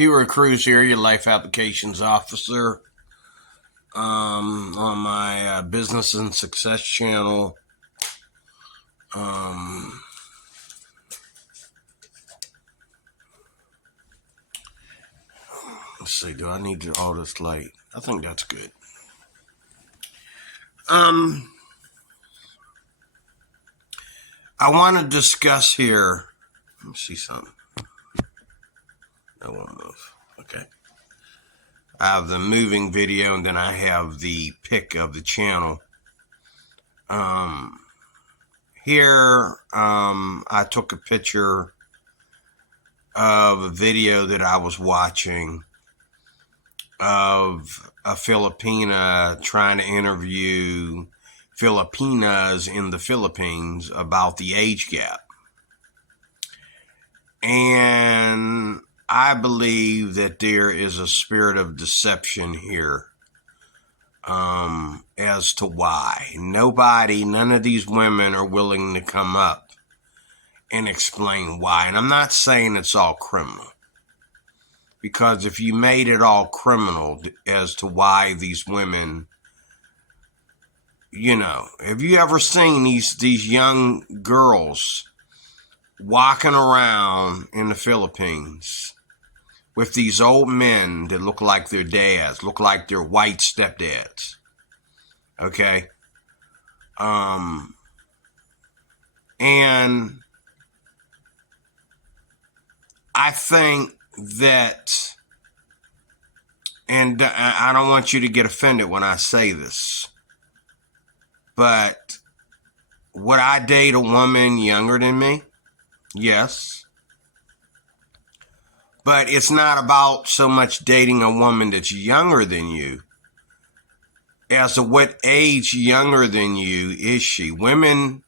Stuart Cruz here, your life applications officer, on my business and success channel. Let's see, do I need all this light? I think that's good. I want to discuss here. Let me see something. That won't move. Okay. I have the moving video, and then I have the pic of the channel. Here, I took a picture of a video that I was watching of a Filipina trying to interview Filipinas in the Philippines about the age gap. And I believe that there is a spirit of deception here as to why. None of these women are willing to come up and explain why. And I'm not saying it's all criminal. Because if you made it all criminal as to why these women, have you ever seen these young girls walking around in the Philippines with these old men that look like their dads, look like their white stepdads? Okay? And I think that, and I don't want you to get offended when I say this, but would I date a woman younger than me? Yes. But it's not about so much dating a woman that's younger than you as to what age younger than you is she. Women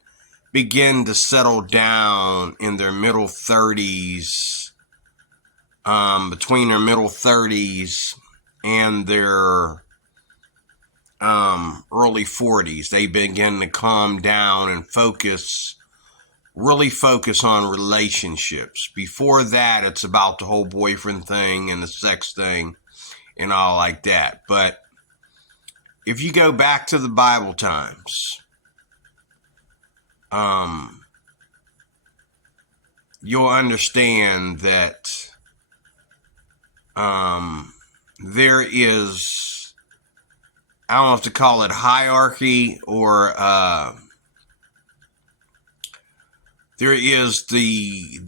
begin to settle down in their middle 30s, between their middle 30s and their early 40s. They begin to calm down and really focus on relationships. Before that, it's about the whole boyfriend thing and the sex thing and all like that. But if you go back to the Bible times, you'll understand that there is, I don't know if to call it hierarchy or there is the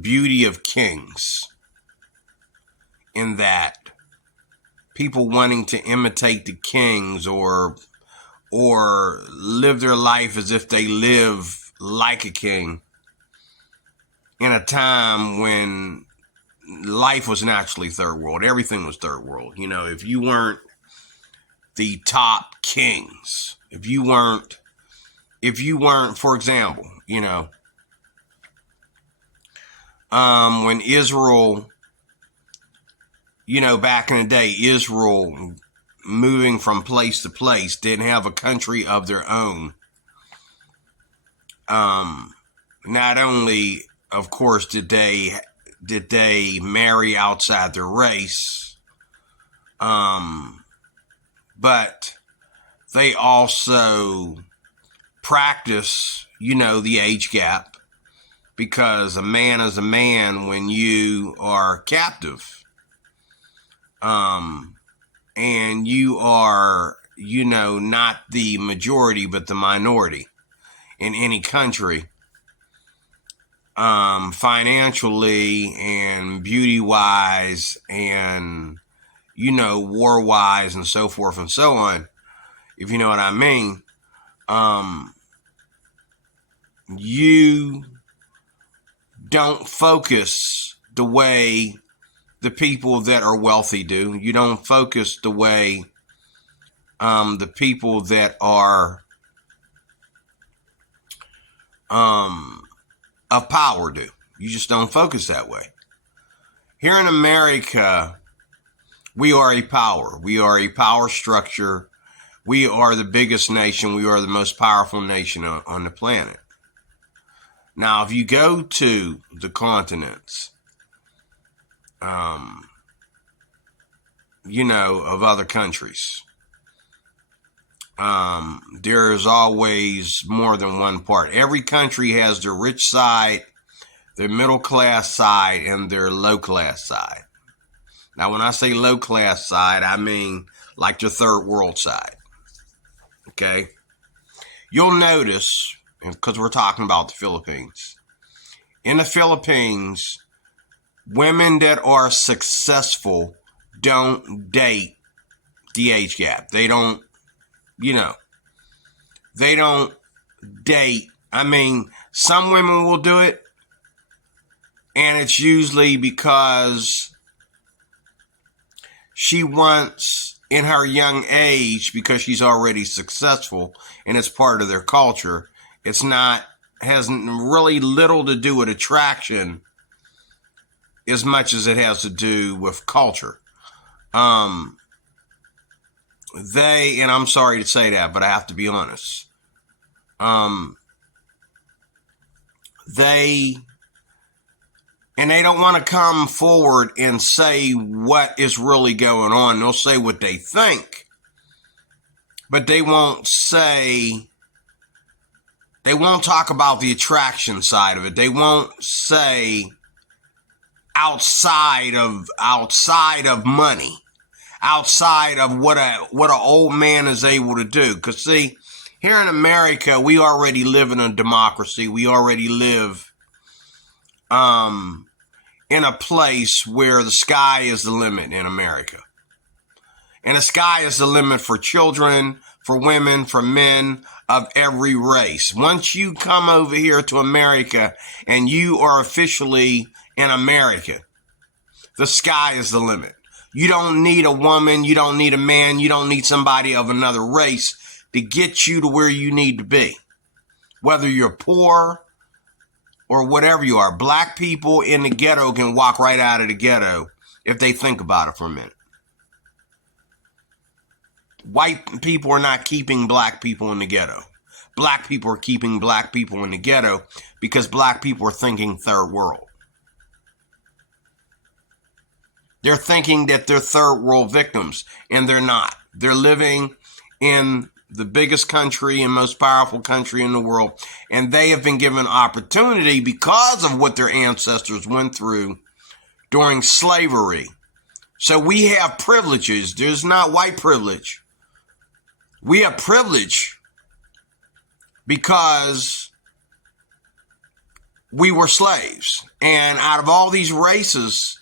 beauty of kings, in that people wanting to imitate the kings or live their life as if they live like a king in a time when life was naturally third world. Everything was third world. If you weren't the top kings, if you weren't, for example, when Israel, back in the day, Israel moving from place to place didn't have a country of their own. Not only, of course, did they marry outside their race, but they also practice, the age gap, because a man is a man when you are captive. And you are, not the majority, but the minority in any country, financially and beauty-wise and, war-wise and so forth and so on, if you know what I mean. You don't focus the way the people that are wealthy do. You don't focus the way the people that are of power do. You just don't focus that way. Here in America, we are a power. We are a power structure. We are the biggest nation. We are the most powerful nation on the planet. Now, if you go to the continents, of other countries. There is always more than one part. Every country has their rich side, their middle class side, and their low class side. Now, when I say low class side, I mean like the third world side. Okay? You'll notice, because we're talking about the Philippines, in the Philippines, women that are successful don't date the age gap. They don't, they don't date. I mean, some women will do it, and it's usually because she wants, in her young age, because she's already successful and it's part of their culture, has really little to do with attraction as much as it has to do with culture. And I'm sorry to say that, but I have to be honest. They don't want to come forward and say what is really going on. They'll say what they think, but they won't talk about the attraction side of it. They won't say outside of money, outside of what an old man is able to do. Because see, here in America, we already live in a democracy. We already live in a place where the sky is the limit in America. And the sky is the limit for children, for women, for men of every race. Once you come over here to America and you are officially an American, the sky is the limit. You don't need a woman, you don't need a man, you don't need somebody of another race to get you to where you need to be. Whether you're poor or whatever you are, black people in the ghetto can walk right out of the ghetto if they think about it for a minute. White people are not keeping black people in the ghetto. Black people are keeping black people in the ghetto because black people are thinking third world. They're thinking that they're third world victims, and they're not. They're living in the biggest country and most powerful country in the world, and they have been given opportunity because of what their ancestors went through during slavery. So we have privileges. There's not white privilege. We have privilege because we were slaves. And out of all these races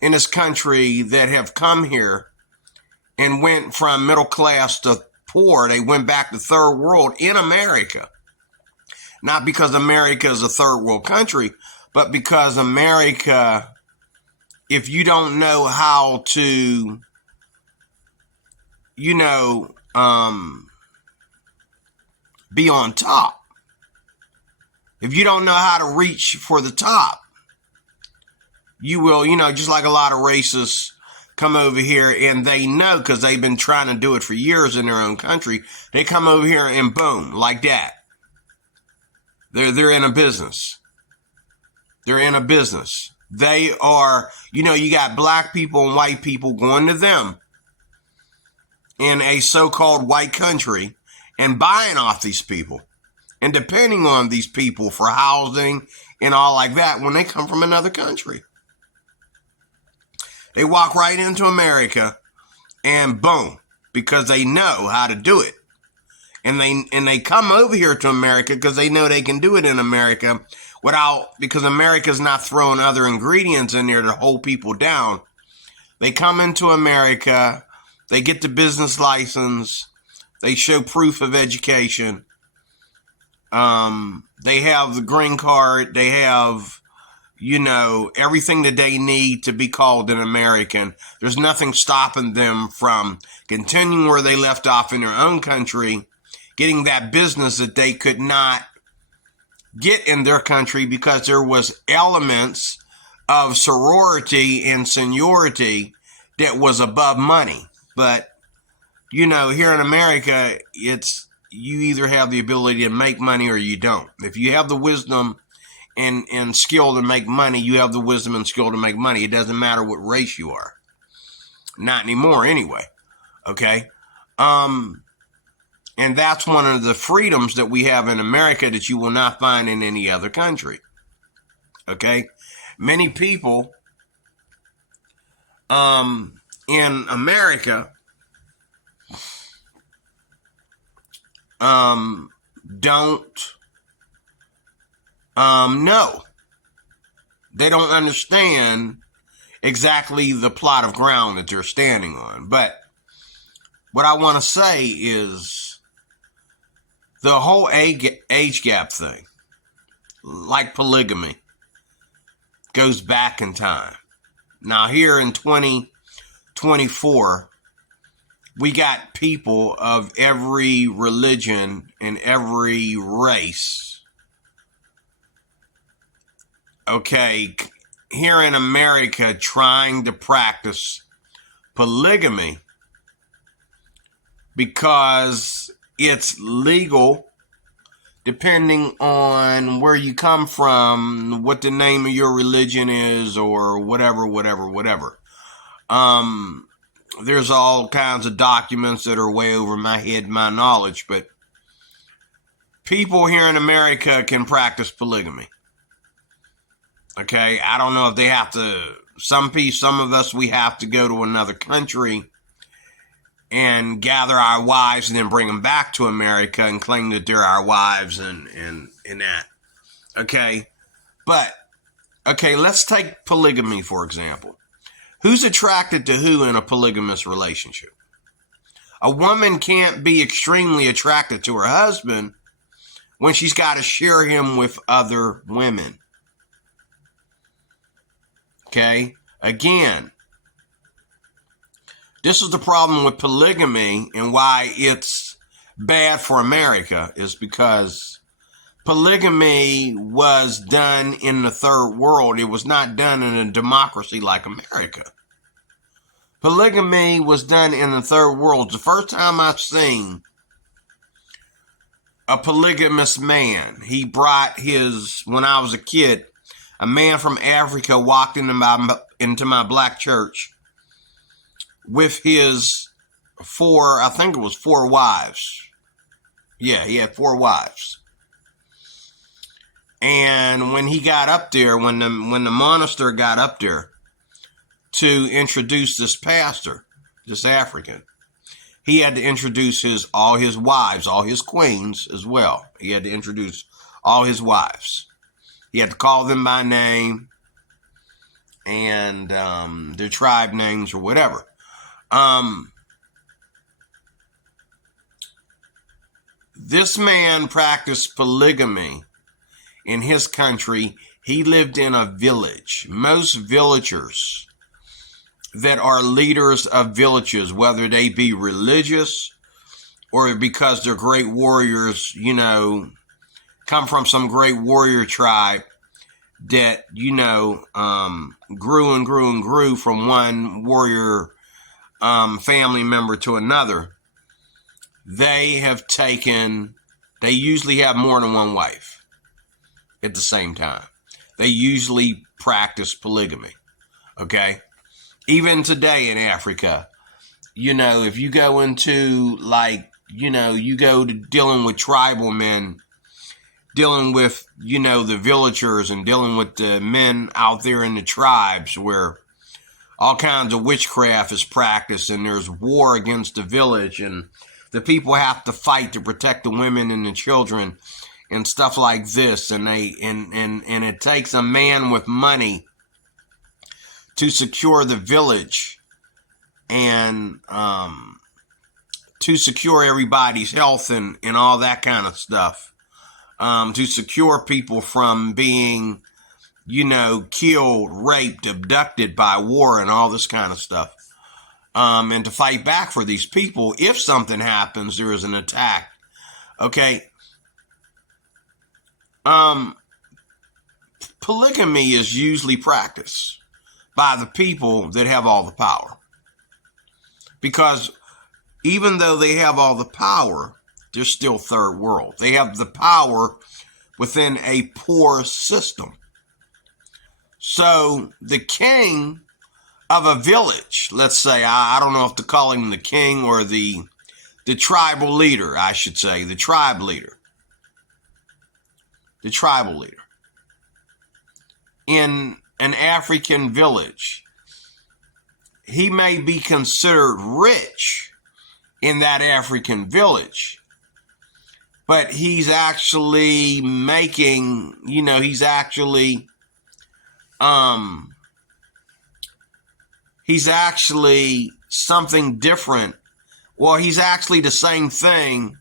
in this country that have come here and went from middle class to poor, they went back to third world in America. Not because America is a third world country, but because America, if you don't know how to, be on top, if you don't know how to reach for the top, you will, just like a lot of racists come over here and they know because they've been trying to do it for years in their own country. They come over here and boom, like that. They're in a business. They're in a business. They are, you got black people and white people going to them in a so-called white country and buying off these people and depending on these people for housing and all like that when they come from another country. They walk right into America and boom, because they know how to do it. And they come over here to America because they know they can do it in America because America's not throwing other ingredients in there to hold people down. They come into America, they get the business license, they show proof of education, they have the green card, they have, everything that they need to be called an American. There's nothing stopping them from continuing where they left off in their own country, getting that business that they could not get in their country because there was elements of sorority and seniority that was above money. But, here in America, you either have the ability to make money or you don't. If you have the wisdom and skill to make money, you have the wisdom and skill to make money. It doesn't matter what race you are. Not anymore, anyway. Okay? And that's one of the freedoms that we have in America that you will not find in any other country. Okay? Many people in America don't know. They don't understand exactly the plot of ground that they're standing on. But what I want to say is the whole age gap thing, like polygamy, goes back in time. Now here in 2024, we got people of every religion and every race. Okay, here in America trying to practice polygamy because it's legal depending on where you come from, what the name of your religion is, or whatever. There's all kinds of documents that are way over my head, my knowledge, but people here in America can practice polygamy. Okay, I don't know if they have to, some of us, we have to go to another country and gather our wives and then bring them back to America and claim that they're our wives and that. Okay, but, okay, let's take polygamy, for example. Who's attracted to who in a polygamous relationship? A woman can't be extremely attracted to her husband when she's got to share him with other women. Okay, again, this is the problem with polygamy and why it's bad for America is because polygamy was done in the third world. It was not done in a democracy like America. Polygamy was done in the third world. The first time I've seen a polygamous man, he brought his, when I was a kid, a man from Africa walked into my black church with his four wives. Yeah, he had 4 wives. And when he got up there, when the minister got up there to introduce this pastor, this African, he had to introduce all his wives, all his queens as well. He had to introduce all his wives. He had to call them by name and their tribe names or whatever. This man practiced polygamy in his country. He lived in a village. Most villagers that are leaders of villages, whether they be religious or because they're great warriors, come from some great warrior tribe that, grew and grew and grew from one warrior family member to another. They usually have more than one wife at the same time. They usually practice polygamy. Okay? Even today in Africa, if you go into you go to dealing with tribal men, dealing with, the villagers and dealing with the men out there in the tribes where all kinds of witchcraft is practiced and there's war against the village and the people have to fight to protect the women and the children and stuff like this. And it takes a man with money to secure the village and to secure everybody's health and all that kind of stuff. To secure people from being, killed, raped, abducted by war and all this kind of stuff. And to fight back for these people if something happens, there is an attack. Okay. Polygamy is usually practiced by the people that have all the power. Because even though they have all the power, they're still third world. They have the power, within a poor system. So the king of a village, let's say, I don't know if to call him the king or the tribal leader, I should say, the tribe leader. The tribal leader. In an African village, he may be considered rich in that African village, but he's actually making, he's actually something different. Well, he's actually the same thing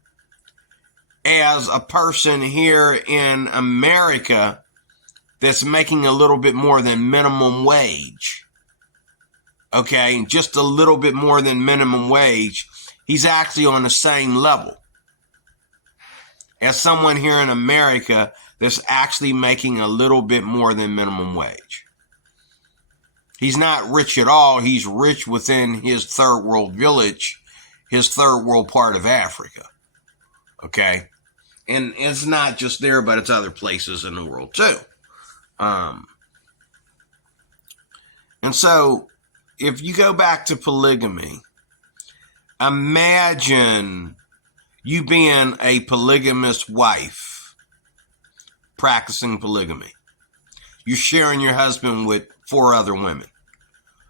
as a person here in America that's making a little bit more than minimum wage. Okay, just a little bit more than minimum wage. He's actually on the same level as someone here in America that's actually making a little bit more than minimum wage. He's not rich at all. He's rich within his third world village, his third world part of Africa. Okay? And it's not just there, but it's other places in the world too. And so, if you go back to polygamy, imagine you being a polygamous wife, practicing polygamy. You're sharing your husband with 4 other women.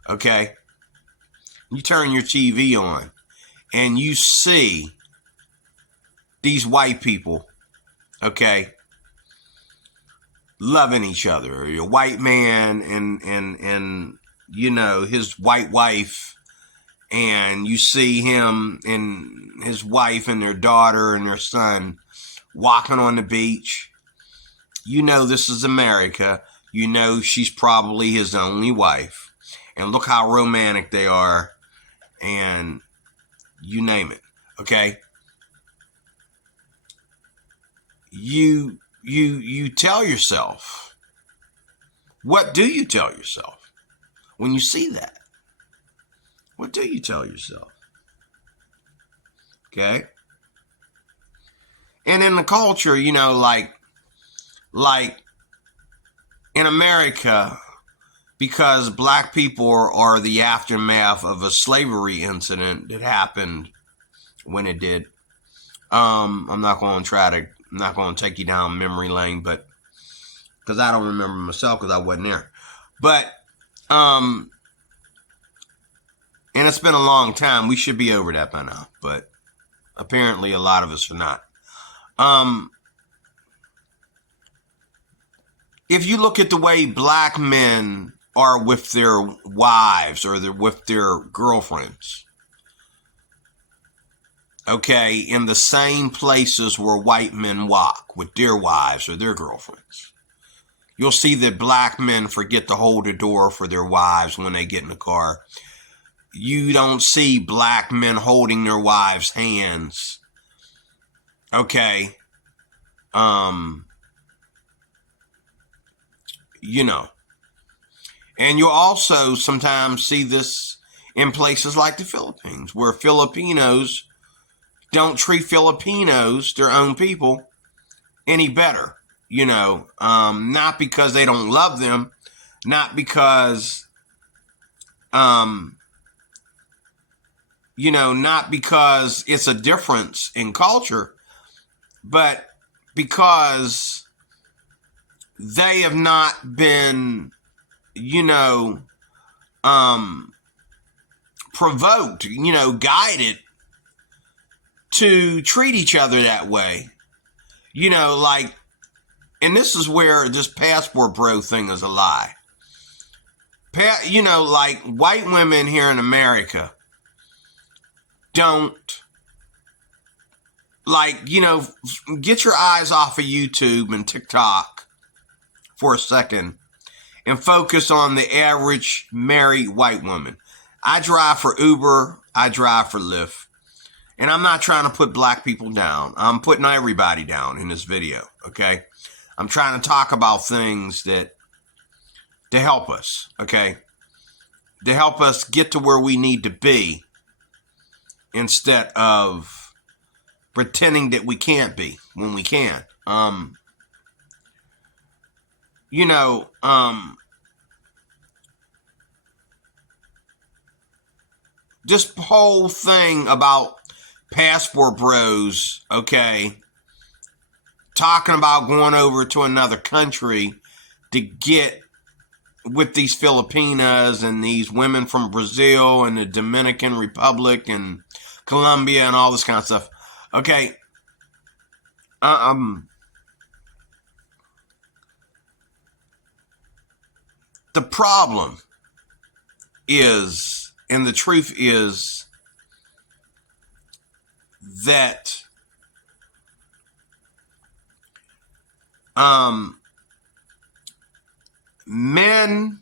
Okay? You turn your TV on and you see these white people, okay, loving each other. Your white man and his white wife, and you see him and his wife and their daughter and their son walking on the beach. This is America. She's probably his only wife. And look how romantic they are. And you name it. Okay? You tell yourself. What do you tell yourself when you see that? What do you tell yourself? Okay? And in the culture, like in America, because black people are the aftermath of a slavery incident that happened when it did. I'm not going to take you down memory lane, but because I don't remember myself because I wasn't there. But, and it's been a long time. We should be over that by now, but apparently a lot of us are not. If you look at the way black men are with their wives or with their girlfriends, okay, in the same places where white men walk with their wives or their girlfriends, you'll see that black men forget to hold the door for their wives when they get in the car. You don't see black men holding their wives' hands. Okay. And you'll also sometimes see this in places like the Philippines, where Filipinos don't treat Filipinos, their own people, any better. Not because they don't love them, not because, not because it's a difference in culture, but because they have not been, provoked, guided to treat each other that way. And this is where this passport bro thing is a lie. Like white women here in America don't, get your eyes off of YouTube and TikTok for a second and focus on the average married white woman. I drive for Uber. I drive for Lyft. And I'm not trying to put black people down. I'm putting everybody down in this video, okay? I'm trying to talk about things to help us, okay? To help us get to where we need to be instead of pretending that we can't be when we can. you know, this whole thing about passport bros, okay, talking about going over to another country to get with these Filipinas and these women from Brazil and the Dominican Republic and Colombia and all this kind of stuff. Okay. The problem is, and the truth is, that men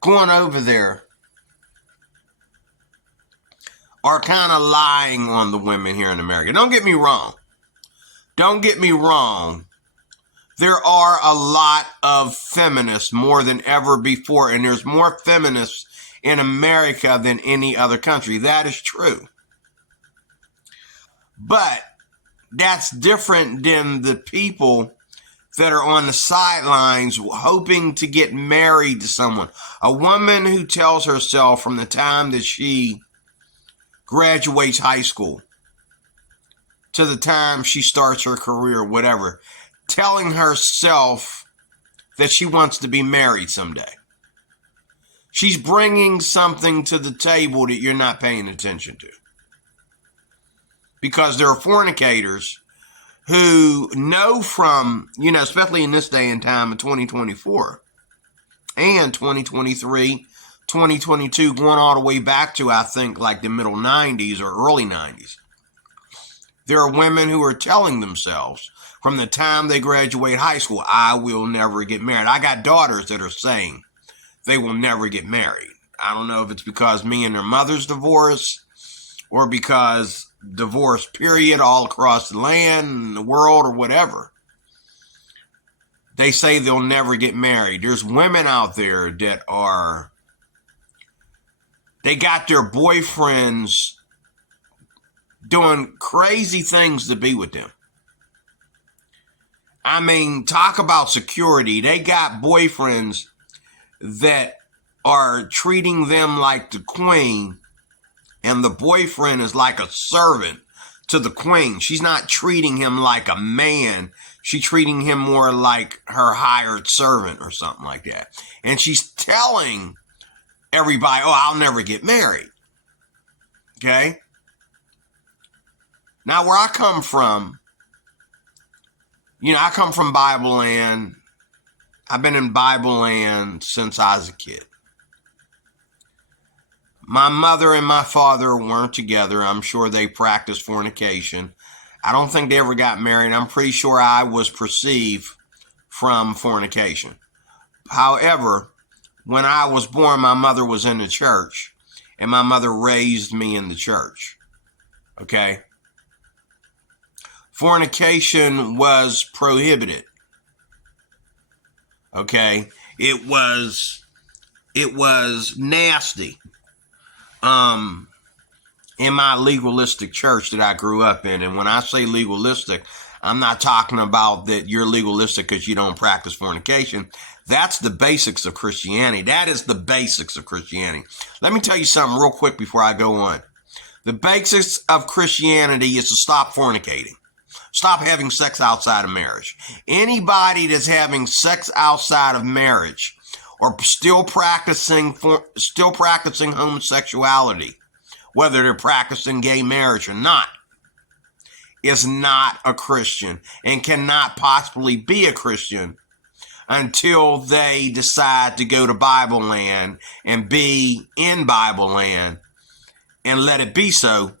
going over there are kind of lying on the women here in America. Don't get me wrong. Don't get me wrong. There are a lot of feminists more than ever before, and there's more feminists in America than any other country. That is true. But that's different than the people that are on the sidelines hoping to get married to someone. A woman who tells herself from the time that she graduates high school to the time she starts her career, whatever, telling herself that she wants to be married someday. She's bringing something to the table that you're not paying attention to. Because there are fornicators who know from, especially in this day and time of 2024 and 2023, 2022, going all the way back to, I think, like the middle 90s or early 90s. There are women who are telling themselves from the time they graduate high school, I will never get married. I got daughters that are saying they will never get married. I don't know if it's because me and their mother's divorce or because divorce period all across the land and the world or whatever. They say they'll never get married. There's women out there that they got their boyfriends doing crazy things to be with them. I mean, talk about security. They got boyfriends that are treating them like the queen, and the boyfriend is like a servant to the queen. She's not treating him like a man. She's treating him more like her hired servant or something like that. And she's telling everybody, oh, I'll never get married. Okay? Now, where I come from, I come from Bible land. I've been in Bible land since I was a kid. My mother and my father weren't together. I'm sure they practiced fornication. I don't think they ever got married. I'm pretty sure I was perceived from fornication. However, when I was born, my mother was in the church, and my mother raised me in the church. Okay? Fornication was prohibited. Okay? It was nasty. In my legalistic church that I grew up in. And when I say legalistic, I'm not talking about that you're legalistic because you don't practice fornication. That's the basics of Christianity. That is the basics of Christianity. Let me tell you something real quick before I go on. The basics of Christianity is to stop fornicating. Stop having sex outside of marriage. Anybody that's having sex outside of marriage or still practicing homosexuality, whether they're practicing gay marriage or not, is not a Christian and cannot possibly be a Christian until they decide to go to Bible land and be in Bible land and let it be so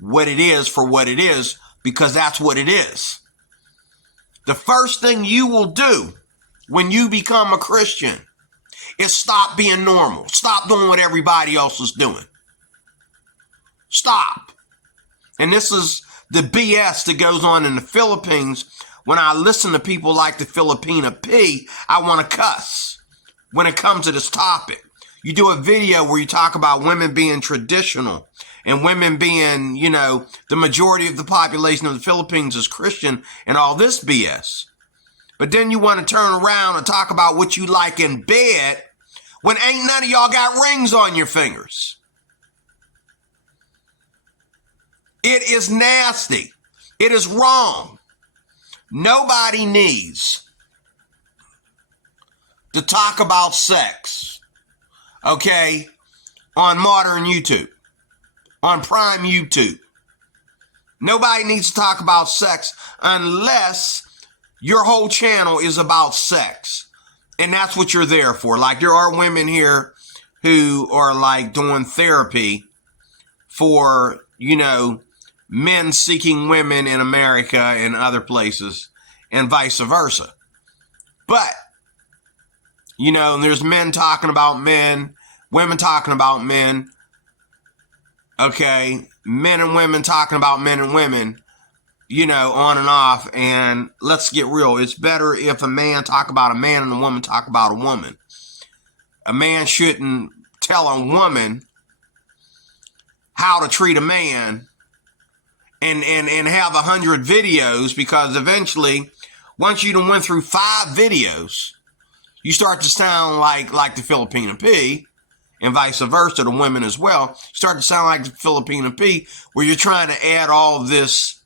what it is for what it is, because that's what it is. The first thing you will do when you become a Christian is stop being normal. Stop doing what everybody else is doing. Stop. And this is the BS that goes on in the Philippines. When I listen to people like the Filipina P, I want to cuss when it comes to this topic. You do a video where you talk about women being traditional and women being, the majority of the population of the Philippines is Christian and all this BS. But then you want to turn around and talk about what you like in bed when ain't none of y'all got rings on your fingers. It is nasty. It is wrong. Nobody needs to talk about sex, okay, on modern YouTube, on prime YouTube. Nobody needs to talk about sex unless your whole channel is about sex. And that's what you're there for. Like, there are women here who are like doing therapy for, you know, men seeking women in America and other places and vice versa. But, you know, there's men talking about men, women talking about men. Okay, men and women talking about men and women, you know, on and off. And let's get real. It's better if a man talk about a man and a woman talk about a woman. A man shouldn't tell a woman how to treat a man and have 100 videos, because eventually, once you done went through 5 videos, you start to sound like the Filipina P, and vice versa, the women as well. You start to sound like the Filipina P, where you're trying to add all this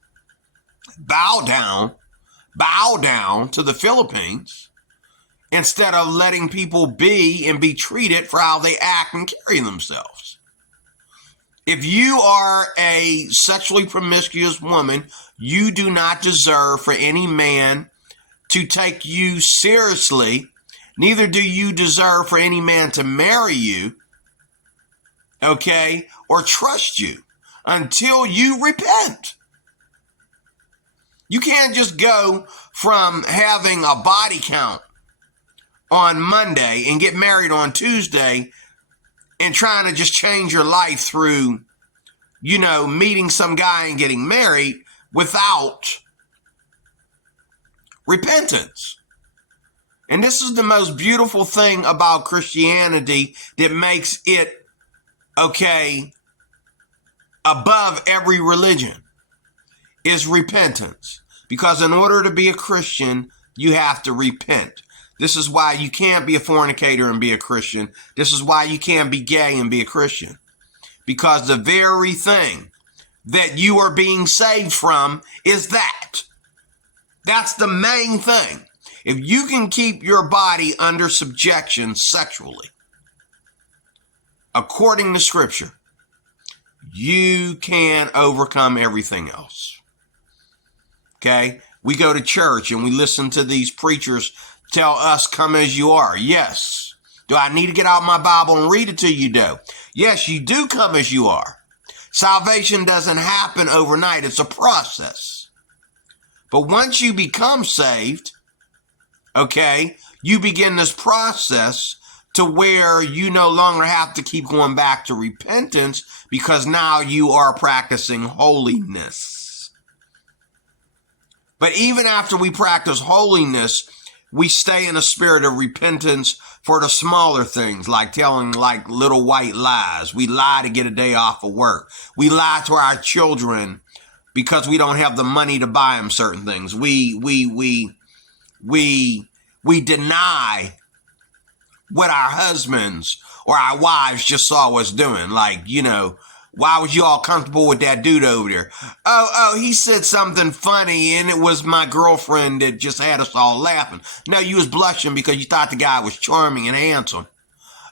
bow down to the Philippines, instead of letting people be and be treated for how they act and carry themselves. If you are a sexually promiscuous woman, you do not deserve for any man to take you seriously. Neither do you deserve for any man to marry you, okay, or trust you until you repent. You can't just go from having a body count on Monday and get married on Tuesday and trying to just change your life through, you know, meeting some guy and getting married without repentance. And this is the most beautiful thing about Christianity that makes it, okay, above every religion, is repentance. Because in order to be a Christian, you have to repent. This is why you can't be a fornicator and be a Christian. This is why you can't be gay and be a Christian. Because the very thing that you are being saved from is that. That's the main thing. If you can keep your body under subjection sexually, according to Scripture, you can overcome everything else. Okay? We go to church and we listen to these preachers tell us, come as you are. Yes. Do I need to get out my Bible and read it to you, though? Yes, you do come as you are. Salvation doesn't happen overnight. It's a process. But once you become saved, okay, you begin this process to where you no longer have to keep going back to repentance, because now you are practicing holiness. But even after we practice holiness, we stay in a spirit of repentance for the smaller things, like telling like little white lies. We lie to get a day off of work. We lie to our children because we don't have the money to buy them certain things. We deny what our husbands or our wives just saw us doing. Like, you know, why was you all comfortable with that dude over there? Oh, he said something funny and it was my girlfriend that just had us all laughing. No, you was blushing because you thought the guy was charming and handsome.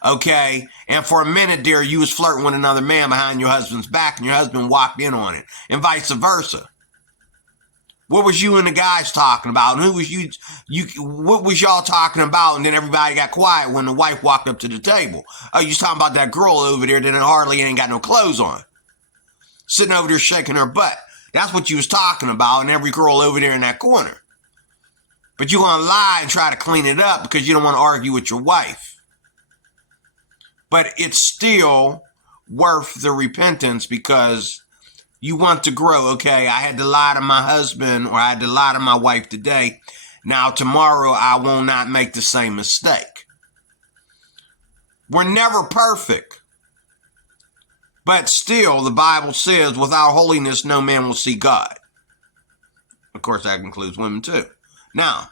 Okay? And for a minute there, you was flirting with another man behind your husband's back and your husband walked in on it, and vice versa. What was you and the guys talking about? And who was you, what was y'all talking about? And then everybody got quiet when the wife walked up to the table. Oh, you was talking about that girl over there that hardly ain't got no clothes on, sitting over there shaking her butt. That's what you was talking about, and every girl over there in that corner. But you want to lie and try to clean it up because you don't want to argue with your wife. But it's still worth the repentance because you want to grow. Okay, I had to lie to my husband or I had to lie to my wife today. Now tomorrow I will not make the same mistake. We're never perfect. But still, the Bible says, without holiness, no man will see God. Of course, that includes women too. Now,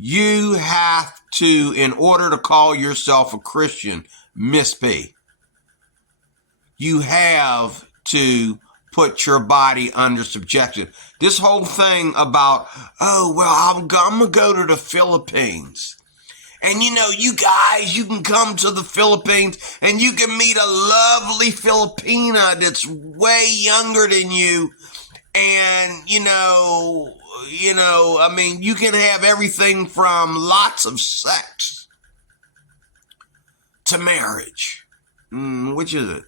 You have to, in order to call yourself a Christian, Miss P, you have to put your body under subjection. This whole thing about, oh, well, I'm going to go to the Philippines. And you guys, you can come to the Philippines and you can meet a lovely Filipina that's way younger than you. And, you can have everything from lots of sex to marriage. Which is it?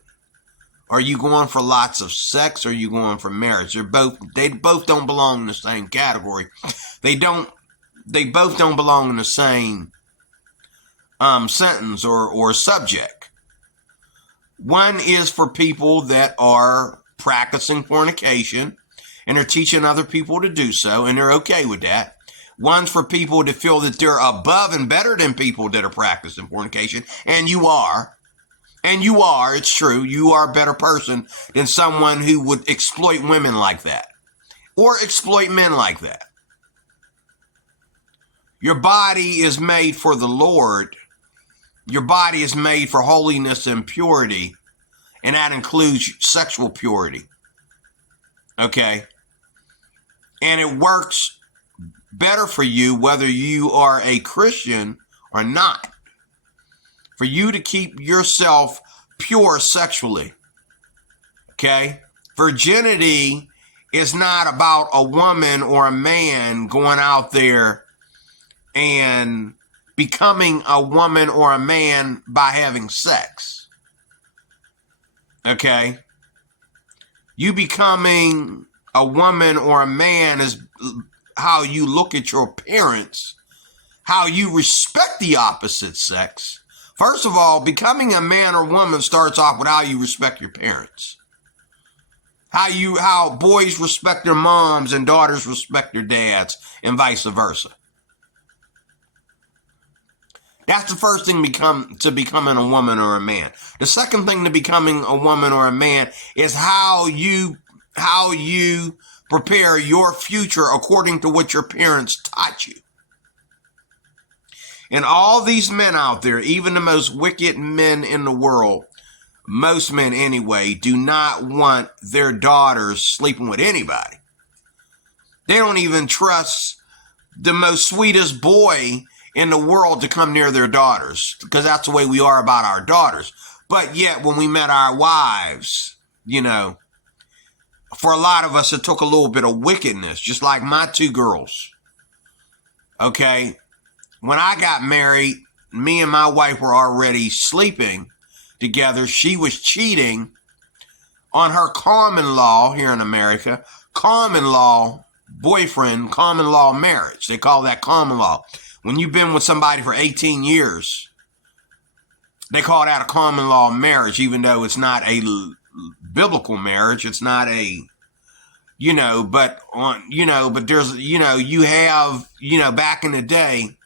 Are you going for lots of sex or are you going for marriage? They both don't belong in the same category. They both don't belong in the same sentence or subject. One is for people that are practicing fornication and they're teaching other people to do so, and they're okay with that. One's for people that feel that they're above and better than people that are practicing fornication, and you are. And you are, it's true, you are a better person than someone who would exploit women like that or exploit men like that. Your body is made for the Lord. Your body is made for holiness and purity, and that includes sexual purity. Okay? And it works better for you whether you are a Christian or not. For you to keep yourself pure sexually. Okay? Virginity is not about a woman or a man going out there and becoming a woman or a man by having sex. Okay? You becoming a woman or a man is how you look at your appearance, how you respect the opposite sex. First of all, becoming a man or woman starts off with how you respect your parents. How boys respect their moms and daughters respect their dads and vice versa. That's the first thing to becoming a woman or a man. The second thing to becoming a woman or a man is how you prepare your future according to what your parents taught you. And all these men out there, even the most wicked men in the world, most men anyway, do not want their daughters sleeping with anybody. They don't even trust the most sweetest boy in the world to come near their daughters, because that's the way we are about our daughters. But yet, when we met our wives, for a lot of us, it took a little bit of wickedness, just like my two girls. Okay? When I got married, me and my wife were already sleeping together. She was cheating on her common law here in America, common law boyfriend, common law marriage. They call that common law. When you've been with somebody for 18 years, they call that a common law marriage, even though it's not a biblical marriage. It's not a, but there's, you have, back in the day,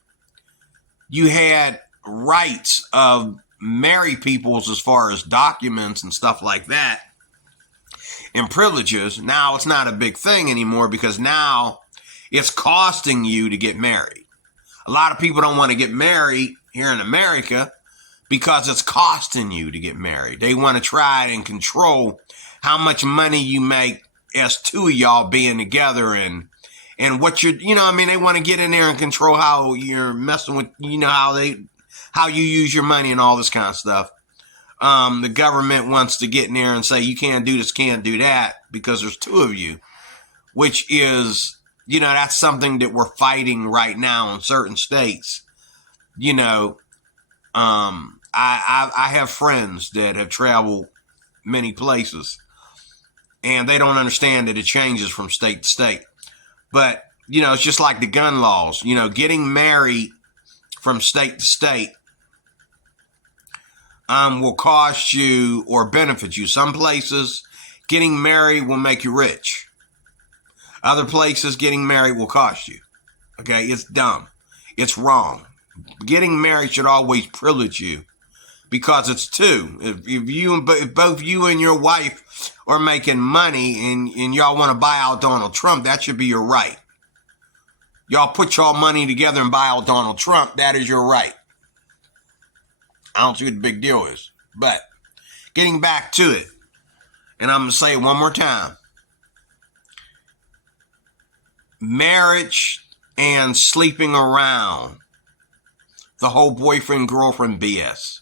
you had rights of married peoples as far as documents and stuff like that and privileges. Now it's not a big thing anymore because now it's costing you to get married. A lot of people don't want to get married here in America because it's costing you to get married. They want to try and control how much money you make as two of y'all being together and what you're, they want to get in there and control how you're messing with, how you use your money and all this kind of stuff. The government wants to get in there and say, you can't do this, can't do that because there's two of you, which is, that's something that we're fighting right now in certain states. I have friends that have traveled many places and they don't understand that it changes from state to state. But, it's just like the gun laws, getting married from state to state will cost you or benefit you. Some places, getting married will make you rich. Other places, getting married will cost you. Okay, it's dumb. It's wrong. Getting married should always privilege you because it's two. If both you and your wife are making money and y'all want to buy out Donald Trump, that should be your right. Y'all put y'all money together and buy out Donald Trump. That is your right. I don't see what the big deal is. But getting back to it, and I'm going to say it one more time. Marriage and sleeping around, the whole boyfriend-girlfriend BS,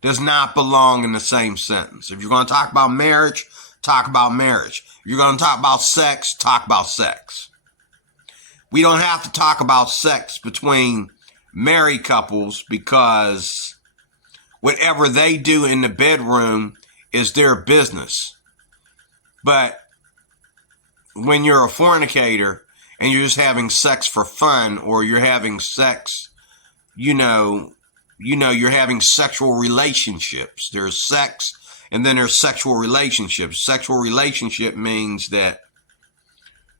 does not belong in the same sentence. If you're going to talk about marriage, talk about marriage. If you're going to talk about sex, talk about sex. We don't have to talk about sex between married couples because whatever they do in the bedroom is their business. But when you're a fornicator and you're just having sex for fun, or you're having sex, you're having sexual relationships. There's sex and then there's sexual relationships. Sexual relationship means that,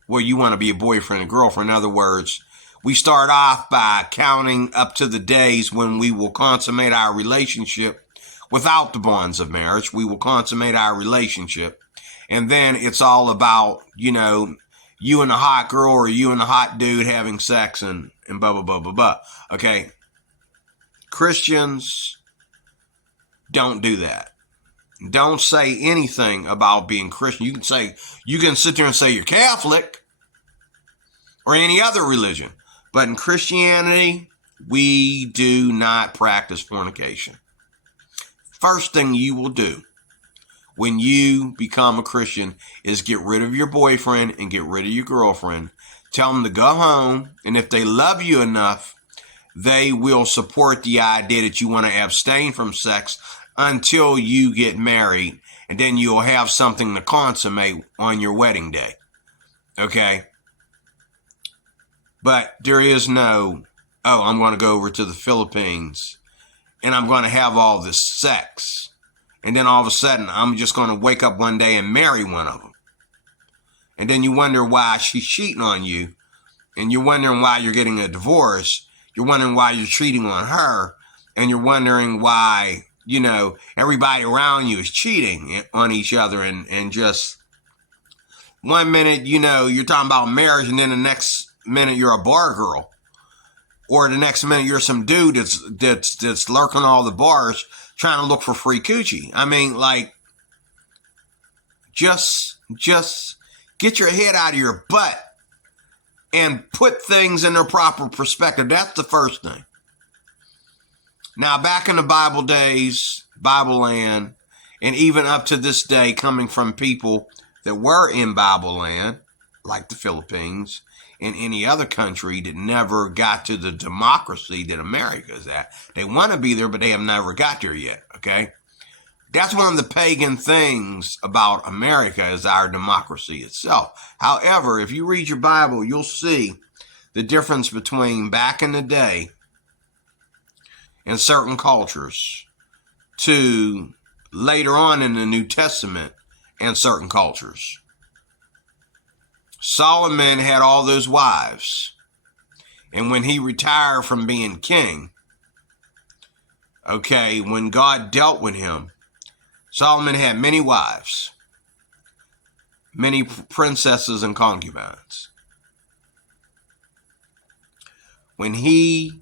well, you want to be a boyfriend and girlfriend. In other words, we start off by counting up to the days when we will consummate our relationship without the bonds of marriage. We will consummate our relationship. And then it's all about, you and the hot girl or you and the hot dude having sex and blah, blah, blah, blah, blah. Okay. Christians don't do that. Don't say anything about being Christian. You can sit there and say you're Catholic or any other religion. But in Christianity, we do not practice fornication. First thing you will do when you become a Christian is get rid of your boyfriend and get rid of your girlfriend. Tell them to go home. And if they love you enough, they will support the idea that you want to abstain from sex until you get married. And then you'll have something to consummate on your wedding day. Okay? But there is no, I'm going to go over to the Philippines and I'm going to have all this sex. And then all of a sudden, I'm just going to wake up one day and marry one of them. And then you wonder why she's cheating on you. And you're wondering why you're getting a divorce. You're wondering why you're cheating on her. And you're wondering why, everybody around you is cheating on each other. And just one minute, you're talking about marriage. And then the next minute, you're a bar girl. Or the next minute, you're some dude that's lurking all the bars trying to look for free coochie. I mean, just get your head out of your butt and put things in their proper perspective. That's the first thing. Now, back in the Bible days, Bible land, and even up to this day, coming from people that were in Bible land, like the Philippines, and any other country that never got to the democracy that America is at. They want to be there, but they have never got there yet, okay? That's one of the pagan things about America is our democracy itself. However, if you read your Bible, you'll see the difference between back in the day in certain cultures to later on in the New Testament and certain cultures. Solomon had all those wives. And when he retired from being king, when God dealt with him, Solomon had many wives, many princesses and concubines. When he,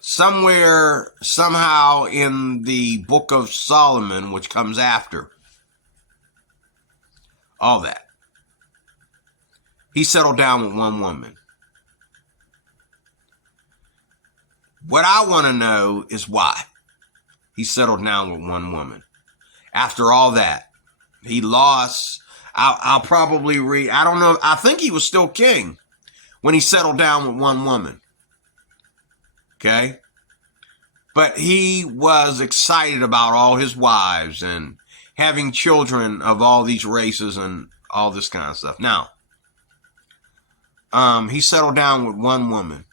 somehow in the book of Solomon, which comes after all that, he settled down with one woman. What I want to know is why he settled down with one woman. After all that, he lost. I'll probably read. I don't know. I think he was still king when he settled down with one woman. Okay? But he was excited about all his wives and having children of all these races and all this kind of stuff. Now, he settled down with one woman.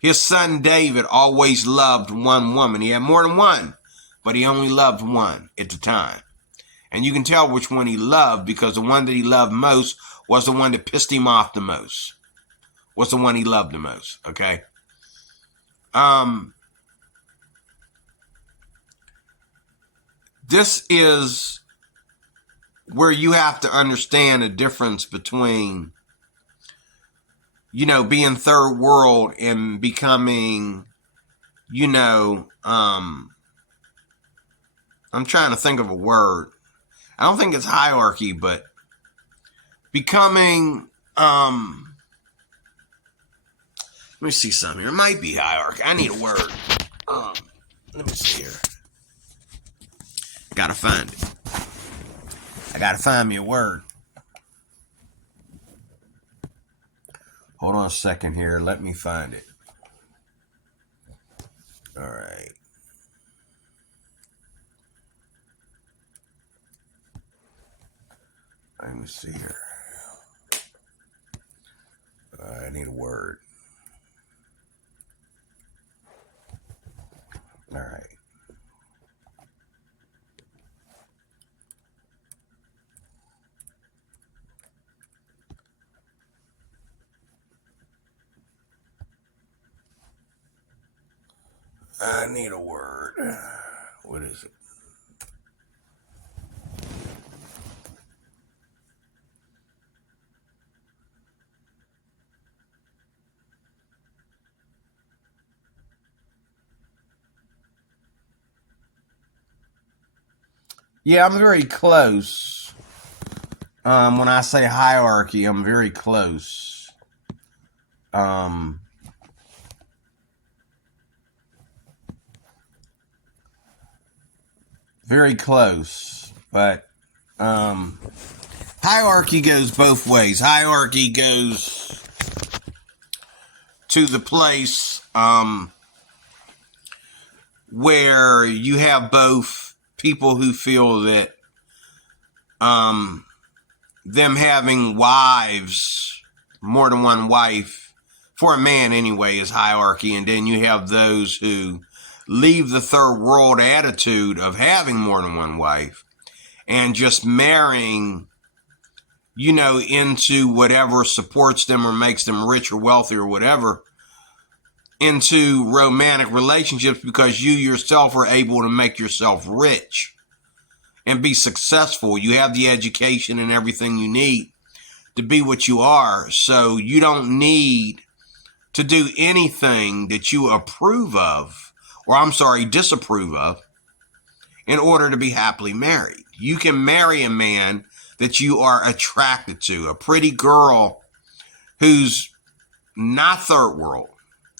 His son David always loved one woman. He had more than one, but he only loved one at the time. And you can tell which one he loved because the one that he loved most was the one that pissed him off the most. Was the one he loved the most, okay? This is where you have to understand the difference between being third world and becoming, I'm trying to think of a word. I don't think it's hierarchy, but becoming, let me see something here. It might be hierarchy. I need a word. Let me see here. Gotta find it. I gotta find me a word. Hold on a second here. Let me find it. All right. Let me see here. I need a word. All right. I need a word. What is it? Yeah, I'm very close. When I say hierarchy, I'm very close. Very close, but hierarchy goes both ways. Hierarchy goes to the place where you have both people who feel that them having wives, more than one wife, for a man anyway, is hierarchy, and then you have those who leave the third world attitude of having more than one wife and just marrying, into whatever supports them or makes them rich or wealthy or whatever, into romantic relationships because you yourself are able to make yourself rich and be successful. You have the education and everything you need to be what you are. So you don't need to do anything that you approve of, or disapprove of, in order to be happily married. You can marry a man that you are attracted to, a pretty girl who's not third world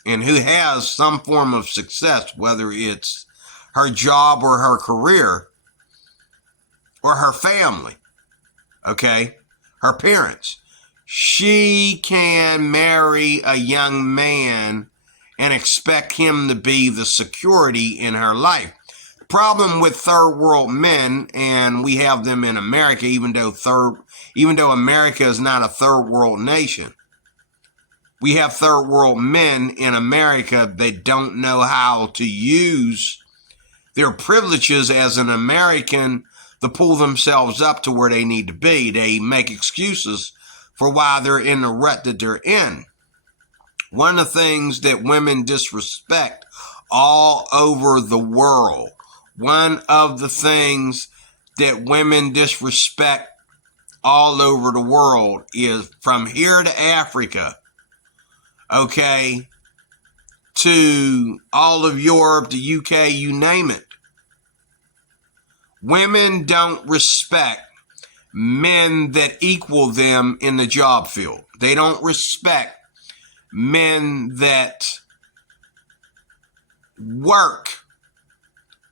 and who has some form of success, whether it's her job or her career or her family, okay, her parents. She can marry a young man and expect him to be the security in her life. The problem with third world men, and we have them in America, even though America is not a third world nation, we have third world men in America that don't know how to use their privileges as an American to pull themselves up to where they need to be. They make excuses for why they're in the rut that they're in. One of the things that women disrespect all over the world, one of the things that women disrespect all over the world is from here to Africa, okay, to all of Europe, the UK, you name it. Women don't respect men that equal them in the job field. They don't respect men that work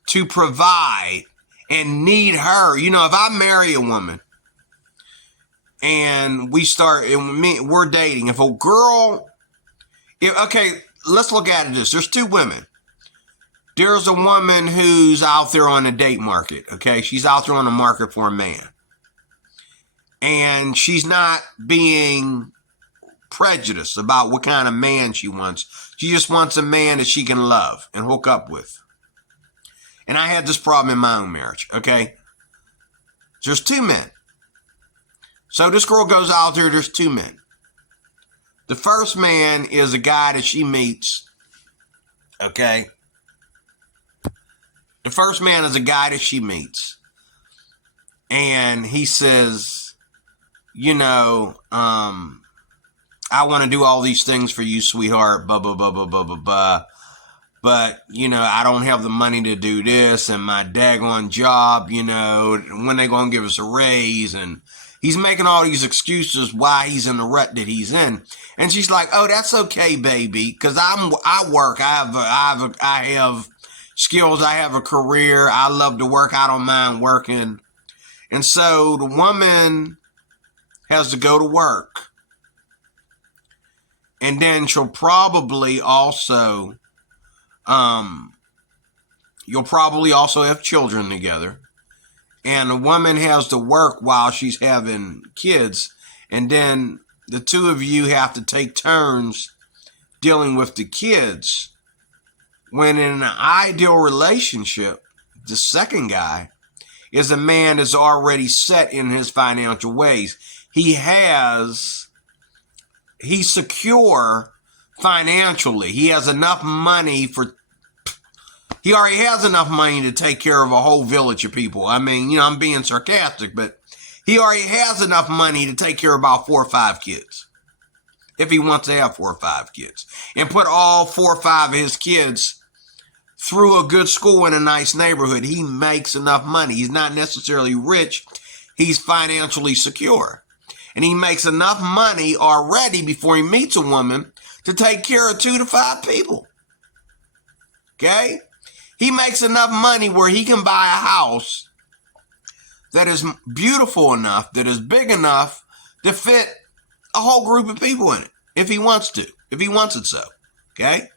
to provide and need her. If I marry a woman and we're dating, if a girl, let's look at it this. There's two women. There's a woman who's out there on the date market, okay? She's out there on the market for a man. And she's not being prejudiced about what kind of man she wants. She just wants a man that she can love and hook up with. And I had this problem in my own marriage, okay? There's two men. So this girl goes out there, there's two men. The first man is a guy that she meets, okay? The first man is a guy that she meets. And he says, I want to do all these things for you, sweetheart, blah, blah, blah, blah, blah, blah, blah. But, I don't have the money to do this, and my daggone job, when they going to give us a raise, and he's making all these excuses why he's in the rut that he's in. And she's like, oh, that's okay, baby, because I work. I have skills. I have a career. I love to work. I don't mind working. And so the woman has to go to work. And then she'll probably also, you'll probably also have children together. And the woman has to work while she's having kids. And then the two of you have to take turns dealing with the kids. When in an ideal relationship, the second guy is a man that's already set in his financial ways. He's secure financially. He has enough money he already has enough money to take care of a whole village of people. I mean, I'm being sarcastic, but he already has enough money to take care of about 4 or 5 kids. If he wants to have 4 or 5 kids. And put all 4 or 5 of his kids through a good school in a nice neighborhood. He makes enough money. He's not necessarily rich. He's financially secure. And he makes enough money already before he meets a woman to take care of 2 to 5 people. Okay? He makes enough money where he can buy a house that is beautiful enough, that is big enough to fit a whole group of people in it, if he wants to, if he wants it so. Okay?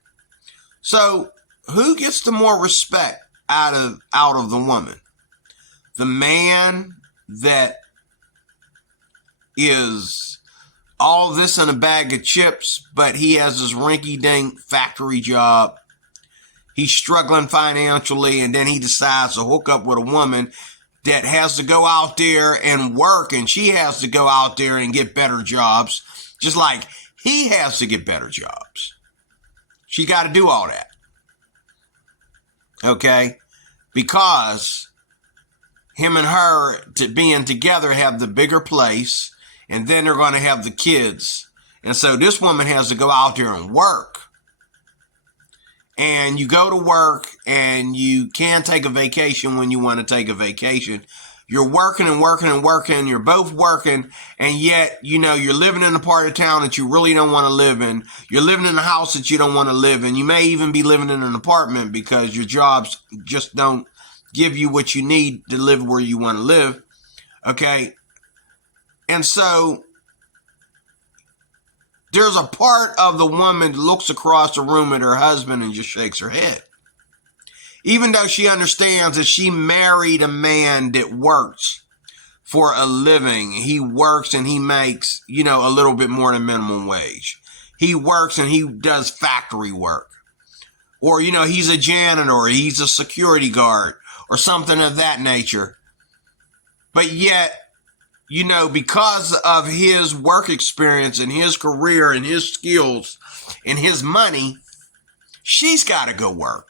So, who gets the more respect out of the woman? The man that is all this in a bag of chips, but he has this rinky-dink factory job. He's struggling financially, and then he decides to hook up with a woman that has to go out there and work, and she has to go out there and get better jobs, just like he has to get better jobs. She got to do all that. Okay? Because him and her being together have the bigger place, and then they're going to have the kids. And so this woman has to go out there and work. And you go to work, and you can't take a vacation when you want to take a vacation. You're working and working and working. You're both working, and yet, you're living in a part of town that you really don't want to live in. You're living in a house that you don't want to live in. You may even be living in an apartment because your jobs just don't give you what you need to live where you want to live. Okay? And so there's a part of the woman that looks across the room at her husband and just shakes her head. Even though she understands that she married a man that works for a living. He works and he makes, a little bit more than minimum wage. He works and he does factory work. Or, he's a janitor, or he's a security guard, or something of that nature. But yet, because of his work experience and his career and his skills and his money, she's got to go work.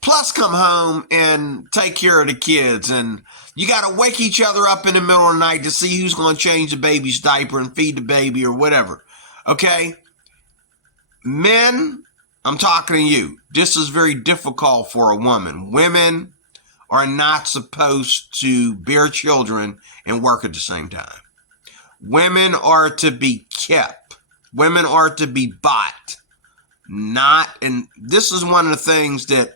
Plus come home and take care of the kids. And you got to wake each other up in the middle of the night to see who's going to change the baby's diaper and feed the baby or whatever. Okay? Men, I'm talking to you. This is very difficult for a woman. Women are not supposed to bear children and work at the same time. Women are to be kept. Women are to be bought. And this is one of the things that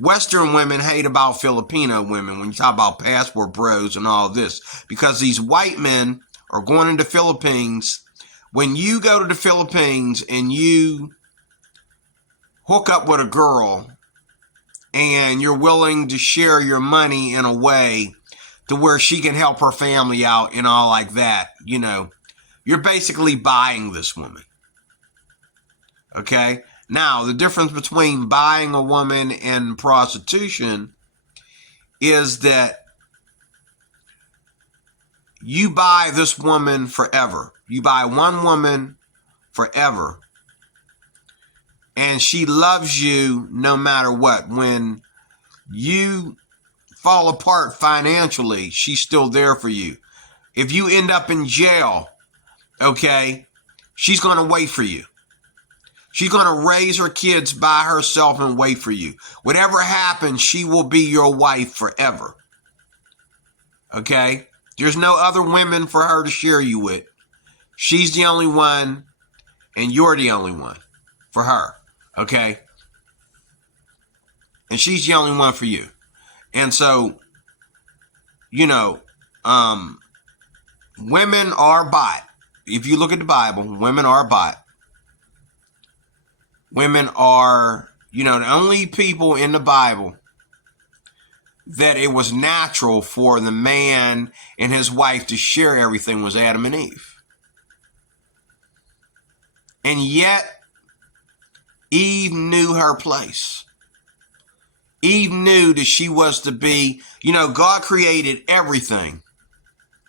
Western women hate about Filipino women when you talk about passport bros and all this. Because these white men are going into Philippines. When you go to the Philippines and you hook up with a girl, and you're willing to share your money in a way to where she can help her family out and all like that, you're basically buying this woman. Okay? Now, the difference between buying a woman and prostitution is that you buy this woman forever. You buy one woman forever. And she loves you no matter what. When you fall apart financially, she's still there for you. If you end up in jail, okay, She's going to wait for you. She's going to raise her kids by herself and wait for you. Whatever happens, she will be your wife forever. Okay? There's no other women for her to share you with. She's the only one, and you're the only one for her. Okay? And she's the only one for you. And so, you know, women are bought. If you look at the Bible, women are bought. Women are, you know, the only people in the Bible that it was natural for the man and his wife to share everything was Adam and Eve. And yet, Eve knew her place. Eve knew that she was to be, you know, God created everything.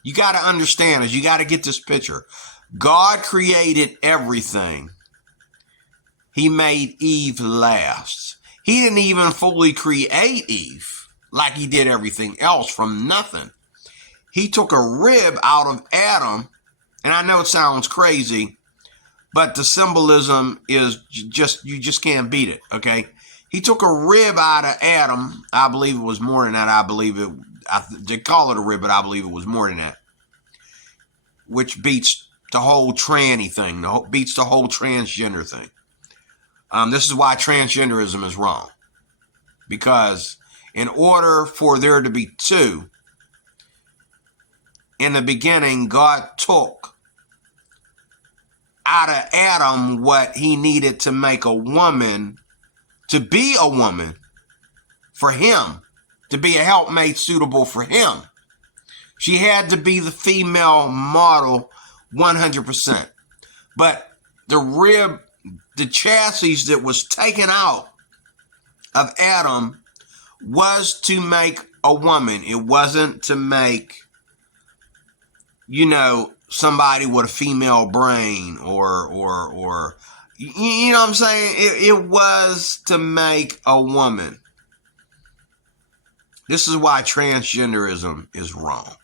You got to understand this. You got to get this picture. God created everything. He made Eve last. He didn't even fully create Eve like he did everything else from nothing. He took a rib out of Adam, and I know it sounds crazy, but the symbolism is just, you just can't beat it, okay? He took a rib out of Adam. I believe it was more than that. They call it a rib, but I believe it was more than that. Which beats the whole tranny thing, beats the whole transgender thing. This is why transgenderism is wrong. Because in order for there to be two, in the beginning, God took out of Adam what he needed to make a woman, to be a woman for him, to be a helpmate suitable for him. She had to be the female model 100%. But the rib, the chassis that was taken out of Adam was to make a woman. It wasn't to make, you know, somebody with a female brain or you know what I'm saying? It was to make a woman. This is why transgenderism is wrong.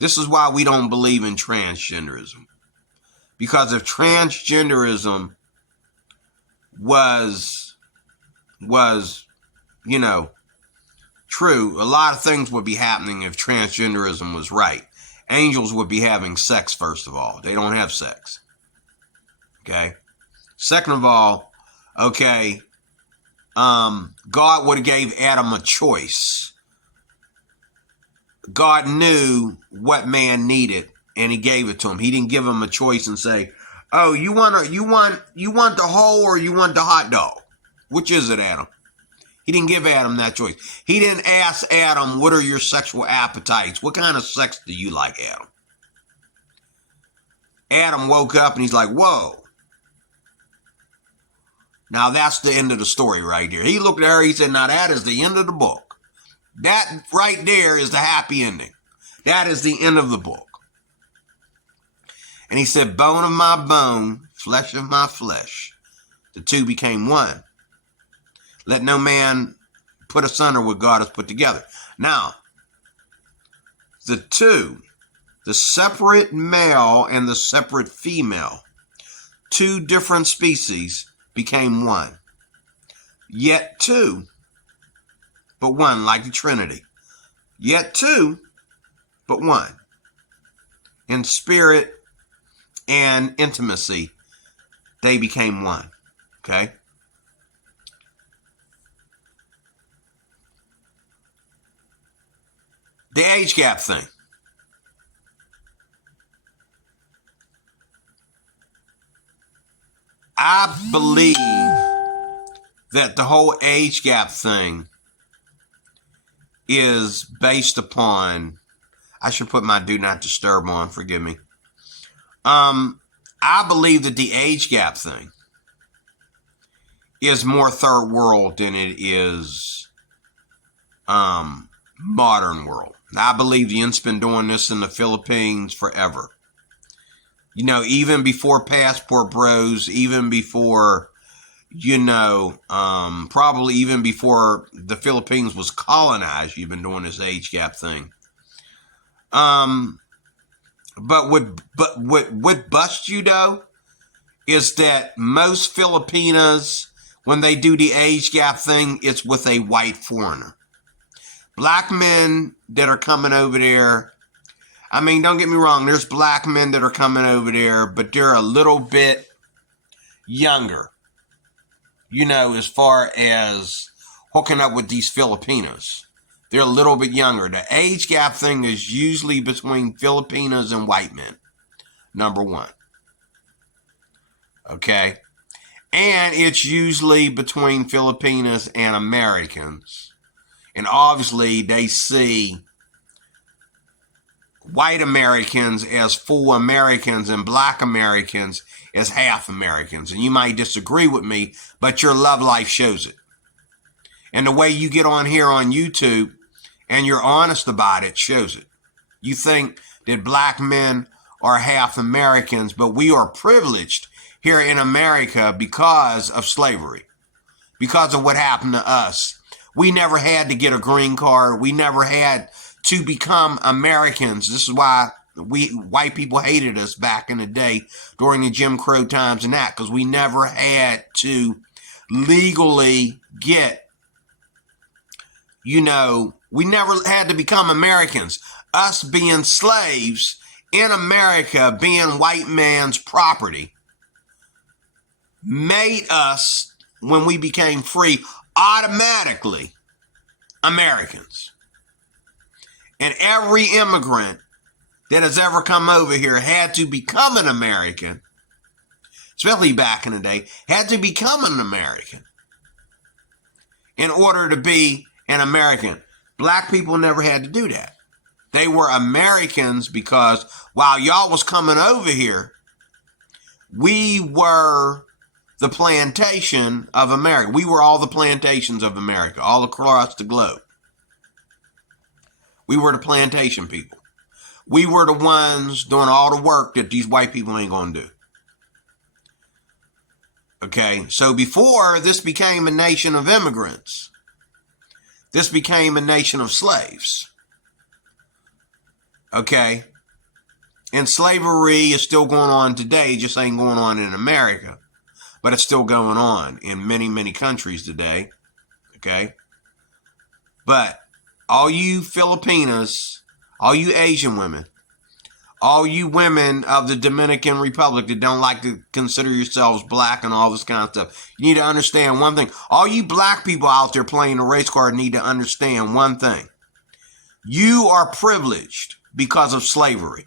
This is why we don't believe in transgenderism. Because if transgenderism was, you know, true, a lot of things would be happening if transgenderism was right. Angels would be having sex, first of all. They don't have sex. Okay? Second of all, okay, God would have gave Adam a choice. God knew what man needed, and he gave it to him. He didn't give him a choice and say, "Oh, you want the whole or you want the hot dog? Which is it, Adam?" He didn't give Adam that choice. He didn't ask Adam, "What are your sexual appetites? What kind of sex do you like, Adam?" Adam woke up and he's like, "Whoa." Now that's the end of the story right there. He looked at her, he said, "Now that is the end of the book. That right there is the happy ending. That is the end of the book." And he said, "Bone of my bone, flesh of my flesh. The two became one. Let no man put asunder what God has put together." Now, the two, the separate male and the separate female, two different species became one. Yet two, but one, like the Trinity. Yet two, but one. In spirit and intimacy, they became one. Okay? The age gap thing. I believe that the whole age gap thing is based upon, I should put my do not disturb on, forgive me. I believe that the age gap thing is more third world than it is modern world. I believe the Int's been doing this in the Philippines forever. You know, even before Passport Bros, even before, you know, probably even before the Philippines was colonized, you've been doing this age gap thing. But what busts you though is that most Filipinas, when they do the age gap thing, it's with a white foreigner. Black men that are coming over there, I mean, don't get me wrong, there's black men that are coming over there, but they're a little bit younger, as far as hooking up with these Filipinos. They're a little bit younger. The age gap thing is usually between Filipinos and white men, number one. Okay? And it's usually between Filipinos and Americans. And obviously they see white Americans as full Americans and black Americans as half Americans. And you might disagree with me, but your love life shows it. And the way you get on here on YouTube and you're honest about it shows it. You think that black men are half Americans, but we are privileged here in America because of slavery, because of what happened to us. We never had to get a green card. We never had to become Americans. This is why white people hated us back in the day during the Jim Crow times and that, because we never had to legally get, we never had to become Americans. Us being slaves in America, being white man's property, made us, when we became free, automatically Americans. And every immigrant that has ever come over here had to become an American, especially back in the day, had to become an American in order to be an American. Black people never had to do that. They were Americans because while y'all was coming over here, we were the plantation of America. We were all the plantations of America, all across the globe. We were the plantation people. We were the ones doing all the work that these white people ain't going to do. Okay, so before this became a nation of immigrants, this became a nation of slaves. Okay, and slavery is still going on today, just ain't going on in America. But it's still going on in many, many countries today. Okay, but all you Filipinas, all you Asian women, all you women of the Dominican Republic that don't like to consider yourselves black and all this kind of stuff, you need to understand one thing. All you black people out there playing the race card need to understand one thing. You are privileged because of slavery,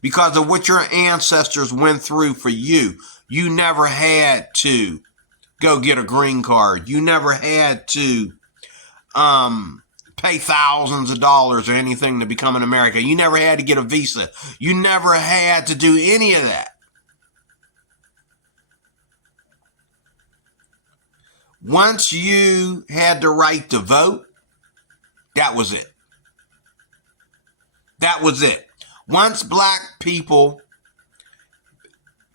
because of what your ancestors went through for you. You never had to go get a green card. You never had to pay thousands of dollars or anything to become an American. You never had to get a visa. You never had to do any of that. Once you had the right to vote, that was it. That was it. Once black people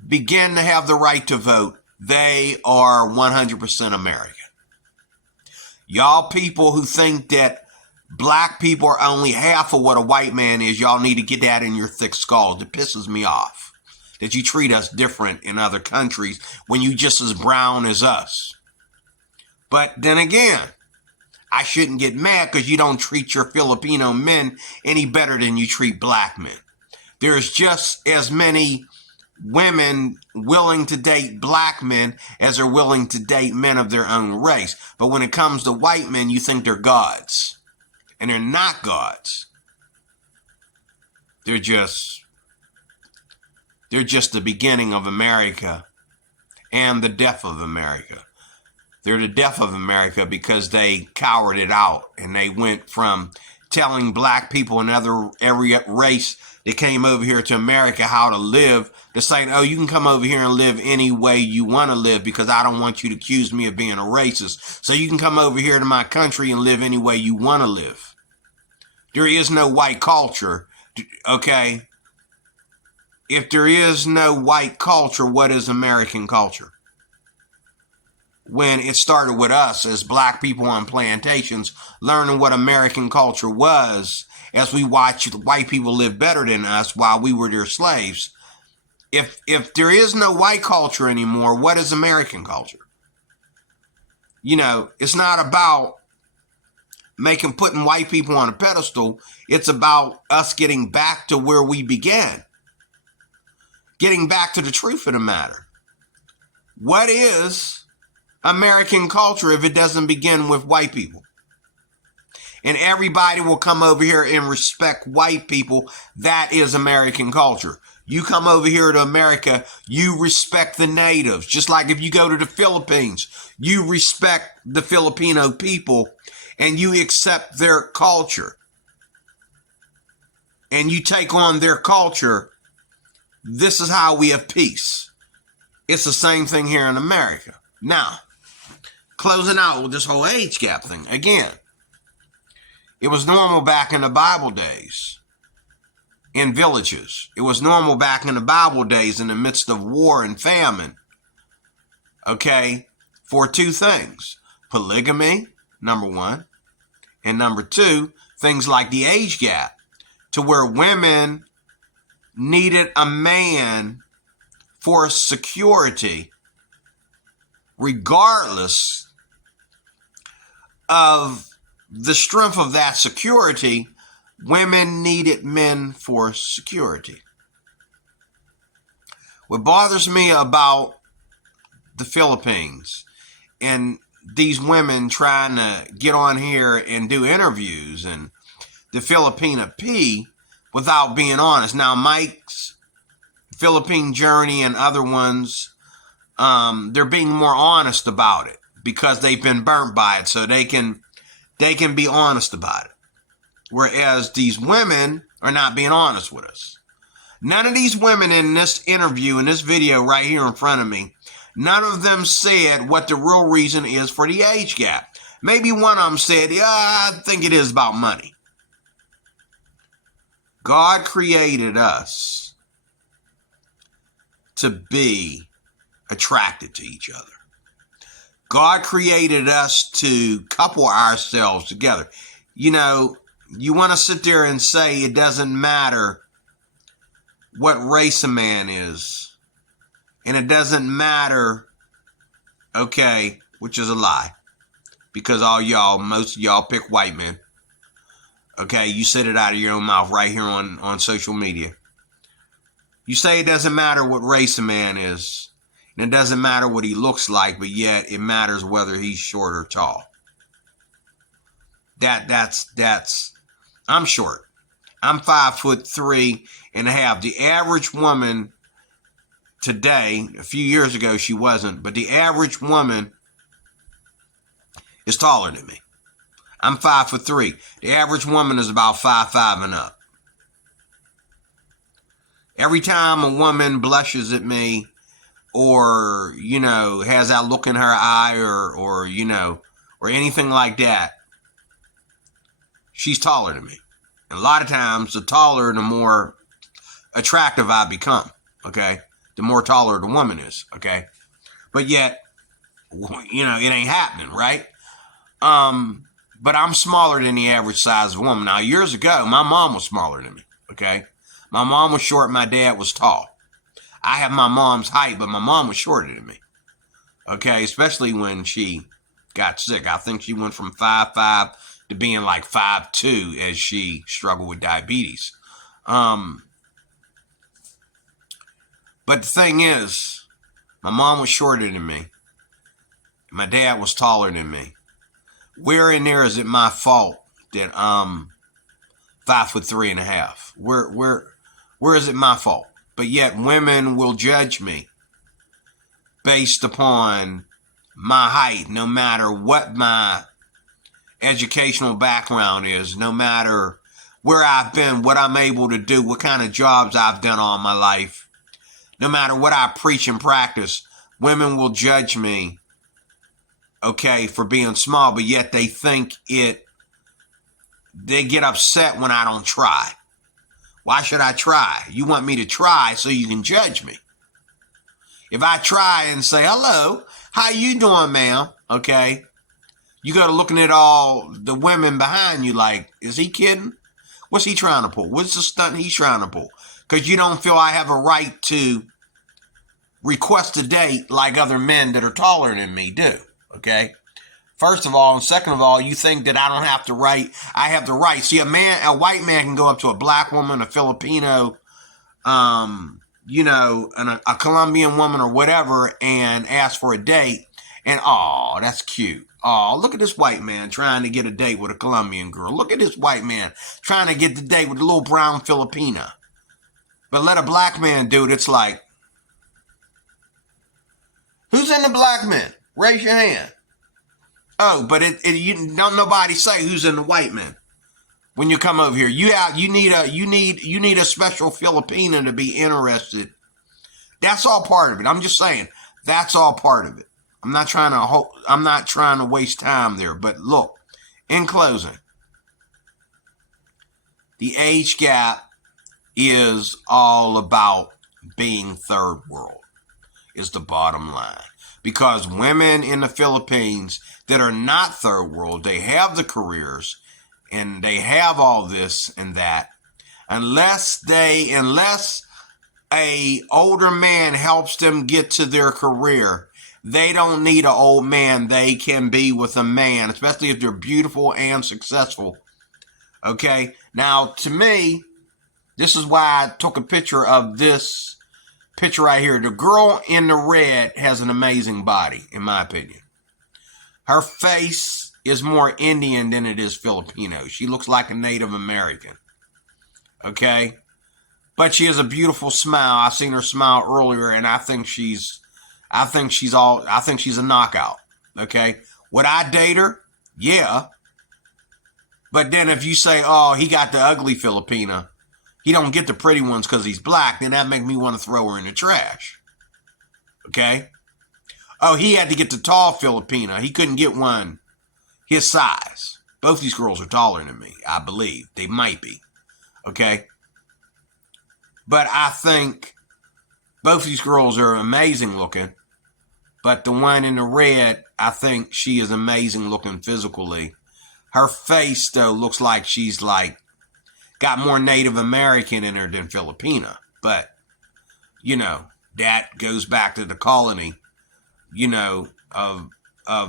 begin to have the right to vote, they are 100% American. Y'all people who think that black people are only half of what a white man is, y'all need to get that in your thick skulls. It pisses me off that you treat us different in other countries when you just as brown as us. But then again, I shouldn't get mad because you don't treat your Filipino men any better than you treat black men. There's just as many women willing to date black men as are willing to date men of their own race. But when it comes to white men, you think they're gods. And they're not gods. They're just the beginning of America and the death of America. They're the death of America because they cowered it out and they went from telling black people and every race that came over here to America how to live to saying, oh, you can come over here and live any way you want to live because I don't want you to accuse me of being a racist. So you can come over here to my country and live any way you want to live. There is no white culture, okay? If there is no white culture, what is American culture? when it started with us as black people on plantations, learning what American culture was as we watched white people live better than us while we were their slaves. If there is no white culture anymore, what is American culture? You know, it's not about putting white people on a pedestal. It's about us getting back to where we began. Getting back to the truth of the matter. What is American culture if it doesn't begin with white people? And everybody will come over here and respect white people. That is American culture. You come over here to America, you respect the natives. Just like if you go to the Philippines, you respect the Filipino people and you accept their culture. And you take on their culture. This is how we have peace. It's the same thing here in America. Now, closing out with this whole age gap thing. Again, it was normal back in the Bible days. In villages. It was normal back in the Bible days in the midst of war and famine. Okay? For two things. Polygamy, number one. And number two, things like the age gap. To where women needed a man for security. Regardless of the strength of that security, women needed men for security. What bothers me about the Philippines and these women trying to get on here and do interviews and the Filipina P without being honest. Now, Mike's Philippine Journey and other ones, they're being more honest about it because they've been burnt by it, so they can be honest about it. Whereas these women are not being honest with us. None of these women in this interview, in this video right here in front of me, none of them said what the real reason is for the age gap. Maybe one of them said, yeah, I think it is about money. God created us to be attracted to each other. God created us to couple ourselves together. You know, you want to sit there and say it doesn't matter what race a man is. And it doesn't matter, okay, which is a lie. Because most of y'all pick white men. Okay, you said it out of your own mouth right here on social media. You say it doesn't matter what race a man is. And it doesn't matter what he looks like, but yet it matters whether he's short or tall. That's I'm short. I'm 5'3.5". The average woman today, a few years ago she wasn't, but the average woman is taller than me. I'm 5'3". The average woman is about 5'5" and up. Every time a woman blushes at me or, you know, has that look in her eye or you know, or anything like that, she's taller than me. And a lot of times, the taller, the more attractive I become, okay? The more taller the woman is, okay? But yet, you know, it ain't happening, right? But I'm smaller than the average size of woman. Now, years ago, my mom was smaller than me, okay? My mom was short, my dad was tall. I have my mom's height, but my mom was shorter than me, okay? Especially when she got sick. I think she went from 5'5" to being like 5'2" as she struggled with diabetes. But the thing is, my mom was shorter than me. My dad was taller than me. Where in there is it my fault that I'm 5'3.5"? Where is it my fault? But yet women will judge me based upon my height, no matter what my educational background is, no matter where I've been, what I'm able to do, what kind of jobs I've done all my life, no matter what I preach and practice, women will judge me, okay, for being small, but yet they get upset when I don't try. Why should I try? You want me to try so you can judge me. If I try and say, hello, How you doing, ma'am? Okay. You got to looking at all the women behind you like, is he kidding? What's he trying to pull? What's the stunt he's trying to pull? Because you don't feel I have a right to request a date like other men that are taller than me do. Okay. First of all, and second of all, you think that I don't have the right. I have the right. See, a white man can go up to a black woman, a Filipino, a Colombian woman or whatever, and ask for a date. And, oh, that's cute. Oh, look at this white man trying to get a date with a Colombian girl. Look at this white man trying to get the date with a little brown Filipina. But let a black man do it. It's like, who's in the black men? Raise your hand. Oh, but you don't nobody say who's in the white men. When you come over here, you need a special Filipina to be interested. That's all part of it. I'm just saying that's all part of it. I'm not trying to waste time there. But look, in closing, the age gap is all about being third world. Is the bottom line. Because women in the Philippines that are not third world, they have the careers and they have all this and that. Unless a older man helps them get to their career, they don't need an old man. They can be with a man, especially if they're beautiful and successful. Okay. Now, to me, this is why I took a picture of this picture right here. The girl in the red has an amazing body, in my opinion. Her face is more Indian than it is Filipino. She looks like a Native American. Okay? But she has a beautiful smile. I seen her smile earlier, and I think she's a knockout. Okay? Would I date her? Yeah. But then if you say, oh, he got the ugly Filipina, he don't get the pretty ones because he's black, then that make me want to throw her in the trash. Okay? Oh, he had to get the tall Filipina. He couldn't get one his size. Both these girls are taller than me, I believe. They might be. Okay? But I think both these girls are amazing looking. But the one in the red, I think she is amazing looking physically. Her face, though, looks like she's like got more Native American in her than Filipina. But, that goes back to the colony, of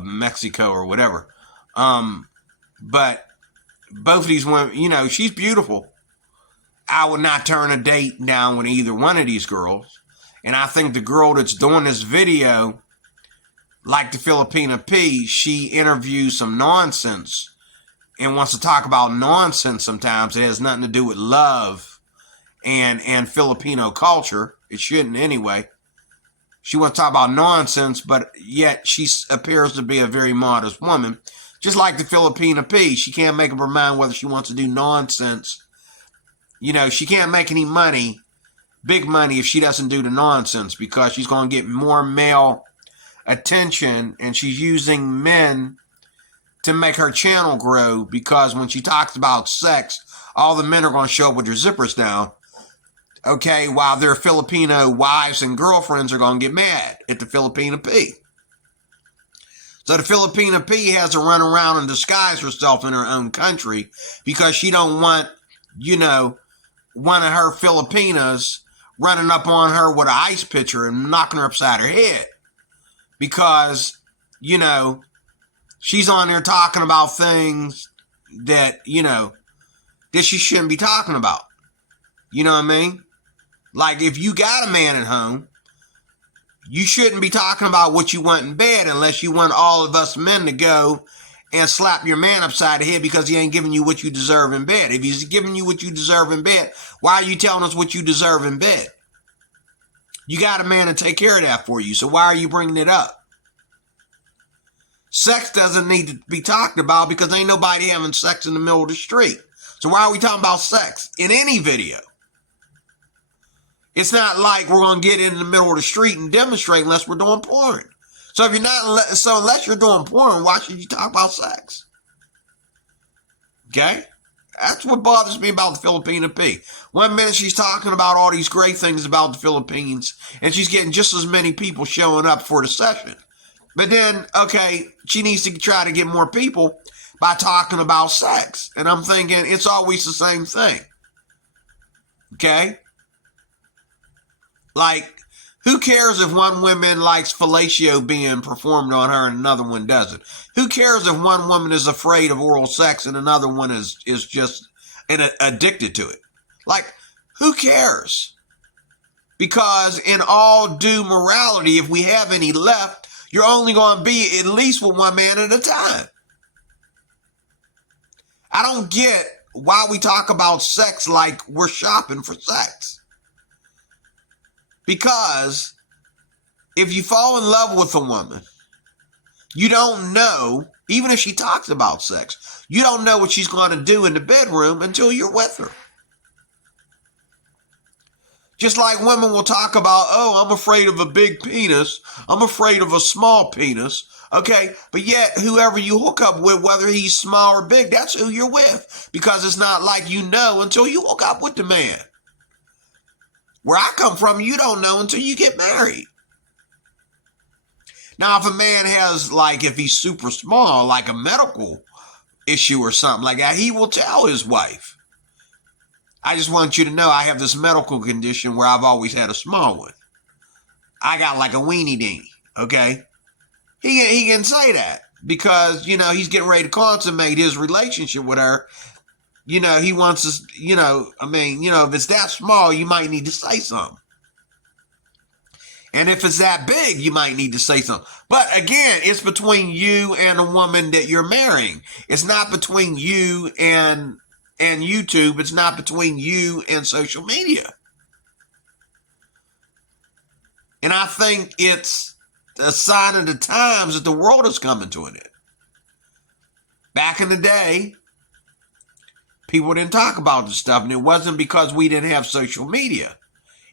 Mexico or whatever. But both of these women, she's beautiful. I would not turn a date down with either one of these girls. And I think the girl that's doing this video, like the Filipina P, she interviews some nonsense and wants to talk about nonsense sometimes. It has nothing to do with love and Filipino culture. It shouldn't anyway. She wants to talk about nonsense, but yet she appears to be a very modest woman. Just like the Filipina P, she can't make up her mind whether she wants to do nonsense. She can't make any money, big money, if she doesn't do the nonsense, because she's going to get more male attention, and she's using men to make her channel grow, because when she talks about sex, all the men are going to show up with their zippers down. Okay, while their Filipino wives and girlfriends are going to get mad at the Filipina P. So the Filipina P has to run around and disguise herself in her own country because she don't want, one of her Filipinas running up on her with an ice pitcher and knocking her upside her head. Because, she's on there talking about things that, that she shouldn't be talking about. You know what I mean? Like, if you got a man at home, you shouldn't be talking about what you want in bed unless you want all of us men to go and slap your man upside the head because he ain't giving you what you deserve in bed. If he's giving you what you deserve in bed, why are you telling us what you deserve in bed? You got a man to take care of that for you, so why are you bringing it up? Sex doesn't need to be talked about because ain't nobody having sex in the middle of the street. So why are we talking about sex in any video? It's not like we're going to get in the middle of the street and demonstrate unless we're doing porn. So unless you're doing porn, why should you talk about sex? Okay? That's what bothers me about the Filipina P. One minute she's talking about all these great things about the Philippines, and she's getting just as many people showing up for the session. But then, okay, she needs to try to get more people by talking about sex. And I'm thinking it's always the same thing. Okay? Like, who cares if one woman likes fellatio being performed on her and another one doesn't? Who cares if one woman is afraid of oral sex and another one is just addicted to it? Like, who cares? Because in all due morality, if we have any left, you're only going to be at least with one man at a time. I don't get why we talk about sex like we're shopping for sex. Because if you fall in love with a woman, you don't know, even if she talks about sex, you don't know what she's going to do in the bedroom until you're with her. Just like women will talk about, oh, I'm afraid of a big penis. I'm afraid of a small penis. Okay, but yet whoever you hook up with, whether he's small or big, that's who you're with. Because it's not like you know until you hook up with the man. Where I come from, you don't know until you get married. Now, if a man has, like, if he's super small, like a medical issue or something like that, he will tell his wife. I just want you to know I have this medical condition where I've always had a small one. I got like a weenie deenie, okay? He can say that because, you know, he's getting ready to consummate his relationship with her. You know, he wants us, you know, I mean, you know, if it's that small, you might need to say something. And if it's that big, you might need to say something. But again, it's between you and a woman that you're marrying. It's not between you and YouTube. It's not between you and social media. And I think it's a sign of the times that the world is coming to an end. Back in the day, people didn't talk about this stuff, and it wasn't because we didn't have social media.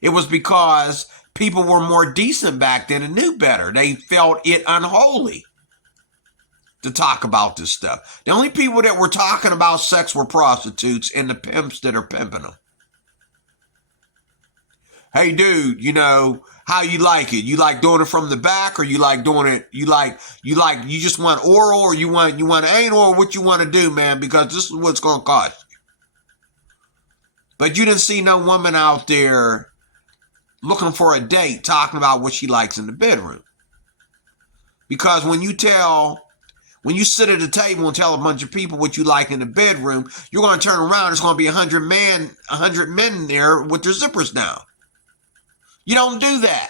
It was because people were more decent back then and knew better. They felt it unholy to talk about this stuff. The only people that were talking about sex were prostitutes and the pimps that are pimping them. Hey, dude, you know, how you like it? You like doing it from the back, or you like doing it, you just want oral, or you want anal, or what you want to do, man, because this is what it's going to cost you. But you didn't see no woman out there looking for a date talking about what she likes in the bedroom. Because when you sit at a table and tell a bunch of people what you like in the bedroom, you're going to turn around, there's going to be 100 men in there with their zippers down. You don't do that.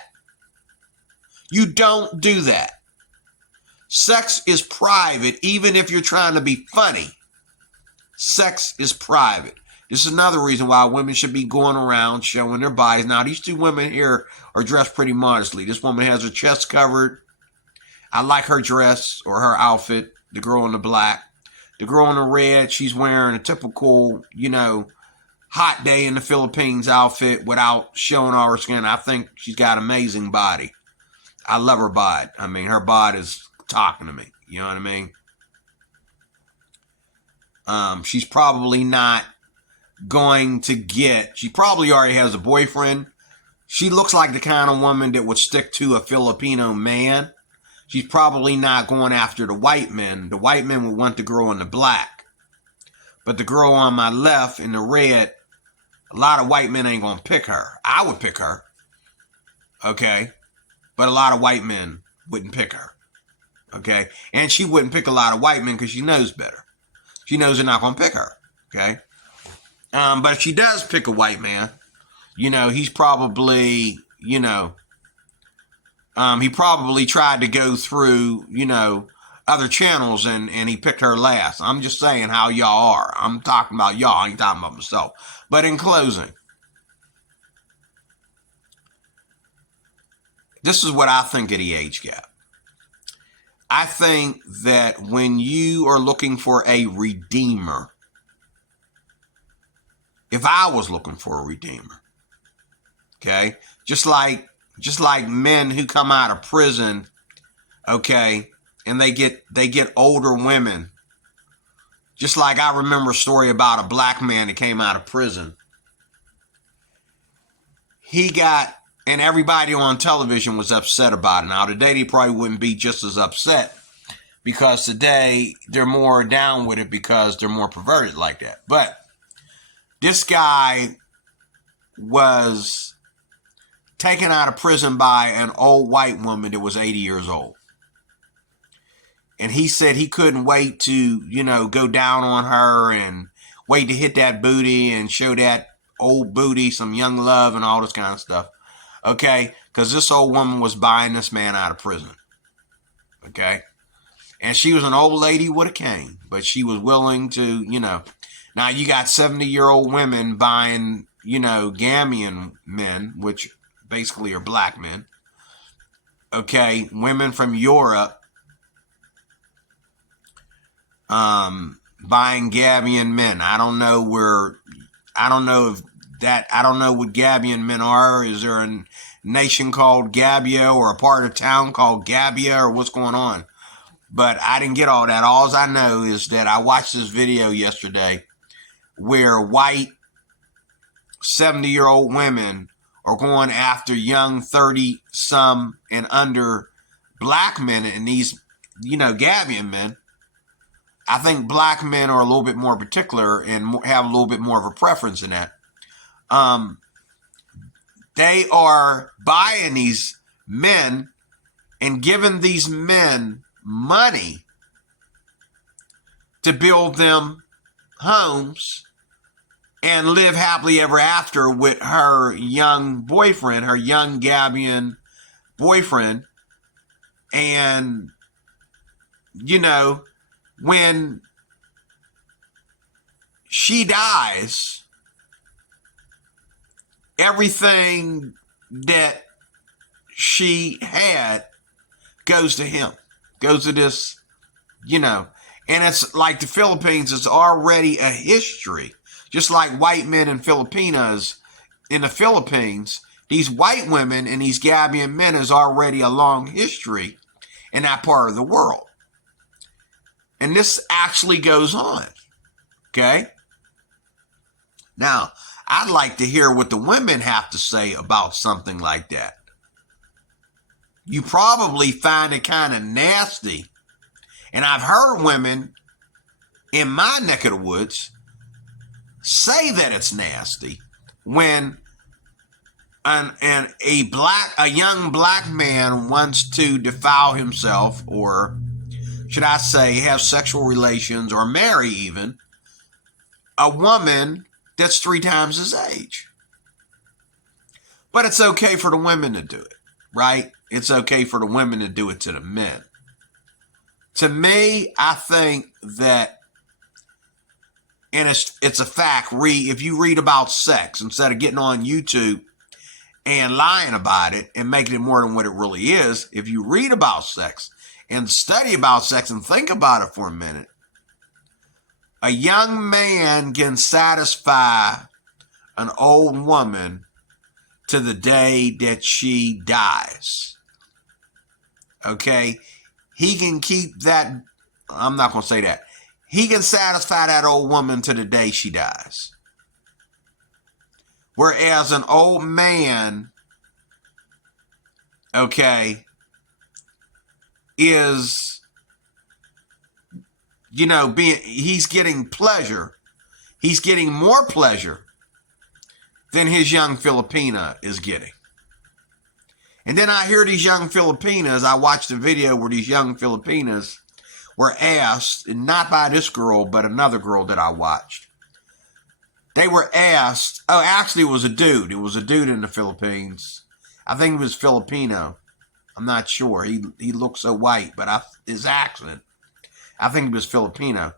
You don't do that. Sex is private, even if you're trying to be funny. Sex is private. This is another reason why women should be going around showing their bodies. Now, these two women here are dressed pretty modestly. This woman has her chest covered. I like her dress or her outfit, the girl in the black. The girl in the red, she's wearing a typical, you know, hot day in the Philippines outfit without showing all her skin. I think she's got an amazing body. I love her bod. I mean, her bod is talking to me. You know what I mean? She's probably not going to get, she probably already has a boyfriend. She looks like the kind of woman that would stick to a Filipino man. She's probably not going after the white men. The white men would want the girl in the black. But the girl on my left in the red, a lot of white men ain't going to pick her. I would pick her. Okay? But a lot of white men wouldn't pick her. Okay? And she wouldn't pick a lot of white men because she knows better. She knows they're not going to pick her. Okay? But if she does pick a white man, you know, he's probably, you know, he probably tried to go through, you know, other channels and he picked her last. I'm just saying how y'all are. I'm talking about y'all. I ain't talking about myself. But in closing, this is what I think of the age gap. I think that when you are looking for a redeemer, if I was looking for a redeemer, okay, just like men who come out of prison, okay, and they get older women. Just like I remember a story about a black man that came out of prison. He got And everybody on television was upset about it. Now, today they probably wouldn't be just as upset because today they're more down with it because they're more perverted like that. But this guy was taken out of prison by an old white woman that was 80 years old. And he said he couldn't wait to, go down on her and wait to hit that booty and show that old booty some young love and all this kind of stuff. Okay? Because this old woman was buying this man out of prison. Okay? And she was an old lady with a cane, but she was willing to, Now you got 70-year-old women buying, Gambian men, which basically are black men. Okay? Women from Europe buying Gambian men. I don't know what Gambian men are. Is there a nation called Gambia or a part of town called Gambia or what's going on? But I didn't get all that. All I know is that I watched this video yesterday where white 70-year-old women are going after young 30-some and under black men and these, Gambian men. I think black men are a little bit more particular and have a little bit more of a preference in that. They are buying these men and giving these men money to build them homes and live happily ever after with her young boyfriend, her young Gambian boyfriend. And, when she dies, everything that she had goes to him, goes to this, and it's like the Philippines is already a history, just like white men and Filipinas in the Philippines. These white women and these Gambian men is already a long history in that part of the world. And this actually goes on, okay? Now, I'd like to hear what the women have to say about something like that. You probably find it kind of nasty. And I've heard women in my neck of the woods say that it's nasty when a young black man wants to defile himself, or should I say have sexual relations or marry even a woman that's 3 times his age. But it's okay for the women to do it, right? It's okay for the women to do it to the men. To me, I think that, and it's a fact, if you read about sex, instead of getting on YouTube and lying about it and making it more than what it really is, if you read about sex and study about sex and think about it for a minute, a young man can satisfy an old woman to the day that she dies. Okay? He can keep that, I'm not going to say that. He can satisfy that old woman to the day she dies. Whereas an old man, okay, is, he's getting pleasure. He's getting more pleasure than his young Filipina is getting. And then I hear these young Filipinas, I watched a video where these young Filipinas were asked, and not by this girl, but another girl that I watched. They were asked, actually it was a dude. It was a dude in the Philippines. I think he was Filipino. I'm not sure. He looked so white, but his accent, I think he was Filipino.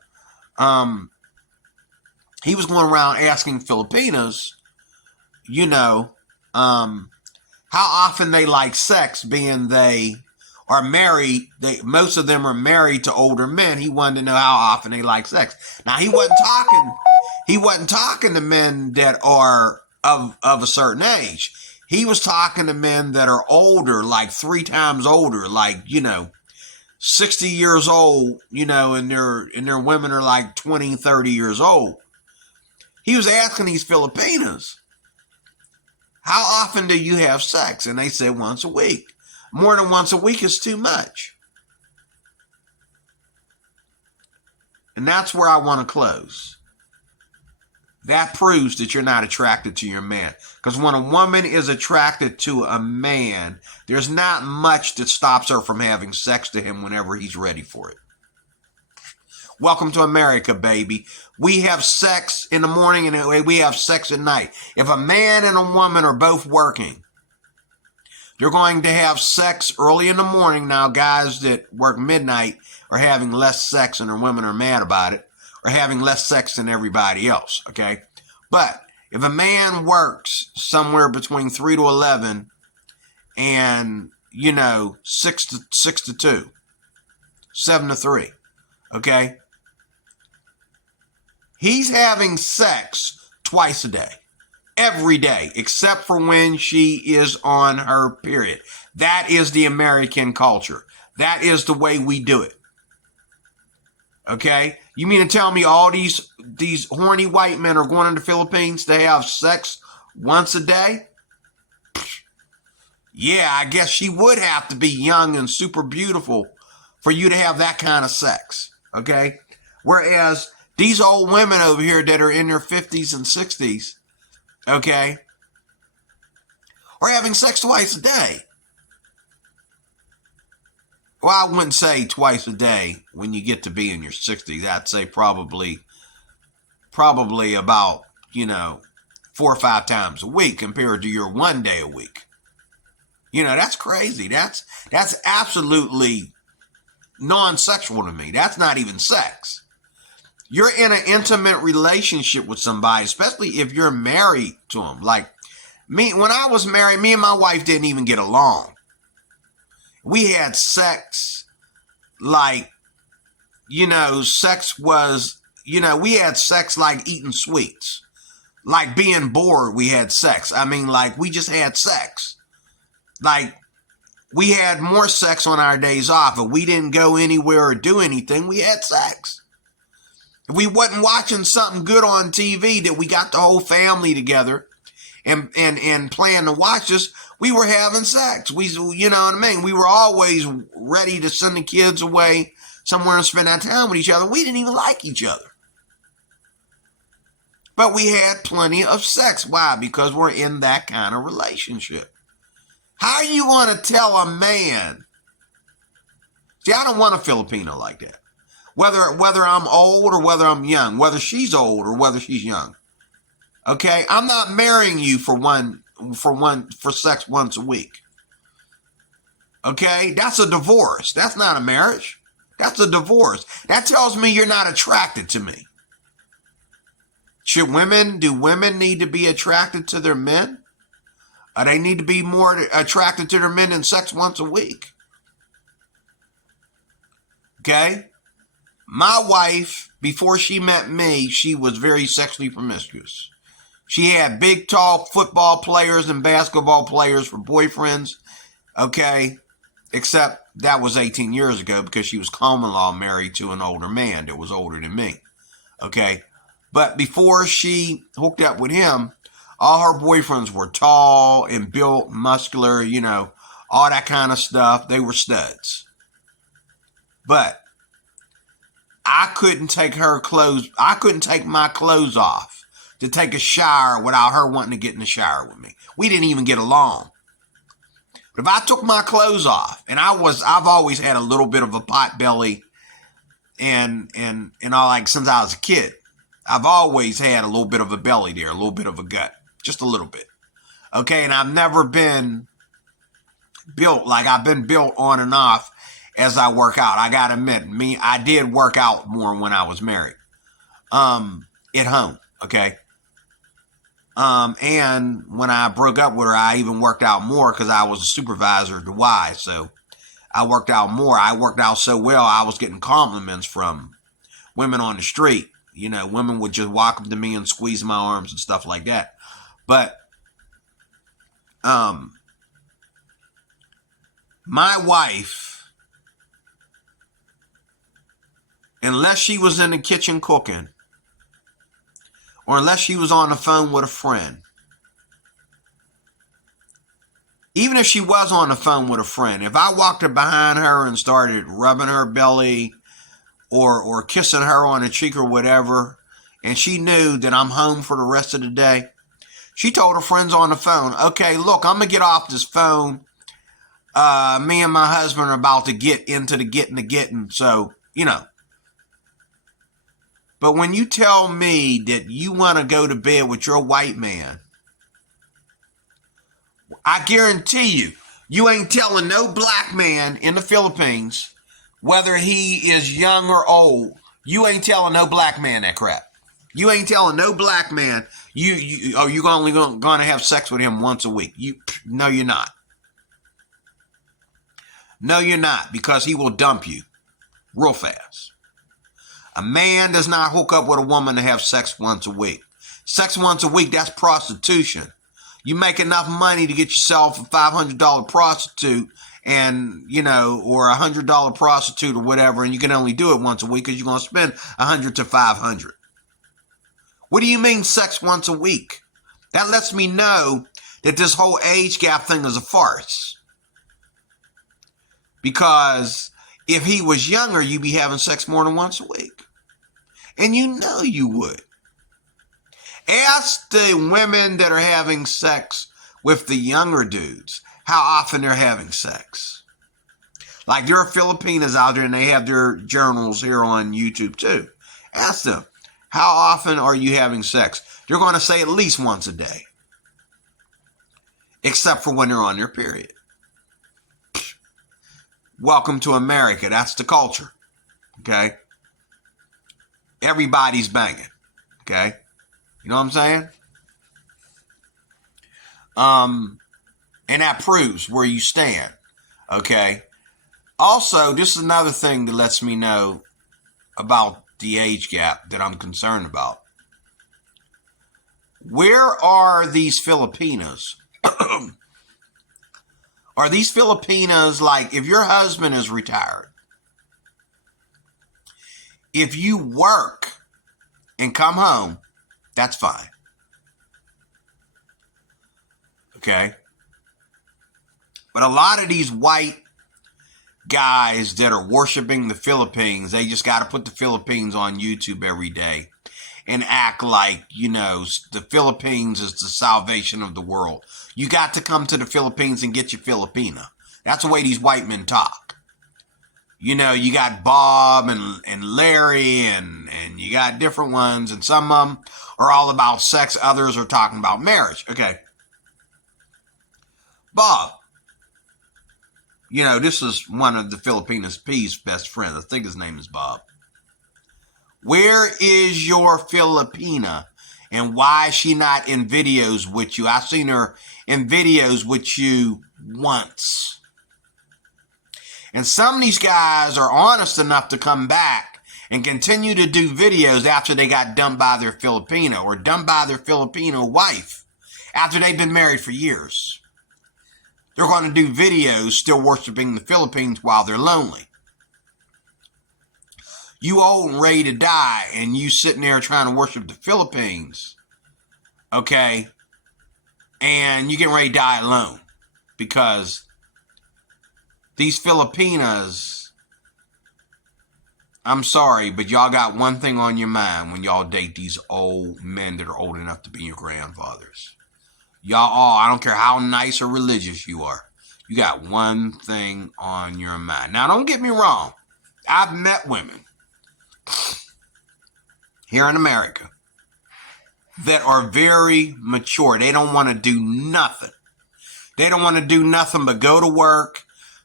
He was going around asking Filipinos, how often they like sex, being they are married. Most of them are married to older men. He wanted to know how often they like sex. Now he wasn't talking to men that are of a certain age. He was talking to men that are older, like 3 times older, like 60 years old, and their women are like 20, 30 years old. He was asking these Filipinas, how often do you have sex? And they say once a week. More than once a week is too much. And that's where I want to close. That proves that you're not attracted to your man. Because when a woman is attracted to a man, there's not much that stops her from having sex to him whenever he's ready for it. Welcome to America, baby. We have sex in the morning and we have sex at night. If a man and a woman are both working, they're going to have sex early in the morning. Now, guys that work midnight are having less sex and their women are mad about it, or having less sex than everybody else, okay? But if a man works somewhere between 3 to 11 and, 6 to 2, 7 to 3, okay? He's having sex twice a day, every day, except for when she is on her period. That is the American culture. That is the way we do it. Okay? You mean to tell me all these horny white men are going to the Philippines to have sex once a day? Yeah, I guess she would have to be young and super beautiful for you to have that kind of sex. Okay? Whereas these old women over here that are in their 50s and 60s, okay, are having sex twice a day. Well, I wouldn't say twice a day when you get to be in your 60s. I'd say probably about, 4 or 5 times a week compared to your 1 day a week. That's crazy. That's absolutely non-sexual to me. That's not even sex. You're in an intimate relationship with somebody, especially if you're married to them. Like me, when I was married, me and my wife didn't even get along. We had sex like, sex was, we had sex like eating sweets. Like being bored, we had sex. I mean, like we just had sex. Like we had more sex on our days off. If we didn't go anywhere or do anything, we had sex. If we wasn't watching something good on TV that we got the whole family together and plan to watch this, we were having sex. We were always ready to send the kids away somewhere and spend that time with each other. We didn't even like each other. But we had plenty of sex. Why? Because we're in that kind of relationship. How are you going to tell a man? See, I don't want a Filipino like that. Whether I'm old or whether I'm young, whether she's old or whether she's young. Okay? I'm not marrying you for sex once a week. Okay? That's a divorce. That's not a marriage. That's a divorce. That tells me you're not attracted to me. Do women need to be attracted to their men? Or they need to be more attracted to their men than sex once a week? Okay? My wife, before she met me, she was very sexually promiscuous. She had big, tall football players and basketball players for boyfriends. Okay? Except that was 18 years ago because she was common law married to an older man that was older than me. Okay? But before she hooked up with him, all her boyfriends were tall and built, muscular, all that kind of stuff. They were studs. But I couldn't take my clothes off to take a shower without her wanting to get in the shower with me. We didn't even get along. But if I took my clothes off, and I've always had a little bit of a pot belly and all, like since I was a kid. I've always had a little bit of a belly there, a little bit of a gut, just a little bit. Okay, and I've never been built like I've been built on and off as I work out. I gotta admit, I did work out more when I was married, at home. Okay, and when I broke up with her, I even worked out more because I was a supervisor at the Y. So I worked out more. I worked out so well, I was getting compliments from women on the street. Women would just walk up to me and squeeze my arms and stuff like that. But my wife, unless she was in the kitchen cooking, or unless she was on the phone with a friend, even if she was on the phone with a friend, if I walked up behind her and started rubbing her belly or kissing her on the cheek or whatever, and she knew that I'm home for the rest of the day, she told her friends on the phone, okay, look, I'm going to get off this phone. Me and my husband are about to get into the getting. So, But when you tell me that you want to go to bed with your white man, I guarantee you ain't telling no black man in the Philippines, whether he is young or old, you ain't telling no black man that crap. You ain't telling no black man you're only going to have sex with him once a week. No, you're not. No, you're not, because he will dump you real fast. A man does not hook up with a woman to have sex once a week. Sex once a week, that's prostitution. You make enough money to get yourself a $500 prostitute and, or a $100 prostitute or whatever, and you can only do it once a week because you're going to spend $100 to $500. What do you mean sex once a week? That lets me know that this whole age gap thing is a farce. Because if he was younger, you'd be having sex more than once a week. And you know you would. Ask the women that are having sex with the younger dudes how often they're having sex. Like, there are Filipinas out there and they have their journals here on YouTube too. Ask them, how often are you having sex? They're going to say at least once a day. Except for when they're on their period. Welcome to America. That's the culture. Okay? Everybody's banging. Okay? You know what I'm saying? And that proves where you stand. Okay? Also, this is another thing that lets me know about the age gap that I'm concerned about. Where are these Filipinos? Are these Filipinas, like, if your husband is retired, if you work and come home, that's fine. Okay? But a lot of these white guys that are worshiping the Philippines, they just got to put the Philippines on YouTube every day and act like, the Philippines is the salvation of the world. You got to come to the Philippines and get your Filipina. That's the way these white men talk. You got Bob and Larry and you got different ones, and some of them are all about sex. Others are talking about marriage. Okay. Bob. This is one of the Filipinas P's best friends. I think his name is Bob. Where is your Filipina? And why is she not in videos with you? I've seen her in videos with you once. And some of these guys are honest enough to come back and continue to do videos after they got dumped by their Filipino or dumped by their Filipino wife after they've been married for years. They're going to do videos still worshiping the Philippines while they're lonely. You old and ready to die, and you sitting there trying to worship the Philippines, okay, and you getting ready to die alone because these Filipinas, I'm sorry, but y'all got one thing on your mind when y'all date these old men that are old enough to be your grandfathers. Y'all all, I don't care how nice or religious you are, you got one thing on your mind. Now, don't get me wrong. I've met women here in America that are very mature. They don't want to do nothing. They don't want to do nothing but go to work,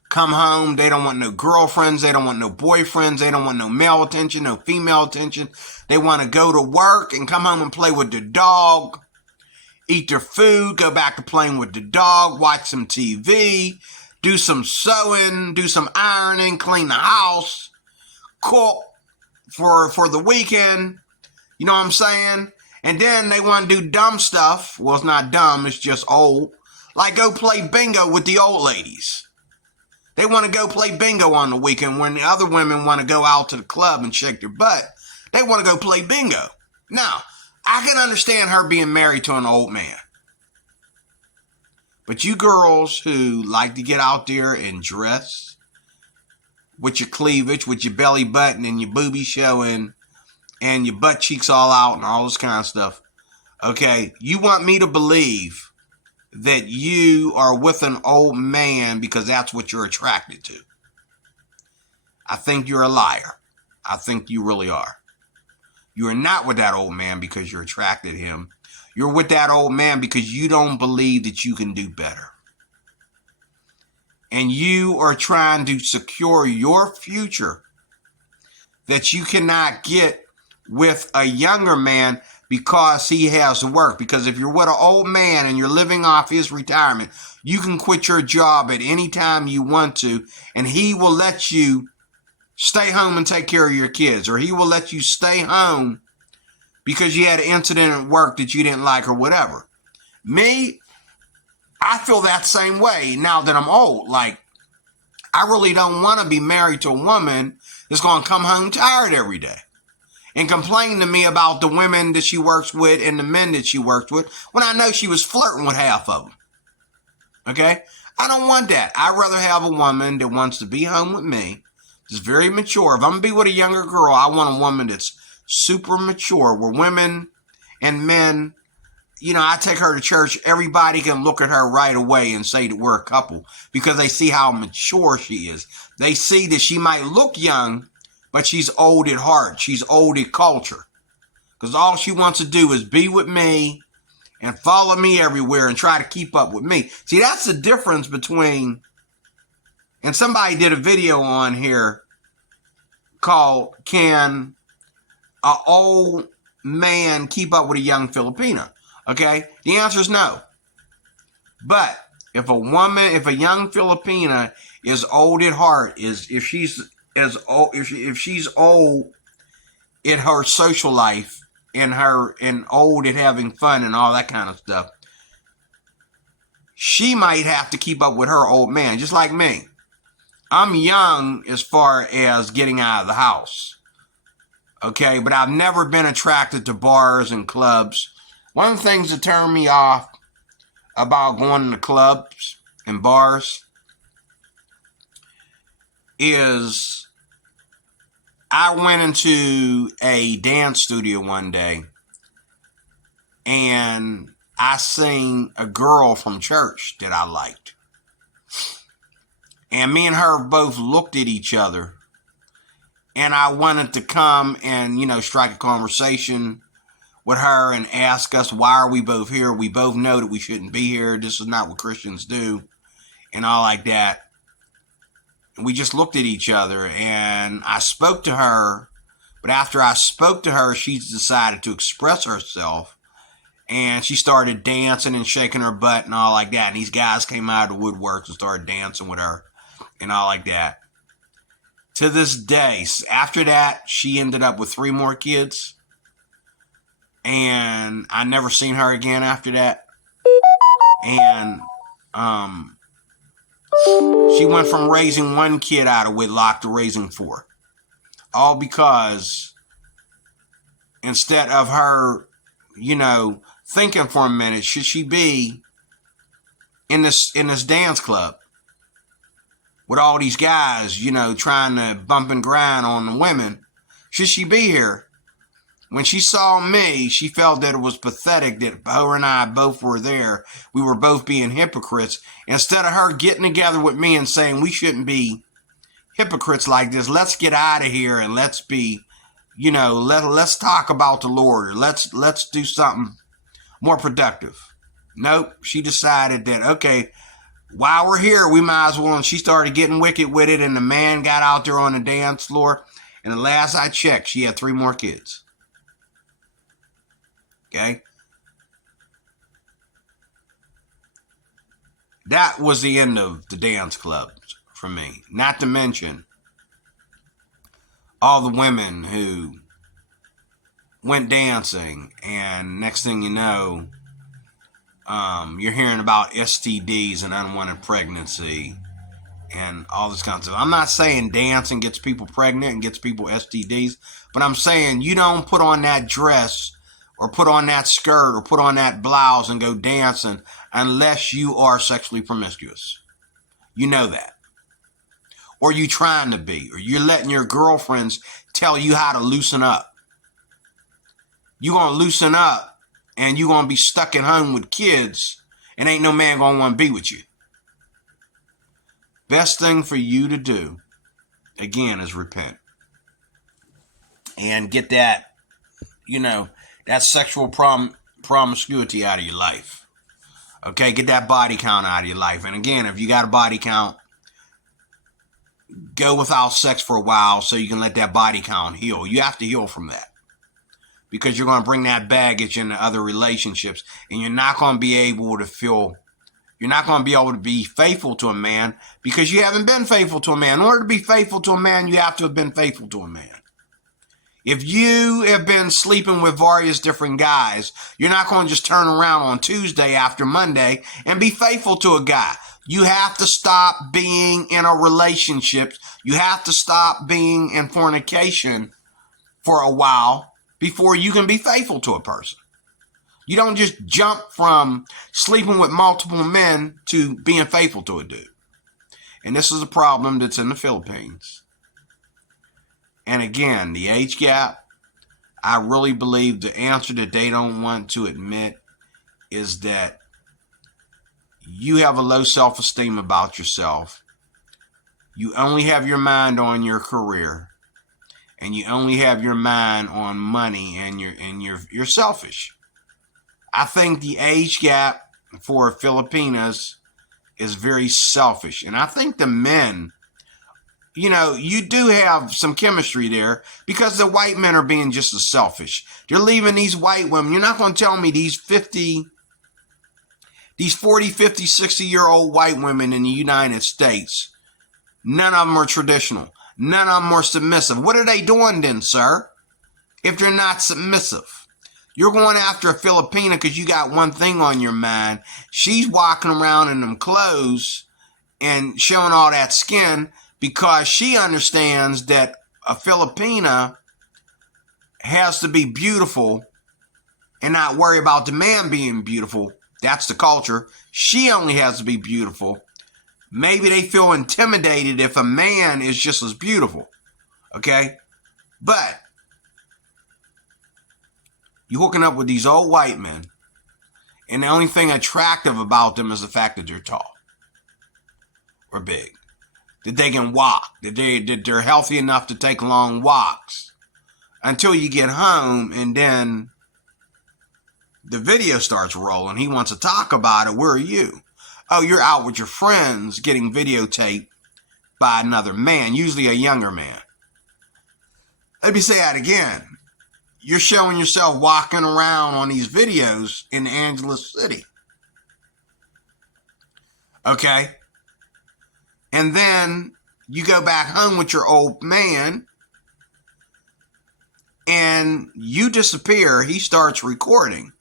come home. They don't want no girlfriends. They don't want no boyfriends. They don't want no male attention, no female attention. They want to go to work and come home and play with their dog, eat their food, go back to playing with the dog, watch some TV, do some sewing, do some ironing, clean the house, cook for the weekend. You know what I'm saying? And then they want to do dumb stuff. Well, it's not dumb. It's just old. Like go play bingo with the old ladies. They want to go play bingo on the weekend when the other women want to go out to the club and shake their butt. They want to go play bingo. Now, I can understand her being married to an old man. But you girls who like to get out there and dress with your cleavage, with your belly button and your boobies showing and your butt cheeks all out and all this kind of stuff, okay, you want me to believe that you are with an old man because that's what you're attracted to. I think you're a liar. I think you really are. You are not with that old man because you're attracted to him. You're with that old man because you don't believe that you can do better. And you are trying to secure your future that you cannot get with a younger man because he has work. Because if you're with an old man and you're living off his retirement, you can quit your job at any time you want to, and he will let you stay home and take care of your kids, or he will let you stay home because you had an incident at work that you didn't like or whatever. Me, I feel that same way now that I'm old. Like, I really don't want to be married to a woman that's going to come home tired every day and complain to me about the women that she works with and the men that she works with when I know she was flirting with half of them. Okay? I don't want that. I'd rather have a woman that wants to be home with me, that's very mature. If I'm going to be with a younger girl, I want a woman that's super mature, where women and men, you know, I take her to church, everybody can look at her right away and say that we're a couple because they see how mature she is. They see that she might look young, but she's old at heart. She's old at culture. Because all she wants to do is be with me and follow me everywhere and try to keep up with me. See, that's the difference between, and somebody did a video on here called, Can an Old Man Keep Up with a Young Filipina? Okay, the answer is no. But if a young Filipina is old at heart, if she's old in her social life and old at having fun and all that kind of stuff, she might have to keep up with her old man, just like me. I'm young as far as getting out of the house. Okay, but I've never been attracted to bars and clubs. One of the things that turned me off about going to clubs and bars is I went into a dance studio one day and I seen a girl from church that I liked. And me and her both looked at each other, and I wanted to come and, you know, strike a conversation with her and ask us, why are we both here? We both know that we shouldn't be here. This is not what Christians do, and all like that. And we just looked at each other, and I spoke to her, but after I spoke to her, she decided to express herself, and she started dancing and shaking her butt and all like that. And these guys came out of the woodworks and started dancing with her and all like that. To this day, after that, she ended up with 3 more kids. And I never seen her again after that. And she went from raising 1 kid out of wedlock to raising 4. All because instead of her, you know, thinking for a minute, should she be in this dance club with all these guys, you know, trying to bump and grind on the women? Should she be here? When she saw me, she felt that it was pathetic that her and I both were there. We were both being hypocrites. Instead of her getting together with me and saying we shouldn't be hypocrites like this, let's get out of here and let's be, you know, let's talk about the Lord. Let's do something more productive. Nope. She decided that, okay, while we're here, we might as well. And she started getting wicked with it, and the man got out there on the dance floor. And the last I checked, she had 3 more kids. Okay? That was the end of the dance clubs for me. Not to mention all the women who went dancing, and next thing you know, you're hearing about STDs and unwanted pregnancy and all this kind of stuff. I'm not saying dancing gets people pregnant and gets people STDs, but I'm saying you don't put on that dress or put on that skirt or put on that blouse and go dancing unless you are sexually promiscuous. You know that. Or you trying to be, or you're letting your girlfriends tell you how to loosen up. You're going to loosen up and you're going to be stuck at home with kids and ain't no man going to want to be with you. Best thing for you to do, again, is repent. And get that, that sexual promiscuity out of your life. Okay, get that body count out of your life. And again, if you got a body count, go without sex for a while so you can let that body count heal. You have to heal from that. Because you're going to bring that baggage into other relationships. And you're not going to be able to be faithful to a man because you haven't been faithful to a man. In order to be faithful to a man, you have to have been faithful to a man. If you have been sleeping with various different guys, you're not going to just turn around on Tuesday after Monday and be faithful to a guy. You have to stop being in a relationship. You have to stop being in fornication for a while before you can be faithful to a person. You don't just jump from sleeping with multiple men to being faithful to a dude. And this is a problem that's in the Philippines. And again, the age gap, I really believe the answer that they don't want to admit is that you have a low self-esteem about yourself. You only have your mind on your career. And you only have your mind on money, and you're selfish. I think the age gap for Filipinas is very selfish. And I think the men, you do have some chemistry there because the white men are being just as selfish. They're leaving these white women. You're not going to tell me these 40, 50, 60-year-old white women in the United States, none of them are traditional. None of them are submissive. What are they doing then, sir, if they're not submissive? You're going after a Filipina because you got one thing on your mind. She's walking around in them clothes and showing all that skin because she understands that a Filipina has to be beautiful and not worry about the man being beautiful. That's the culture. She only has to be beautiful. Maybe they feel intimidated if a man is just as beautiful. Okay? But you're hooking up with these old white men, and the only thing attractive about them is the fact that they're tall or big, that they can walk, that they're healthy enough to take long walks until you get home, and then the video starts rolling. He wants to talk about it. Where are you? Oh, you're out with your friends getting videotaped by another man, usually a younger man. Let me say that again. You're showing yourself walking around on these videos in Angeles City. Okay? And then you go back home with your old man and you disappear. He starts recording.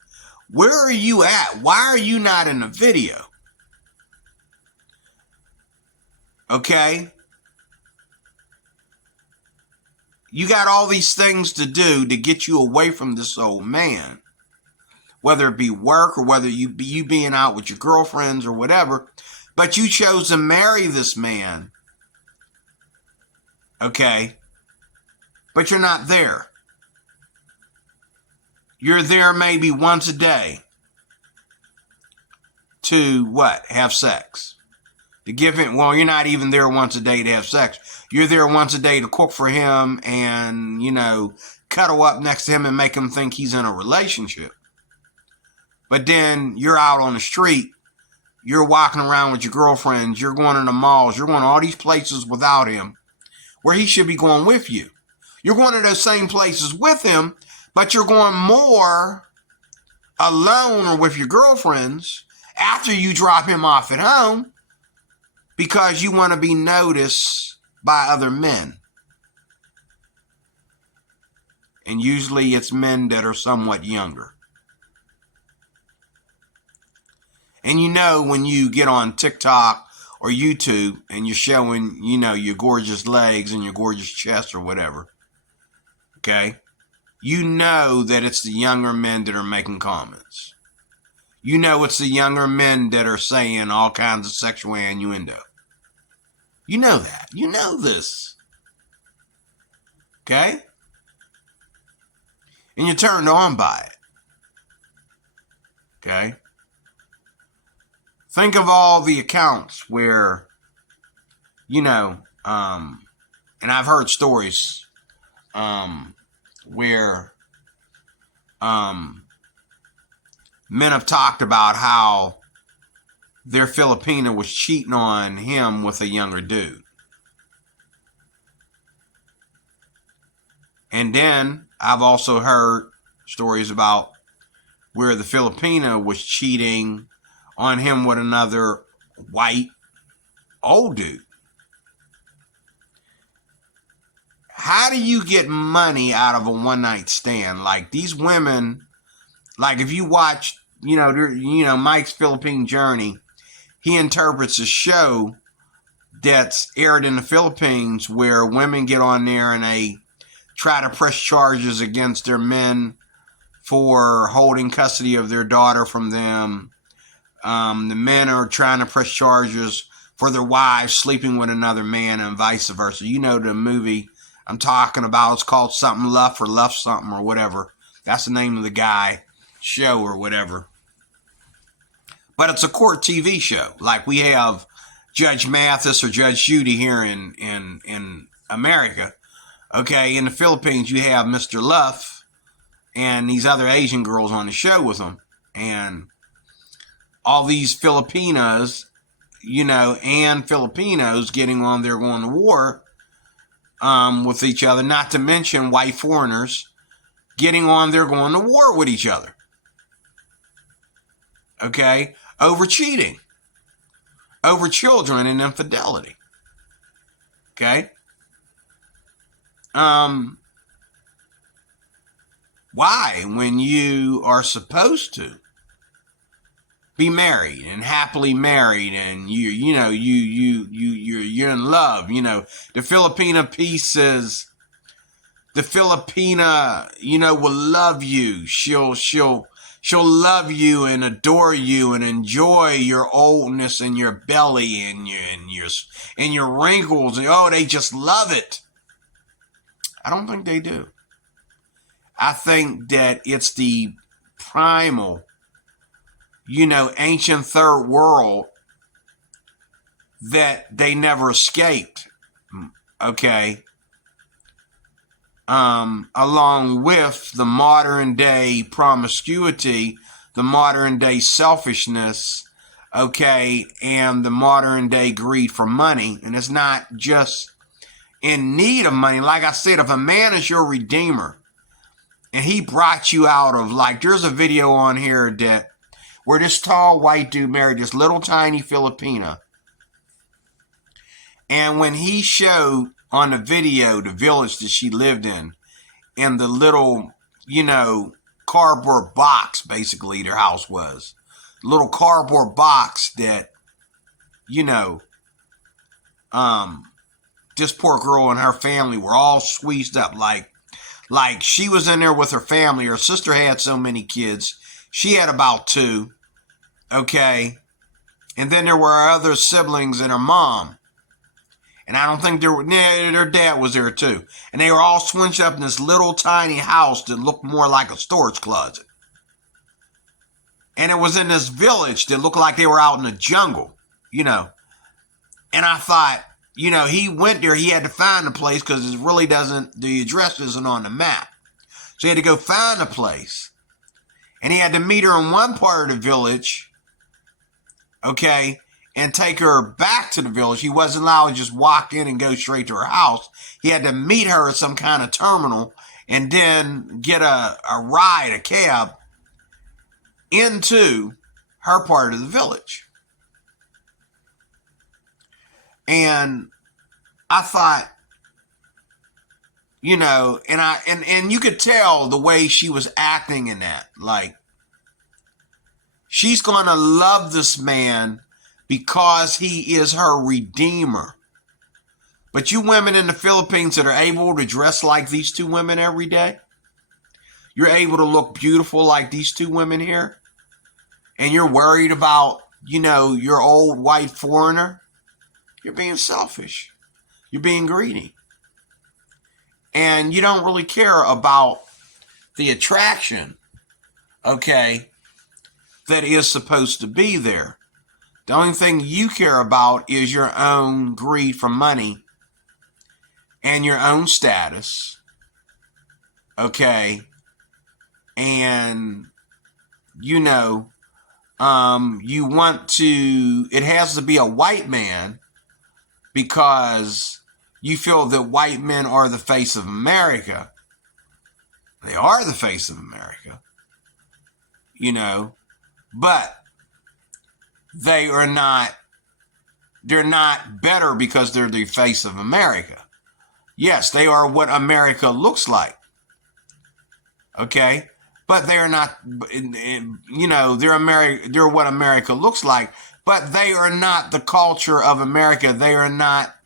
Where are you at? Why are you not in the video? Okay? You got all these things to do to get you away from this old man. Whether it be work or whether you being out with your girlfriends or whatever. But you chose to marry this man. Okay? But you're not there. You're there maybe once a day. To what? Have sex. To give him, well, you're not even there once a day to have sex. You're there once a day to cook for him and, cuddle up next to him and make him think he's in a relationship. But then you're out on the street. You're walking around with your girlfriends. You're going to the malls. You're going to all these places without him where he should be going with you. You're going to those same places with him, but you're going more alone or with your girlfriends after you drop him off at home because you want to be noticed by other men. And usually it's men that are somewhat younger. And when you get on TikTok or YouTube and you're showing, your gorgeous legs and your gorgeous chest or whatever. Okay? you know that it's the younger men that are making comments. You know it's the younger men that are saying all kinds of sexual innuendo. You know that. You know this. Okay? And you're turned on by it. Okay? Think of all the accounts where, and I've heard stories where men have talked about how their Filipina was cheating on him with a younger dude. And then I've also heard stories about where the Filipina was cheating on him with another white old dude. How do you get money out of a one-night stand? Like these women, like if you watch, Mike's Philippine Journey, he interprets a show that's aired in the Philippines where women get on there and they try to press charges against their men for holding custody of their daughter from them. The men are trying to press charges for their wives sleeping with another man and vice versa. You know the movie I'm talking about. It's called something Luff or Luff something or whatever. That's the name of the guy show or whatever. But it's a court TV show. Like we have Judge Mathis or Judge Judy here in America. Okay, in the Philippines you have Mr. Luff and these other Asian girls on the show with them. And all these Filipinas, and Filipinos getting on there going to war with each other, not to mention white foreigners getting on there going to war with each other. Okay? Over cheating. Over children and infidelity. Okay? Why? When you are supposed to be married and happily married and you're in love. The Filipina piece says the Filipina, will love you. She'll love you and adore you and enjoy your oldness and your belly and your wrinkles. And they just love it. I don't think they do. I think that it's the primal, ancient third world that they never escaped. Okay. Along with the modern day promiscuity, the modern day selfishness, okay, and the modern day greed for money. And it's not just in need of money. Like I said, if a man is your redeemer and he brought you out of, like, there's a video on here where this tall white dude married this little tiny Filipina. And when he showed on the video the village that she lived in and the little, cardboard box, basically their house was. Little cardboard box that, this poor girl and her family were all squeezed up. Like she was in there with her family. Her sister had so many kids. She had about 2. Okay. And then there were other siblings and her mom. And I don't think their dad was there too. And they were all swinched up in this little tiny house that looked more like a storage closet. And it was in this village that looked like they were out in the jungle, And I thought, he went there, he had to find the place because the address isn't on the map. So he had to go find the place. And he had to meet her in one part of the village, okay, and take her back to the village. He wasn't allowed to just walk in and go straight to her house. He had to meet her at some kind of terminal and then get a ride, a cab, into her part of the village. And I thought, and you could tell the way she was acting in that. Like, she's going to love this man because he is her redeemer. But you women in the Philippines that are able to dress like these 2 women every day, You're able to look beautiful like these two women here. And you're worried about, your old white foreigner. You're being selfish. You're being greedy. And you don't really care about the attraction, okay, that is supposed to be there. The only thing you care about is your own greed for money and your own status, okay, and, you want to, it has to be a white man because you feel that white men are the face of America. They are the face of America, but they're not better because they're the face of America. Yes, they are what America looks like. Okay? But they're not, they're what America looks like, but they are not the culture of America. They are not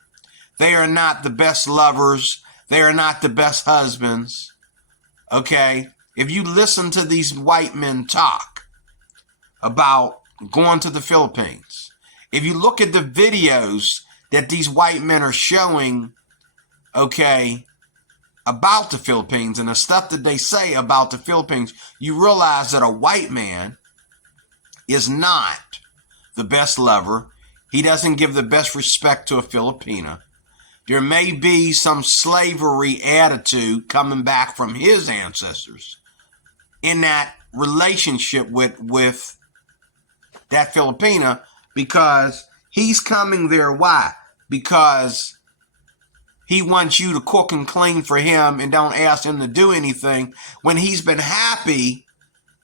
the best lovers. They are not the best husbands. Okay? If you listen to these white men talk about going to the Philippines, if you look at the videos that these white men are showing, okay, about the Philippines and the stuff that they say about the Philippines, you realize that a white man is not the best lover. He doesn't give the best respect to a Filipina. There may be some slavery attitude coming back from his ancestors in that relationship with that Filipina, because he's coming there. Why? Because he wants you to cook and clean for him and don't ask him to do anything when he's been happy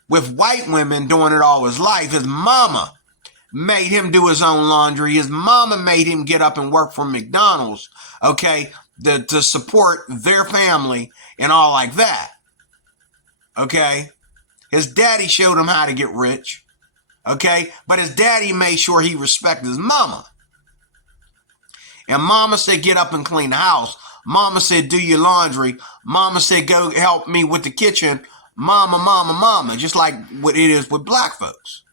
with white women doing it all his life. His mama made him do his own laundry. His mama made him get up and work for McDonald's, okay, to support their family and all like that, okay? His daddy showed him how to get rich, okay? But his daddy made sure he respected his mama. And mama said, get up and clean the house. Mama said, do your laundry. Mama said, go help me with the kitchen. Mama, just like what it is with black folks.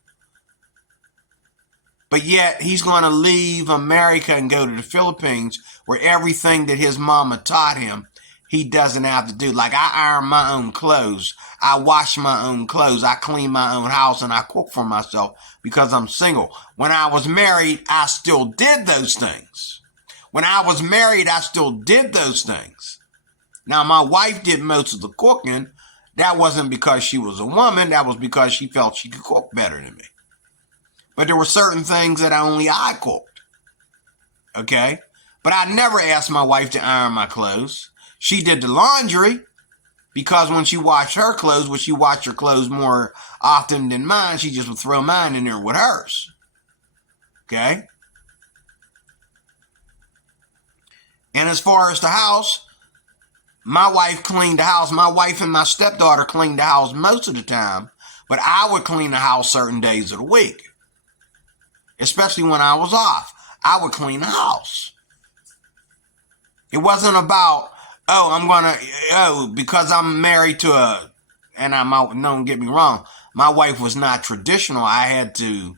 But yet he's going to leave America and go to the Philippines where everything that his mama taught him, he doesn't have to do. Like, I iron my own clothes. I wash my own clothes. I clean my own house and I cook for myself because I'm single. When I was married, I still did those things. When I was married, I still did those things. Now, my wife did most of the cooking. That wasn't because she was a woman. That was because she felt she could cook better than me. But there were certain things that only I cooked. Okay? But I never asked my wife to iron my clothes. She did the laundry because when she washed her clothes, when she washed her clothes more often than mine, she just would throw mine in there with hers. Okay? And as far as the house, my wife cleaned the house. My wife and my stepdaughter cleaned the house most of the time, but I would clean the house certain days of the week. Especially when I was off, I would clean the house. It wasn't about, because I'm married to don't get me wrong, my wife was not traditional. I had to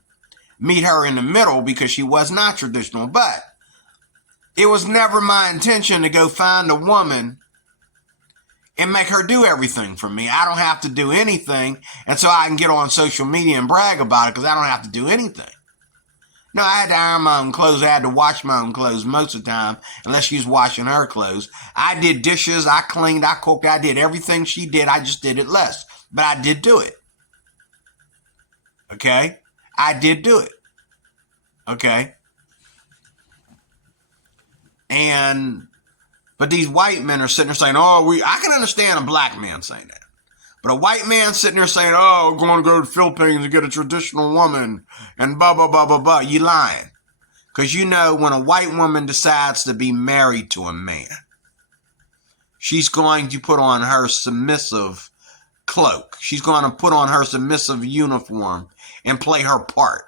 meet her in the middle because she was not traditional, but it was never my intention to go find a woman and make her do everything for me. I don't have to do anything, and so I can get on social media and brag about it because I don't have to do anything. No, I had to iron my own clothes. I had to wash my own clothes most of the time, unless she was washing her clothes. I did dishes, I cleaned, I cooked, I did everything she did. I just did it less, but I did do it. Okay? I did do it. Okay? But these white men are sitting there saying, I can understand a black man saying that. But a white man sitting there saying, we're going to go to the Philippines and get a traditional woman and blah, blah, blah, blah, blah. You lying. Because when a white woman decides to be married to a man, she's going to put on her submissive cloak. She's going to put on her submissive uniform and play her part.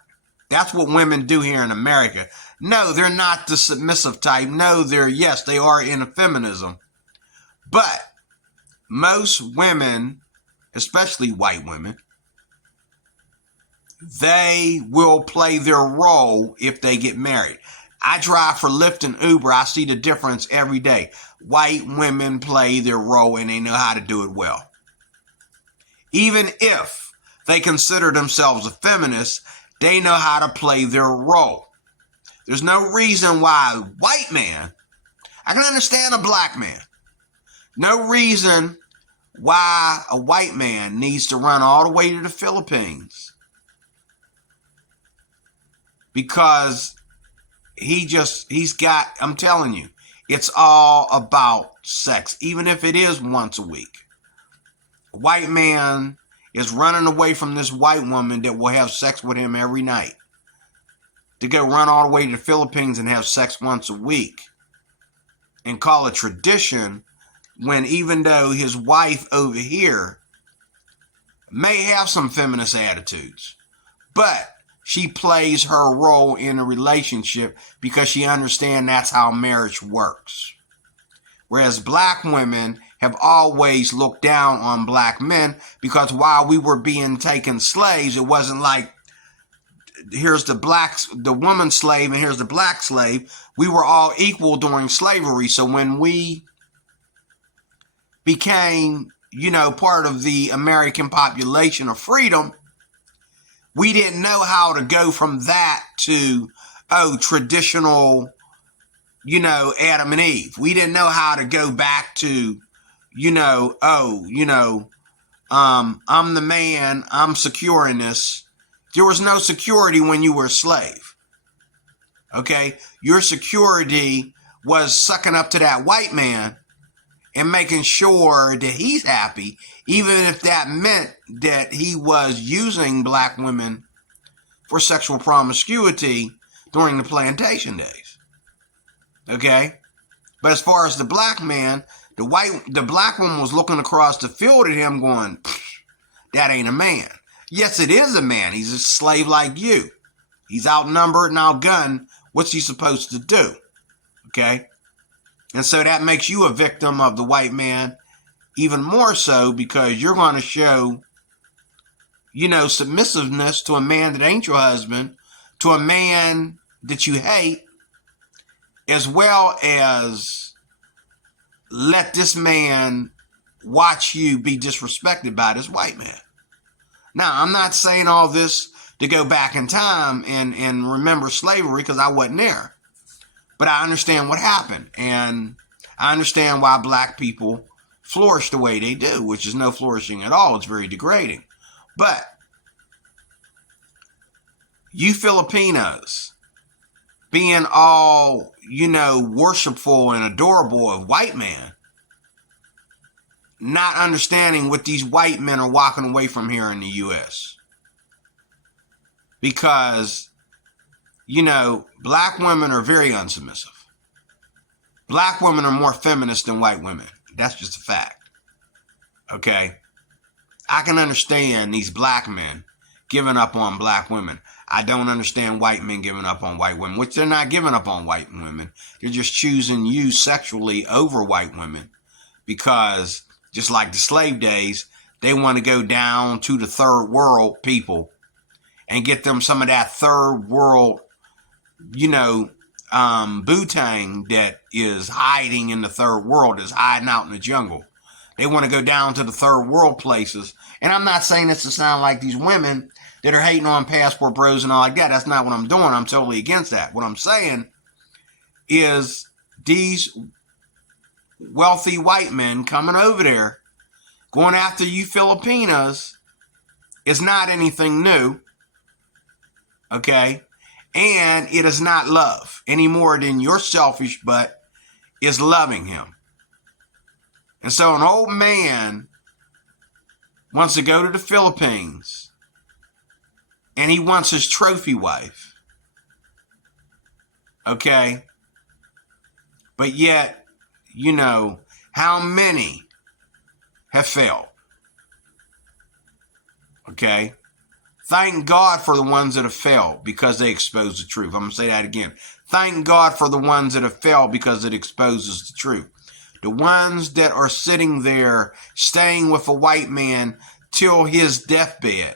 That's what women do here in America. No, they're not the submissive type. No, they are into feminism. But most women especially white women, they will play their role if they get married. I drive for Lyft and Uber. I see the difference every day. White women play their role and they know how to do it well. Even if they consider themselves a feminist, they know how to play their role. There's no reason why a white man, I can understand a black man, no reason why a white man needs to run all the way to the Philippines, because he's got, I'm telling you, it's all about sex, even if it is once a week. A white man is running away from this white woman that will have sex with him every night, to go run all the way to the Philippines and have sex once a week and call it tradition, when even though his wife over here may have some feminist attitudes, but she plays her role in a relationship because she understands that's how marriage works. Whereas black women have always looked down on black men, because while we were being taken slaves, it wasn't like here's the woman slave and here's the black slave. We were all equal during slavery. So when we became, part of the American population of freedom, we didn't know how to go from that to, traditional, Adam and Eve. We didn't know how to go back to, I'm the man, I'm secure in this. There was no security when you were a slave. Okay? Your security was sucking up to that white man and making sure that he's happy, even if that meant that he was using black women for sexual promiscuity during the plantation days. Okay? But as far as the black man, the black woman was looking across the field at him going, that ain't a man. Yes, it is a man. He's a slave like you. He's outnumbered and outgunned. What's he supposed to do? Okay? And so that makes you a victim of the white man even more so, because you're going to show, submissiveness to a man that ain't your husband, to a man that you hate, as well as let this man watch you be disrespected by this white man. Now, I'm not saying all this to go back in time and remember slavery, because I wasn't there. But I understand what happened. And I understand why black people flourish the way they do, which is no flourishing at all. It's very degrading. But you Filipinos being all, worshipful and adorable of white man, not understanding what these white men are walking away from here in the U.S. Because, black women are very unsubmissive. Black women are more feminist than white women. That's just a fact. Okay? I can understand these black men giving up on black women. I don't understand white men giving up on white women, which they're not giving up on white women. They're just choosing you sexually over white women, because just like the slave days, they want to go down to the third world people and get them some of that third world, bootang that is hiding in the third world, is hiding out in the jungle. They want to go down to the third world places. And I'm not saying this to sound like these women that are hating on passport bros and all like that. That's not what I'm doing. I'm totally against that. What I'm saying is these wealthy white men coming over there, going after you Filipinos, is not anything new. Okay? And it is not love any more than your selfish butt is loving him. And so an old man wants to go to the Philippines and he wants his trophy wife. Okay? But yet, how many have failed? Okay? Thank God for the ones that have failed, because they expose the truth. I'm going to say that again. Thank God for the ones that have failed, because it exposes the truth. The ones that are sitting there staying with a white man till his deathbed.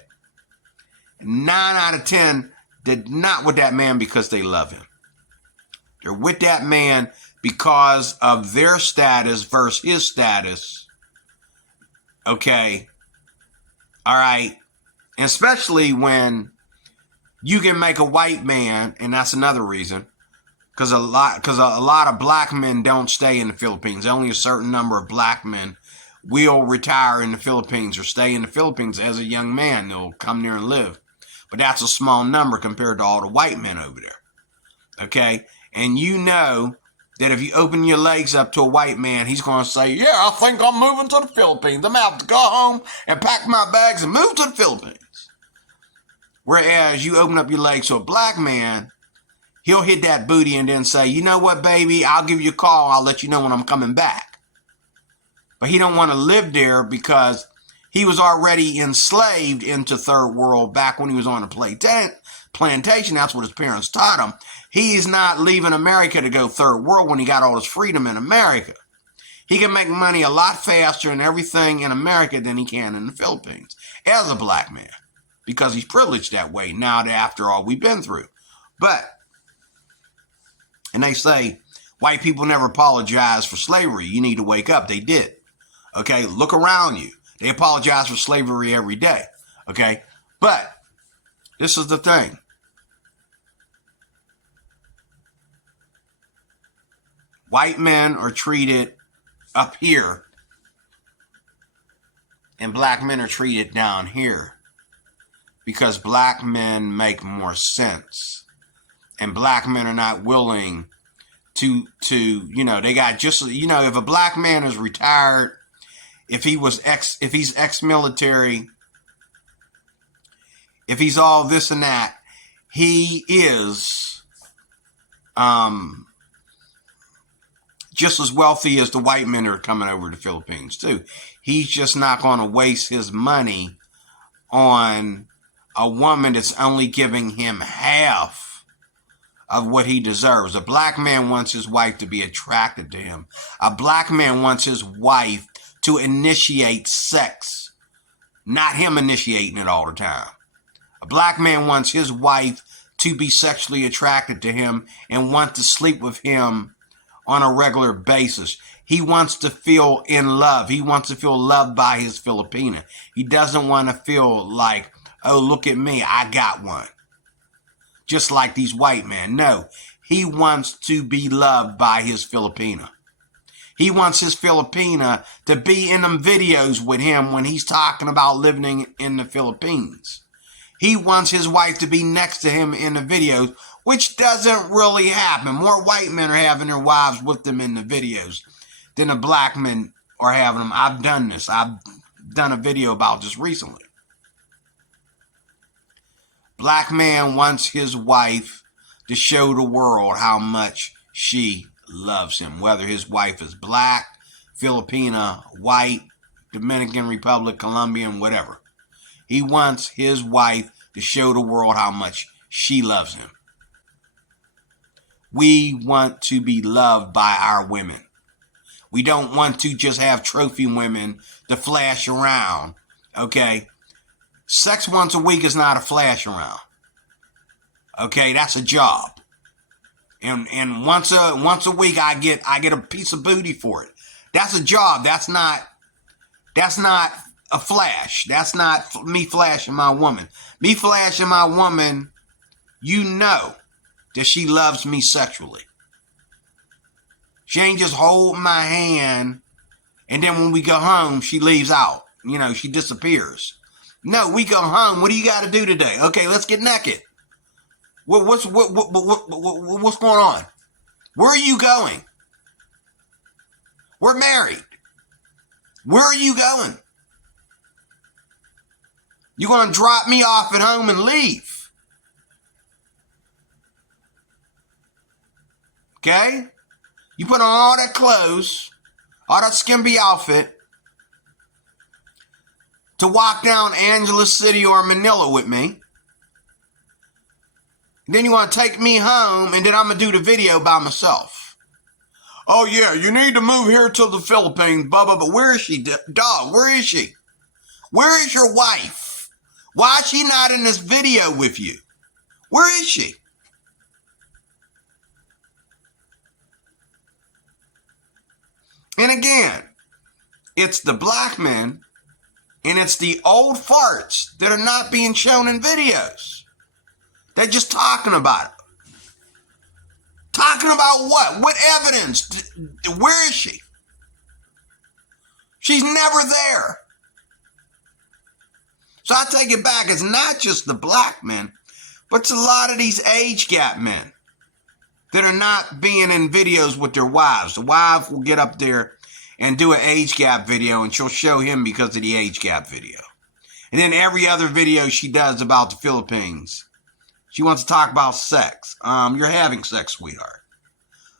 9 out of 10 did not with that man because they love him. They're with that man because of their status versus his status. Okay. All right. And especially when you can make a white man, and that's another reason, because a lot of black men don't stay in the Philippines. Only a certain number of black men will retire in the Philippines or stay in the Philippines as a young man. They'll come there and live. But that's a small number compared to all the white men over there. Okay? And you know that if you open your legs up to a white man, he's going to say, yeah, I think I'm moving to the Philippines. I'm going to have to go home and pack my bags and move to the Philippines. Whereas you open up your legs to a black man, he'll hit that booty and then say, you know what, baby, I'll give you a call. I'll let you know when I'm coming back. But he don't want to live there because he was already enslaved into third world back when he was on a plantation. That's what his parents taught him. He's not leaving America to go third world when he got all his freedom in America. He can make money a lot faster and everything in America than he can in the Philippines as a black man because he's privileged that way now after all we've been through. And they say white people never apologize for slavery. You need to wake up. They did. Okay, look around you. They apologize for slavery every day. Okay, but this is the thing. White men are treated up here and black men are treated down here because black men make more sense and black men are not willing to they got just, if a black man is retired, if he's ex-military, if he's all this and that, he is just as wealthy as the white men that are coming over to the Philippines too. He's just not going to waste his money on a woman that's only giving him half of what he deserves. A black man wants his wife to be attracted to him. A black man wants his wife to initiate sex, not him initiating it all the time. A black man wants his wife to be sexually attracted to him and want to sleep with him on a regular basis. He wants to feel in love. He wants to feel loved by his Filipina. He doesn't want to feel like, oh, look at me, I got one. Just like these white men. No, he wants to be loved by his Filipina. He wants his Filipina to be in them videos with him when he's talking about living in the Philippines. He wants his wife to be next to him in the videos, which doesn't really happen. More white men are having their wives with them in the videos than the black men are having them. I've done this. I've done a video about this recently. Black man wants his wife to show the world how much she loves him, whether his wife is black, Filipina, white, Dominican Republic, Colombian, whatever. He wants his wife to show the world how much she loves him. We want to be loved by our women. We don't want to just have trophy women to flash around, okay? Sex once a week is not a flash around. Okay, that's a job. And once a week I get a piece of booty for it. That's a job. That's not a flash. That's not me flashing my woman. Me flashing my woman, you know that she loves me sexually. She ain't just holding my hand and then when we go home, she leaves out. She disappears. No, we go home. What do you got to do today? Okay, let's get naked. What's going on? Where are you going? We're married. Where are you going? You're going to drop me off at home and leave. Okay? You put on all that clothes, all that skimpy outfit, to walk down Angeles City or Manila with me. Then you want to take me home and then I'm going to do the video by myself. Oh yeah, you need to move here to the Philippines, blah, blah, blah. Where is she, dog? Where is she? Where is your wife? Why is she not in this video with you? Where is she? And again, it's the black men and it's the old farts that are not being shown in videos. They're just talking about it. Talking about what? What evidence? Where is she? She's never there. So I take it back. It's not just the black men, but it's a lot of these age gap men that are not being in videos with their wives. The wife will get up there and do an age gap video, and she'll show him because of the age gap video. And then every other video she does about the Philippines, she wants to talk about sex. You're having sex, sweetheart.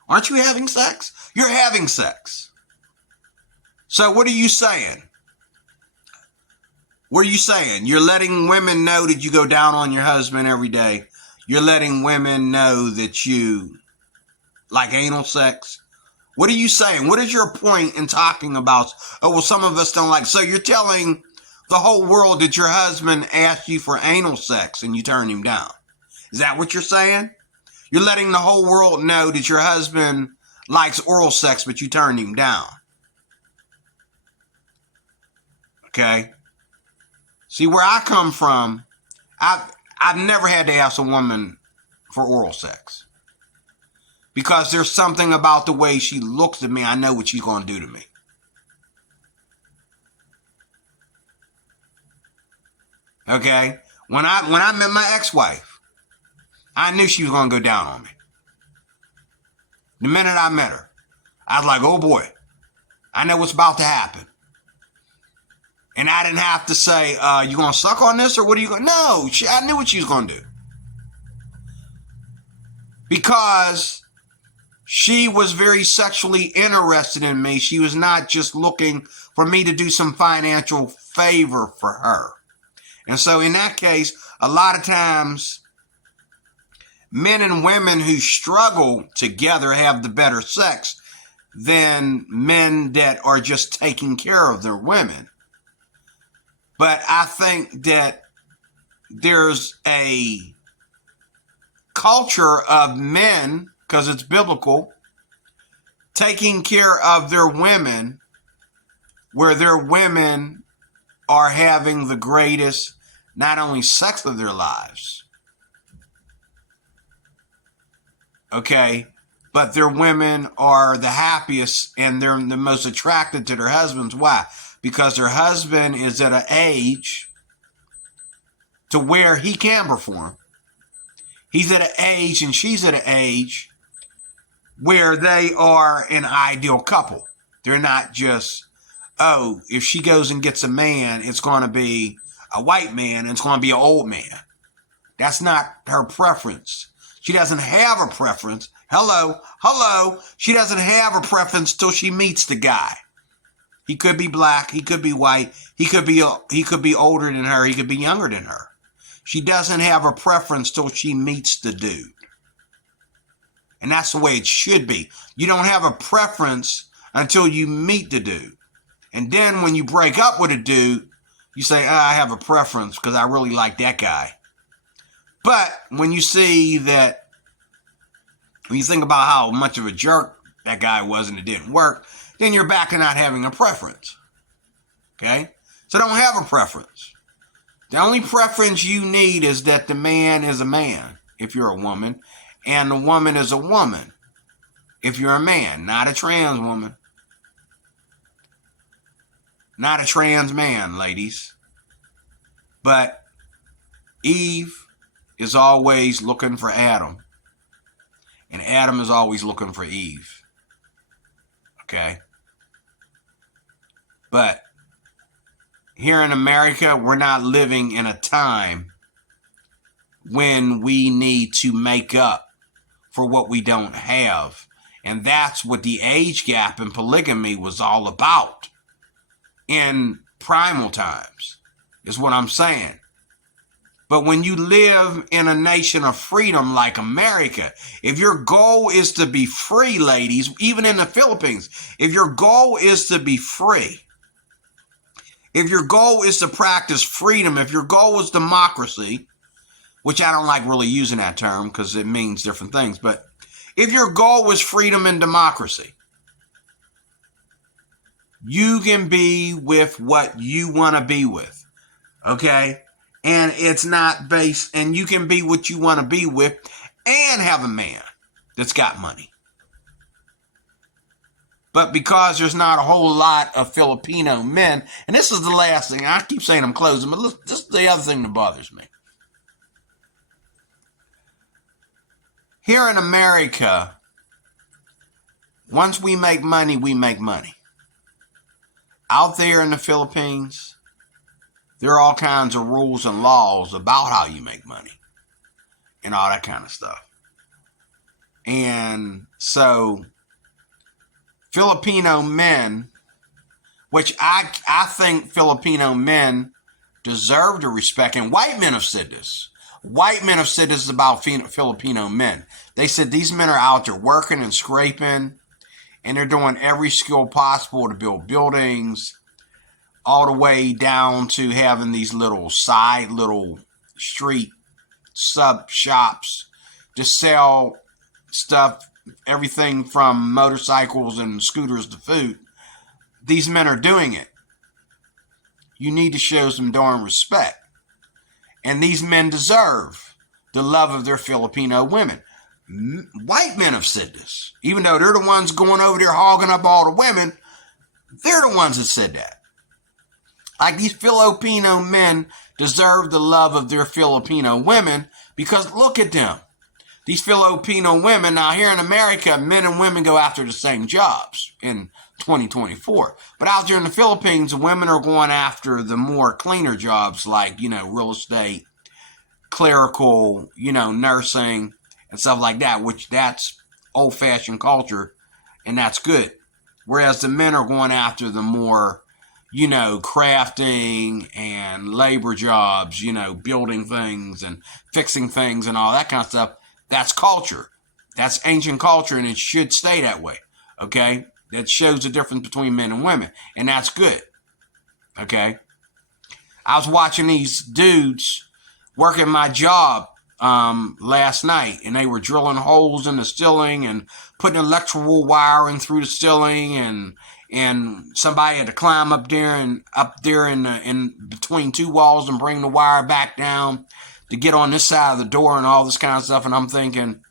Aren't you having sex? You're having sex. So what are you saying? What are you saying? You're letting women know that you go down on your husband every day. You're letting women know that you like anal sex. What are you saying? What is your point in talking about, oh, well, some of us don't like. So you're telling the whole world that your husband asked you for anal sex and you turned him down. Is that what you're saying? You're letting the whole world know that your husband likes oral sex, but you turned him down. Okay? See, where I come from, I've never had to ask a woman for oral sex. Because there's something about the way she looks at me, I know what she's going to do to me. Okay? When I met my ex-wife, I knew she was going to go down on me. The minute I met her, I was like, oh boy, I know what's about to happen. And I didn't have to say, you going to suck on this or what are you going to? No, I knew what she was going to do. Because she was very sexually interested in me. She was not just looking for me to do some financial favor for her. And so in that case, a lot of times, men and women who struggle together have the better sex than men that are just taking care of their women. But I think that there's a culture of men, because it's biblical, taking care of their women where their women are having the greatest, not only sex of their lives, okay, but their women are the happiest and they're the most attracted to their husbands. Why? Because their husband is at an age to where he can perform. He's at an age and she's at an age where they are an ideal couple. They're not just, oh, if she goes and gets a man, it's going to be a white man and it's going to be an old man. That's not her preference. She doesn't have a preference. Hello. She doesn't have a preference till she meets the guy. He could be black. He could be white. He could be older than her. He could be younger than her. She doesn't have a preference till she meets the dude. And that's the way it should be. You don't have a preference until you meet the dude. And then when you break up with a dude, you say, I have a preference because I really like that guy. But when you see that, when you think about how much of a jerk that guy was and it didn't work, then you're back to not having a preference. Okay? So don't have a preference. The only preference you need is that the man is a man, if you're a woman, and the woman is a woman, if you're a man, not a trans woman. Not a trans man, ladies. But Eve is always looking for Adam. And Adam is always looking for Eve. Okay? But here in America, we're not living in a time when we need to make up for what we don't have. And that's what the age gap and polygamy was all about in primal times, is what I'm saying. But when you live in a nation of freedom like America, if your goal is to be free, ladies, even in the Philippines, if your goal is to be free, If your goal is to practice freedom, if your goal is democracy, which I don't like really using that term because it means different things, but if your goal was freedom and democracy, you can be with what you want to be with, okay? And it's not based, and you can be what you want to be with and have a man that's got money. But because there's not a whole lot of Filipino men, and this is the last thing, I keep saying I'm closing, but this is the other thing that bothers me. Here in America, once we make money, we make money. Out there in the Philippines, there are all kinds of rules and laws about how you make money and all that kind of stuff. And so Filipino men, which I think Filipino men deserve the respect, and white men have said this. White men have said this about Filipino men. They said these men are out there working and scraping, and they're doing every skill possible to build buildings, all the way down to having these little street sub shops to sell stuff, everything from motorcycles and scooters to food. These men are doing it. You need to show some darn respect. And these men deserve the love of their Filipino women. White men have said this. Even though they're the ones going over there hogging up all the women, they're the ones that said that. Like, these Filipino men deserve the love of their Filipino women because look at them. These Filipino women, now here in America, men and women go after the same jobs in 2024. But out there in the Philippines, women are going after the more cleaner jobs like, real estate, clerical, nursing and stuff like that, which that's old-fashioned culture and that's good. Whereas the men are going after the more, crafting and labor jobs, building things and fixing things and all that kind of stuff. That's culture. That's ancient culture, and it should stay that way, okay? That shows the difference between men and women, and that's good, okay? I was watching these dudes working my job last night, and they were drilling holes in the ceiling and putting electrical wiring through the ceiling, and somebody had to climb up there in between two walls and bring the wire back down to get on this side of the door and all this kind of stuff. And I'm thinking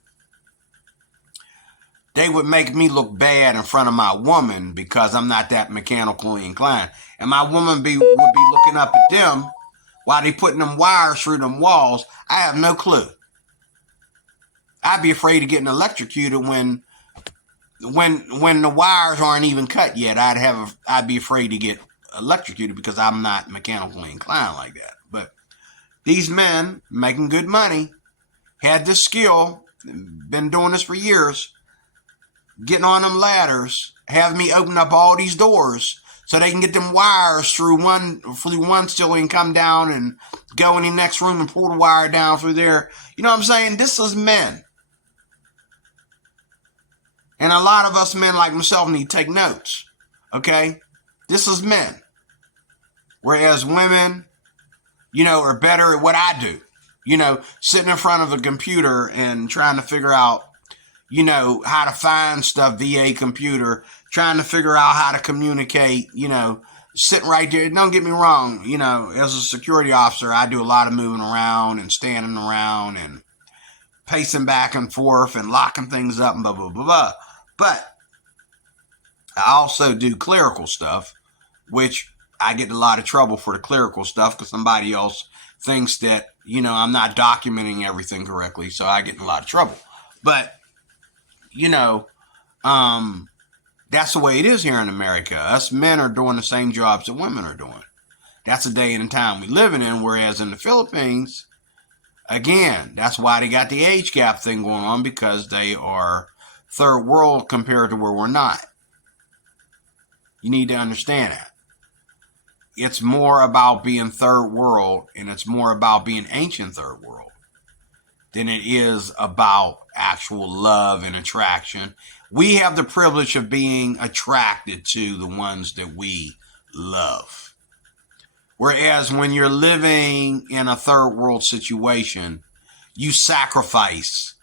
they would make me look bad in front of my woman because I'm not that mechanically inclined. And my woman would be looking up at them while they putting them wires through them walls. I have no clue. I'd be afraid of getting electrocuted when the wires aren't even cut yet. I'd be afraid to get electrocuted because I'm not mechanically inclined like that. But these men making good money, had this skill, been doing this for years, getting on them ladders, having me open up all these doors so they can get them wires through one ceiling, come down and go in the next room and pull the wire down through there. You know what I'm saying? This is men. And a lot of us men like myself need to take notes. Okay? This is men. Whereas women, are better at what I do. Sitting in front of a computer and trying to figure out, how to find stuff via a computer, trying to figure out how to communicate, sitting right there. Don't get me wrong, as a security officer, I do a lot of moving around and standing around and pacing back and forth and locking things up and blah, blah, blah, blah. But I also do clerical stuff, which I get in a lot of trouble for the clerical stuff because somebody else thinks that, I'm not documenting everything correctly. So I get in a lot of trouble. But, that's the way it is here in America. Us men are doing the same jobs that women are doing. That's the day and time we living in. Whereas in the Philippines, again, that's why they got the age gap thing going on, because they are third world compared to where we're not. You need to understand that. It's more about being third world, and it's more about being ancient third world than it is about actual love and attraction. We have the privilege of being attracted to the ones that we love. Whereas when you're living in a third world situation, you sacrifice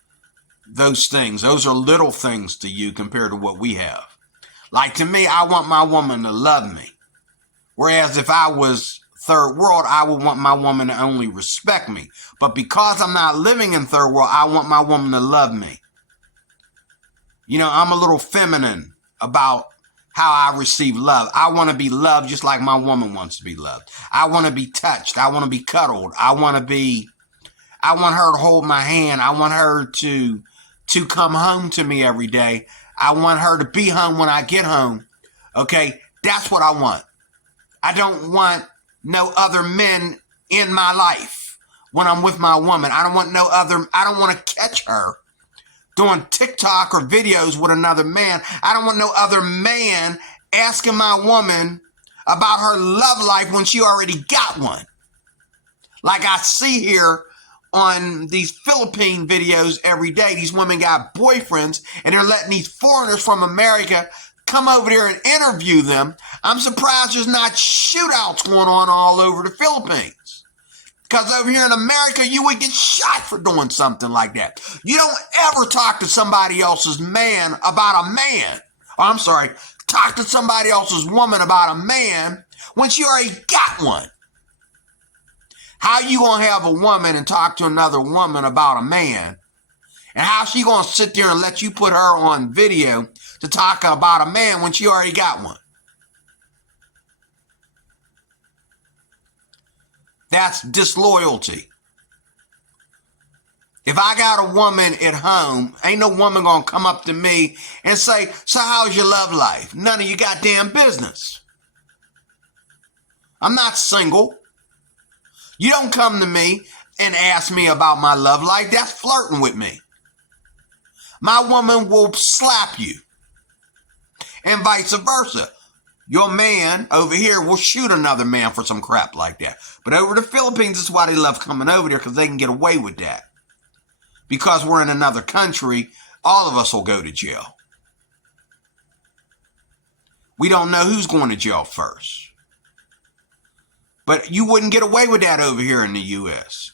those things. Those are little things to you compared to what we have. Like to me, I want my woman to love me. Whereas if I was third world, I would want my woman to only respect me. But because I'm not living in third world, I want my woman to love me. You know, I'm a little feminine about how I receive love. I want to be loved just like my woman wants to be loved. I want to be touched. I want to be cuddled. I want her to hold my hand. I want her to come home to me every day. I want her to be home when I get home. Okay, that's what I want. I don't want no other men in my life when I'm with my woman. I don't want to catch her doing TikTok or videos with another man. I don't want no other man asking my woman about her love life when she already got one. Like I see here on these Philippine videos every day, these women got boyfriends and they're letting these foreigners from America come over there and interview them. I'm surprised there's not shootouts going on all over the Philippines. Because over here in America, you would get shot for doing something like that. You don't ever talk to somebody else's man about a man. Talk to somebody else's woman about a man when she already got one. How you going to have a woman and talk to another woman about a man? And how she going to sit there and let you put her on video to talk about a man when she already got one? That's disloyalty. If I got a woman at home, ain't no woman going to come up to me and say, so how's your love life? None of your goddamn business. I'm not single. You don't come to me and ask me about my love life. That's flirting with me. My woman will slap you. And vice versa. Your man over here will shoot another man for some crap like that. But over the Philippines, that's why they love coming over there, because they can get away with that. Because we're in another country, all of us will go to jail. We don't know who's going to jail first. But you wouldn't get away with that over here in the U.S.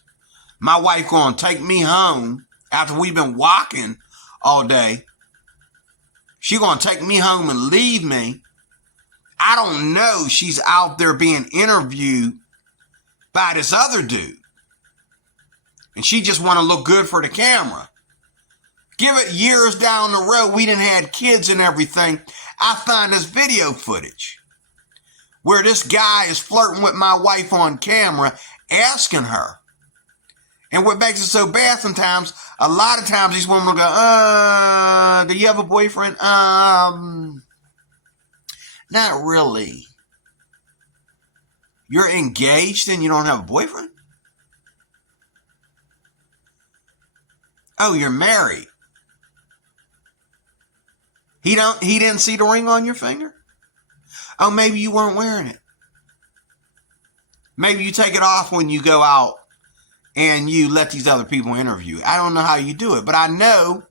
My wife going to take me home after we've been walking all day. She going to take me home and leave me. I don't know she's out there being interviewed by this other dude. And she just want to look good for the camera. Give it years down the road, we done had kids and everything. I find this video footage where this guy is flirting with my wife on camera, asking her. And what makes it so bad sometimes, a lot of times these women will go, do you have a boyfriend? Not really. You're engaged and you don't have a boyfriend? Oh, you're married. He didn't see the ring on your finger? Oh, maybe you weren't wearing it. Maybe you take it off when you go out and you let these other people interview. I don't know how you do it, but I know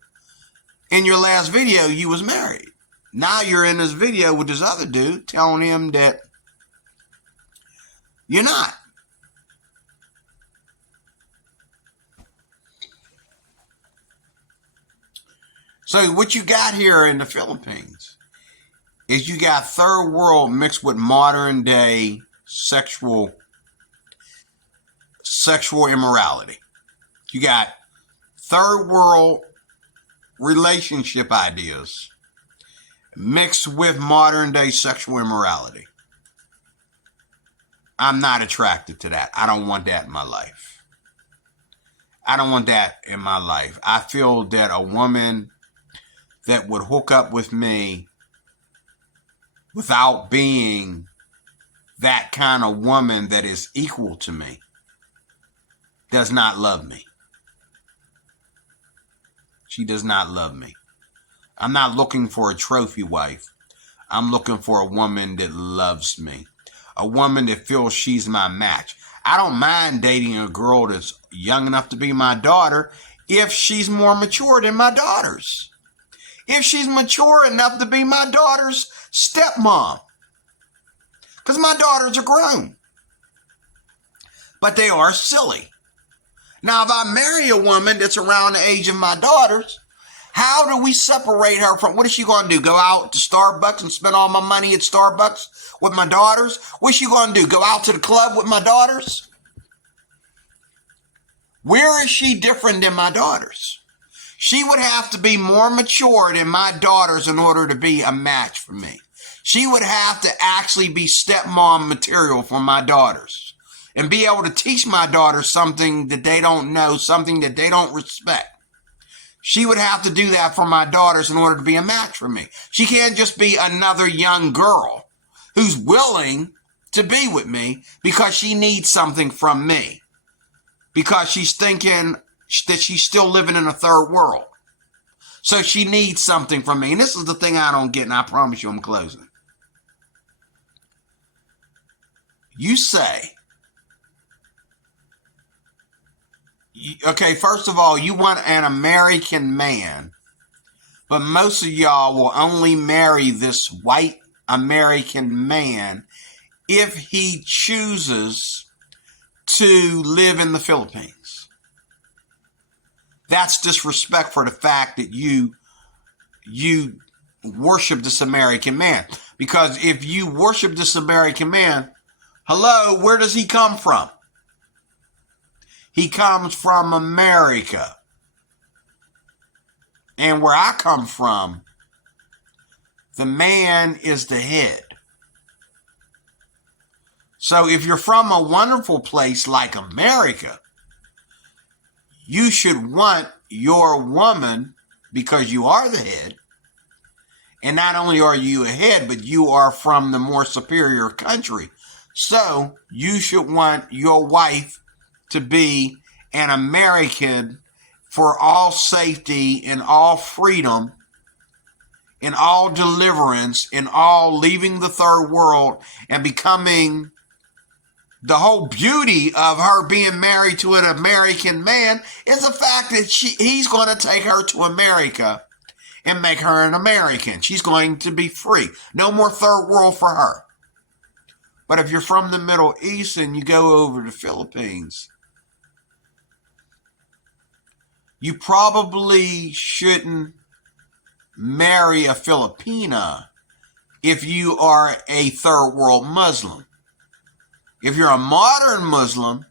in your last video you was married. Now you're in this video with this other dude telling him that you're not. So what you got here in the Philippines is you got third world mixed with modern day sexual immorality. You got third world relationship ideas mixed with modern day sexual immorality. I'm not attracted to that. I don't want that in my life. I don't want that in my life. I feel that a woman that would hook up with me without being that kind of woman that is equal to me does not love me. She does not love me. I'm not looking for a trophy wife. I'm looking for a woman that loves me. A woman that feels she's my match. I don't mind dating a girl that's young enough to be my daughter if she's more mature than my daughters. If she's mature enough to be my daughter's stepmom. Because my daughters are grown. but they are silly. Now, if I marry a woman that's around the age of my daughters, how do we separate her from, what is she going to do? Go out to Starbucks and spend all my money at Starbucks with my daughters? What's she going to do? Go out to the club with my daughters? Where is she different than my daughters? She would have to be more mature than my daughters in order to be a match for me. She would have to actually be stepmom material for my daughters and be able to teach my daughters something that they don't know, something that they don't respect. She would have to do that for my daughters in order to be a match for me. She can't just be another young girl who's willing to be with me because she needs something from me, because she's thinking that she's still living in a third world. So she needs something from me. And this is the thing I don't get, and I promise you I'm closing. You say, okay, first of all, you want an American man, but most of y'all will only marry this white American man if he chooses to live in the Philippines. That's disrespect for the fact that you worship this American man. Because if you worship this American man, hello, where does he come from? He comes from America. And where I come from, the man is the head. So if you're from a wonderful place like America, you should want your woman, because you are the head, and not only are you a head, but you are from the more superior country. So you should want your wife to be an American for all safety and all freedom and all deliverance and all leaving the third world and becoming. The whole beauty of her being married to an American man is the fact that he's going to take her to America and make her an American. She's going to be free. No more third world for her. But if you're from the Middle East and you go over to the Philippines, you probably shouldn't marry a Filipina if you are a third world Muslim. If you're a modern Muslim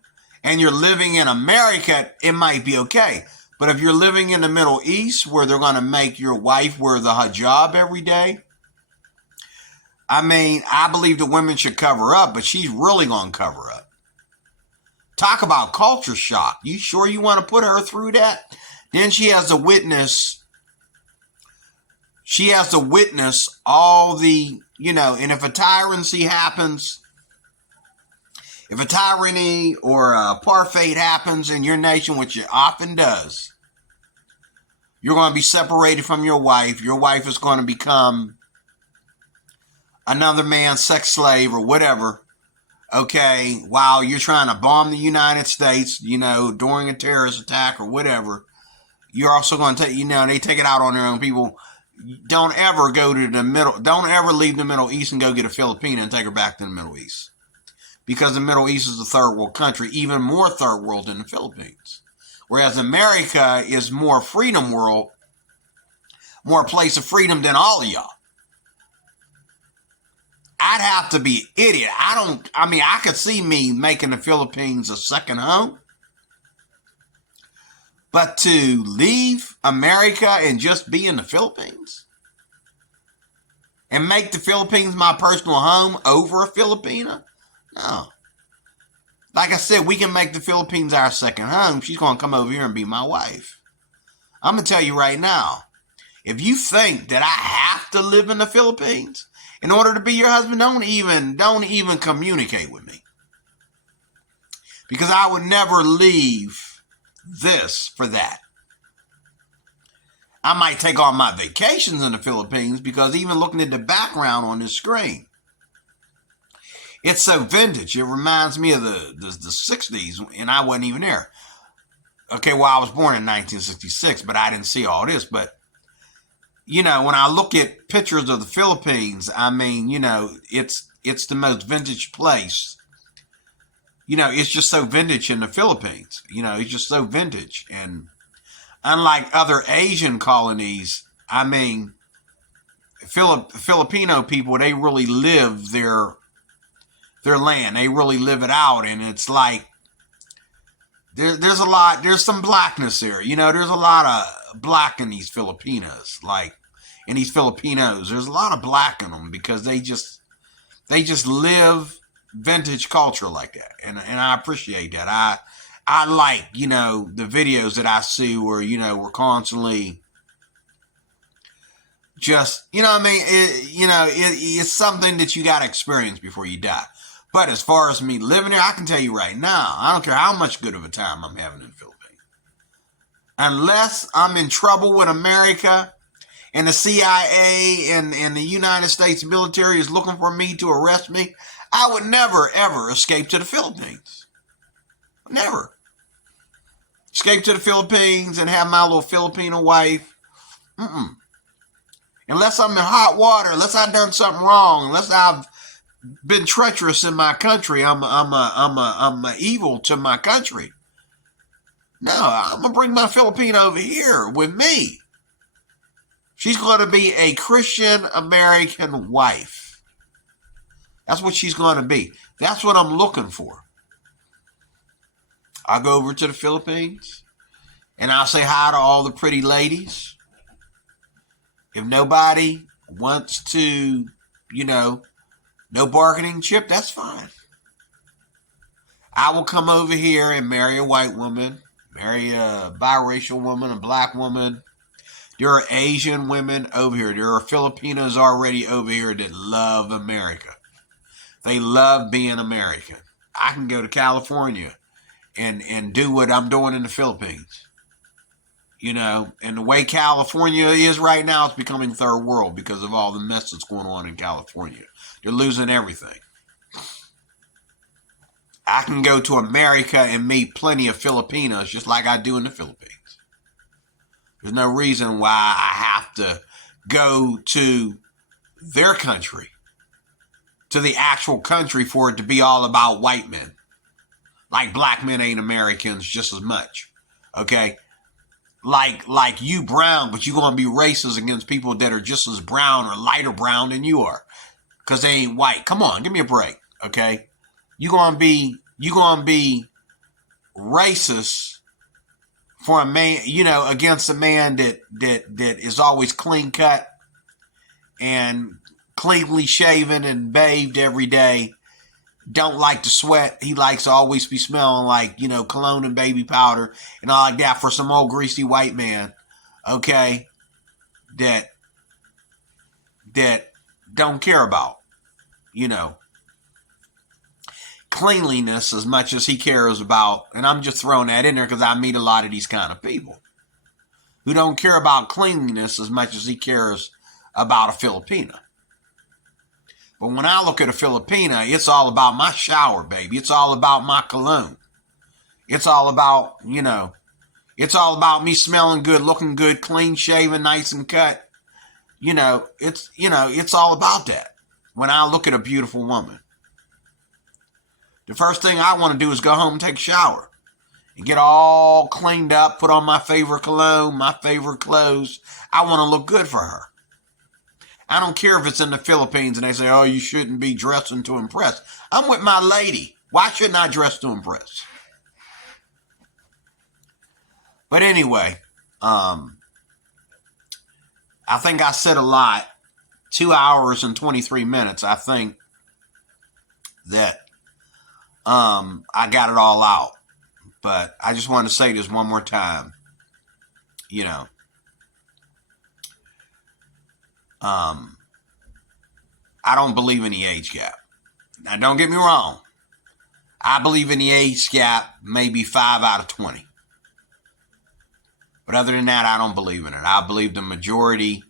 and you're living in America, it might be okay. But if you're living in the Middle East where they're going to make your wife wear the hijab every day, I mean, I believe the women should cover up, but she's really going to cover up. Talk about culture shock. You sure you want to put her through that? Then she has to witness. She has to witness all the, and if a tyranny happens, if a tyranny or a apartheid happens in your nation, which it often does, you're going to be separated from your wife. Your wife is going to become another man's sex slave or whatever, okay, while you're trying to bomb the United States, during a terrorist attack or whatever. You're also going to take, they take it out on their own people. Don't ever don't ever leave the Middle East and go get a Filipina and take her back to the Middle East. Because the Middle East is a third world country, even more third world than the Philippines. Whereas America is more freedom world, more a place of freedom than all of y'all. I'd have to be an idiot. I could see me making the Philippines a second home. But to leave America and just be in the Philippines? And make the Philippines my personal home over a Filipina? No. Like I said, we can make the Philippines our second home. She's going to come over here and be my wife. I'm going to tell you right now, if you think that I have to live in the Philippines in order to be your husband, don't even communicate with me. Because I would never leave this for that. I might take all my vacations in the Philippines, because even looking at the background on this screen, it's so vintage. It reminds me of the 60s, and I wasn't even there. Okay, well, I was born in 1966, but I didn't see all this. But, when I look at pictures of the Philippines, I mean, it's the most vintage place it's just so vintage in the Philippines. It's just so vintage. And unlike other Asian colonies, I mean, Filipino people, they really live their land. They really live it out. And it's like, there's some blackness there. There's a lot of black in these Filipinos. Like, in these Filipinos, there's a lot of black in them because they just live vintage culture like that. And I appreciate that. I like, the videos that I see where, we're constantly just, what I mean? It's something that you got to experience before you die. But as far as me living there, I can tell you right now, I don't care how much good of a time I'm having in the Philippines. Unless I'm in trouble with America and the CIA and the United States military is looking for me to arrest me, I would never, ever escape to the Philippines. Never. Escape to the Philippines and have my little Filipino wife. Unless I'm in hot water, unless I've done something wrong, unless I've been treacherous in my country, I'm evil to my country. No, I'm gonna bring my Filipino over here with me. She's going to be a Christian American wife. That's what she's going to be. That's what I'm looking for. I'll go over to the Philippines and I'll say hi to all the pretty ladies. If nobody wants to, no bargaining chip, that's fine. I will come over here and marry a white woman, marry a biracial woman, a black woman. There are Asian women over here. There are Filipinos already over here that love America. They love being American. I can go to California and do what I'm doing in the Philippines. And the way California is right now, it's becoming third world because of all the mess that's going on in California. They're losing everything. I can go to America and meet plenty of Filipinos just like I do in the Philippines. There's no reason why I have to go to their country, to the actual country, for it to be all about white men. Like black men ain't Americans just as much. Okay? Like you brown, but you're going to be racist against people that are just as brown or lighter brown than you are. Because they ain't white. Come on, give me a break. Okay? You're going to be racist for a man, against a man that is always clean cut and cleanly shaven and bathed every day. Don't like to sweat. He likes to always be smelling like, cologne and baby powder and all like that, for some old greasy white man, okay, that don't care about, cleanliness as much as he cares about, and I'm just throwing that in there because I meet a lot of these kind of people who don't care about cleanliness as much as he cares about a Filipina. But when I look at a Filipina, it's all about my shower, baby. It's all about my cologne. It's all about, it's all about me smelling good, looking good, clean shaven, nice and cut. It's all about that. When I look at a beautiful woman, the first thing I want to do is go home and take a shower and get all cleaned up, put on my favorite cologne, my favorite clothes. I want to look good for her. I don't care if it's in the Philippines and they say, oh, you shouldn't be dressing to impress. I'm with my lady. Why shouldn't I dress to impress? But anyway, I think I said a lot. 2 hours and 23 minutes. I think that I got it all out. But I just want to say this one more time. I don't believe in the age gap. Now, don't get me wrong. I believe in the age gap maybe 5 out of 20. But other than that, I don't believe in it. I believe the majority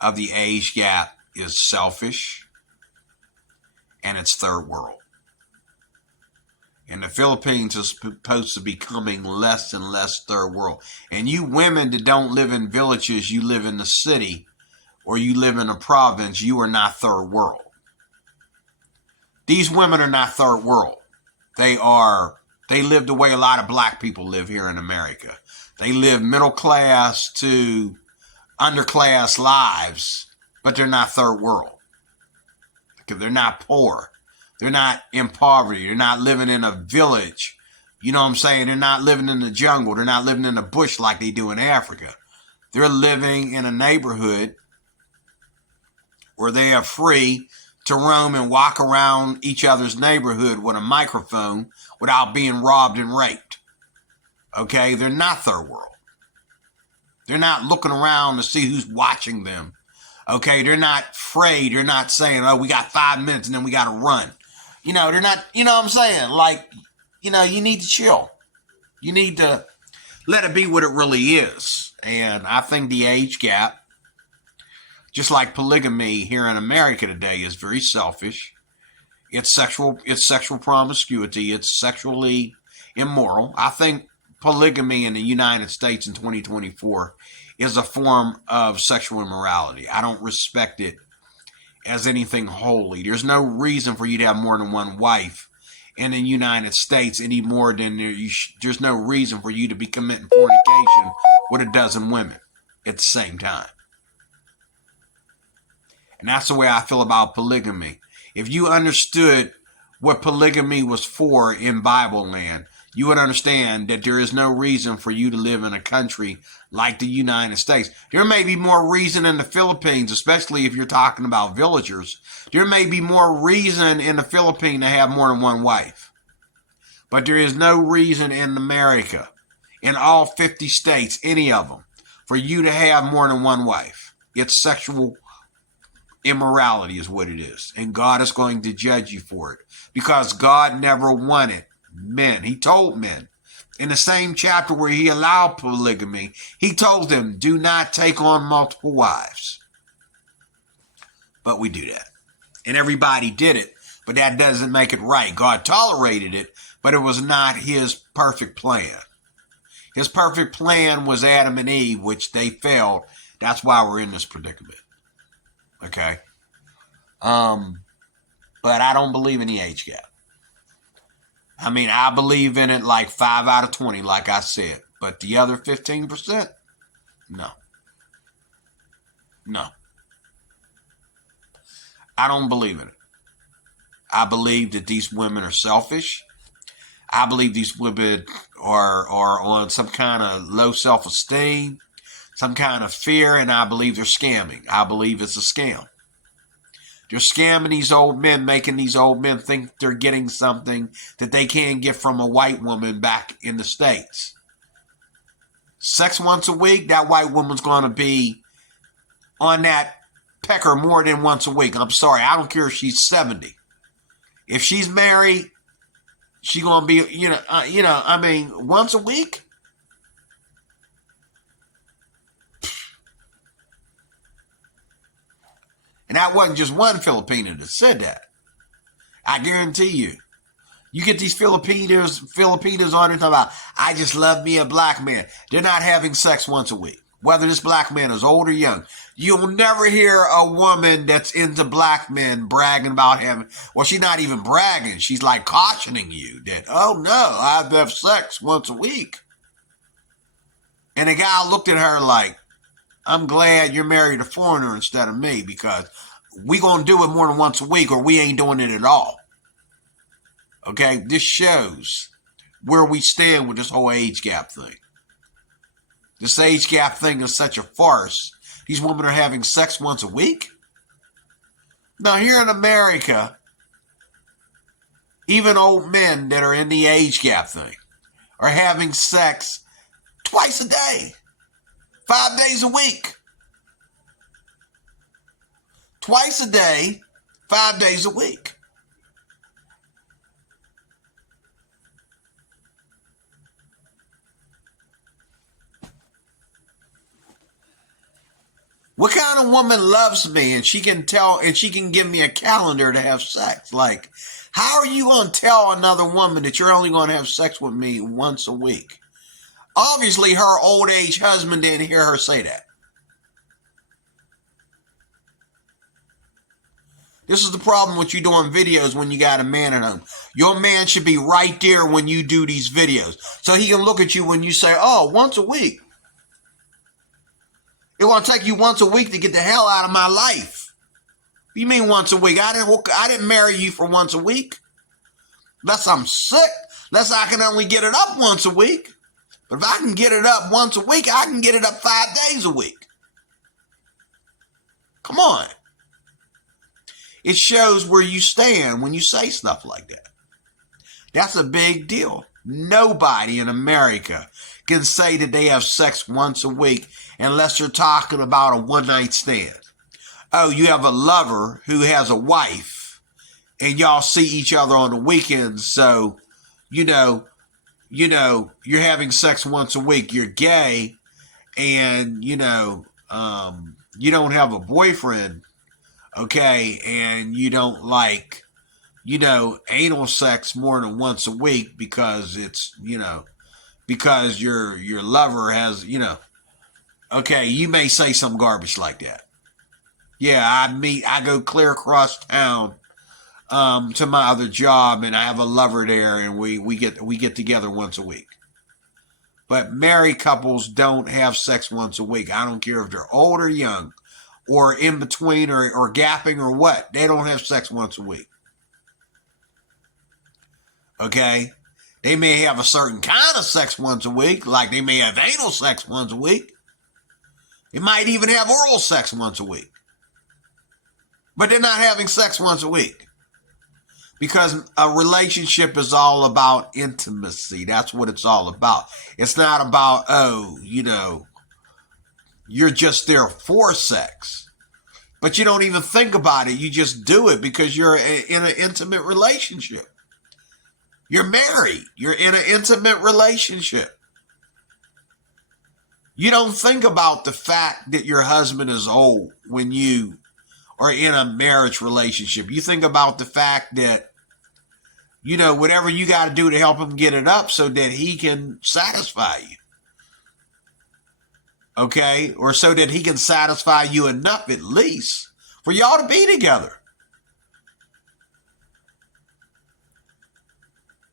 of the age gap is selfish and it's third world. And the Philippines is supposed to be becoming less and less third world. And you women that don't live in villages, you live in the city, or you live in a province, you are not third world. These women are not third world. They live the way a lot of black people live here in America. They live middle class to underclass lives, but they're not third world. Because they're not poor. They're not in poverty. They're not living in a village. You know what I'm saying? They're not living in the jungle. They're not living in the bush like they do in Africa. They're living in a neighborhood where they are free to roam and walk around each other's neighborhood with a microphone without being robbed and raped. Okay? They're not third world. They're not looking around to see who's watching them. Okay? They're not afraid. They're not saying, oh, we got 5 minutes and then we got to run. You know, they're not, you know what I'm saying? Like, you know, you need to chill. You need to let it be what it really is. And I think the age gap, just like polygamy here in America today, is very selfish. It's sexual promiscuity. It's sexually immoral. I think polygamy in the United States in 2024 is a form of sexual immorality. I don't respect it as anything holy. There's no reason for you to have more than one wife in the United States any more than there's no reason for you to be committing fornication with a dozen women at the same time. And that's the way I feel about polygamy. If you understood what polygamy was for in Bible land, you would understand that there is no reason for you to live in a country like the United States. There may be more reason in the Philippines, especially if you're talking about villagers. There may be more reason in the Philippines to have more than one wife. But there is no reason in America, in all 50 states, any of them, for you to have more than one wife. It's sexual immorality is what it is. And God is going to judge you for it. Because God never wanted men. He told men in the same chapter where he allowed polygamy, he told them, do not take on multiple wives. But we do that. And everybody did it. But that doesn't make it right. God tolerated it, but it was not his perfect plan. His perfect plan was Adam and Eve, which they failed. That's why we're in this predicament. Okay? But I don't believe in the age gap. I mean, I believe in it like 5 out of 20, like I said. But the other 15%? No. No. I don't believe in it. I believe that these women are selfish. I believe these women are on some kind of low self-esteem, some kind of fear, and I believe they're scamming. I believe it's a scam. They're scamming these old men, making these old men think they're getting something that they can't get from a white woman back in the States. Sex once a week, that white woman's going to be on that pecker more than once a week. I'm sorry, I don't care if she's 70. If she's married, she's going to be, I mean, once a week? And that wasn't just one Filipino that said that. I guarantee you. You get these Filipinos on there talking about, I just love me a black man. They're not having sex once a week. Whether this black man is old or young. You'll never hear a woman that's into black men bragging about having, well, she's not even bragging. She's like cautioning you that, oh no, I have to have sex once a week. And the guy looked at her like, I'm glad you're married a foreigner instead of me, because we going to do it more than once a week or we ain't doing it at all. Okay, this shows where we stand with this whole age gap thing. This age gap thing is such a farce. These women are having sex once a week? Now here in America, even old men that are in the age gap thing are having sex twice a day. 5 days a week. Twice a day, 5 days a week. What kind of woman loves me and she can tell and she can give me a calendar to have sex? Like, how are you going to tell another woman that you're only going to have sex with me once a week? Obviously, her old age husband didn't hear her say that. This is the problem with you doing videos when you got a man at home. Your man should be right there when you do these videos. So he can look at you when you say, oh, once a week. It will take you once a week to get the hell out of my life. What do you mean once a week? I didn't marry you for once a week. Unless I'm sick. Unless I can only get it up once a week. But if I can get it up once a week, I can get it up 5 days a week. Come on. It shows where you stand when you say stuff like that. That's a big deal. Nobody in America can say that they have sex once a week unless you're talking about a one-night stand. Oh, you have a lover who has a wife and y'all see each other on the weekends, so, you're having sex once a week. You're gay and, you don't have a boyfriend. Okay, and you don't like, anal sex more than once a week because it's, because your lover has, okay, you may say some garbage like that. Yeah, I go clear across town to my other job, and I have a lover there, and we get together once a week. But married couples don't have sex once a week. I don't care if they're old or young, or in between, or gapping, or what. They don't have sex once a week. Okay? They may have a certain kind of sex once a week, like they may have anal sex once a week. They might even have oral sex once a week. But they're not having sex once a week. Because a relationship is all about intimacy. That's what it's all about. It's not about, you're just there for sex. But you don't even think about it. You just do it because you're in an intimate relationship. You're married. You're in an intimate relationship. You don't think about the fact that your husband is old when you are in a marriage relationship. You think about the fact that, whatever you got to do to help him get it up so that he can satisfy you. Okay? Or so that he can satisfy you enough at least for y'all to be together.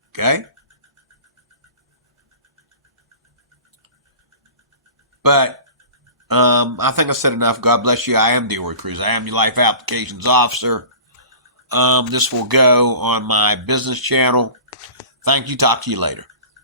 Okay? But I think I said enough. God bless you. I am Delroy Cruz. I am your life applications officer. This will go on my business channel. Thank you. Talk to you later.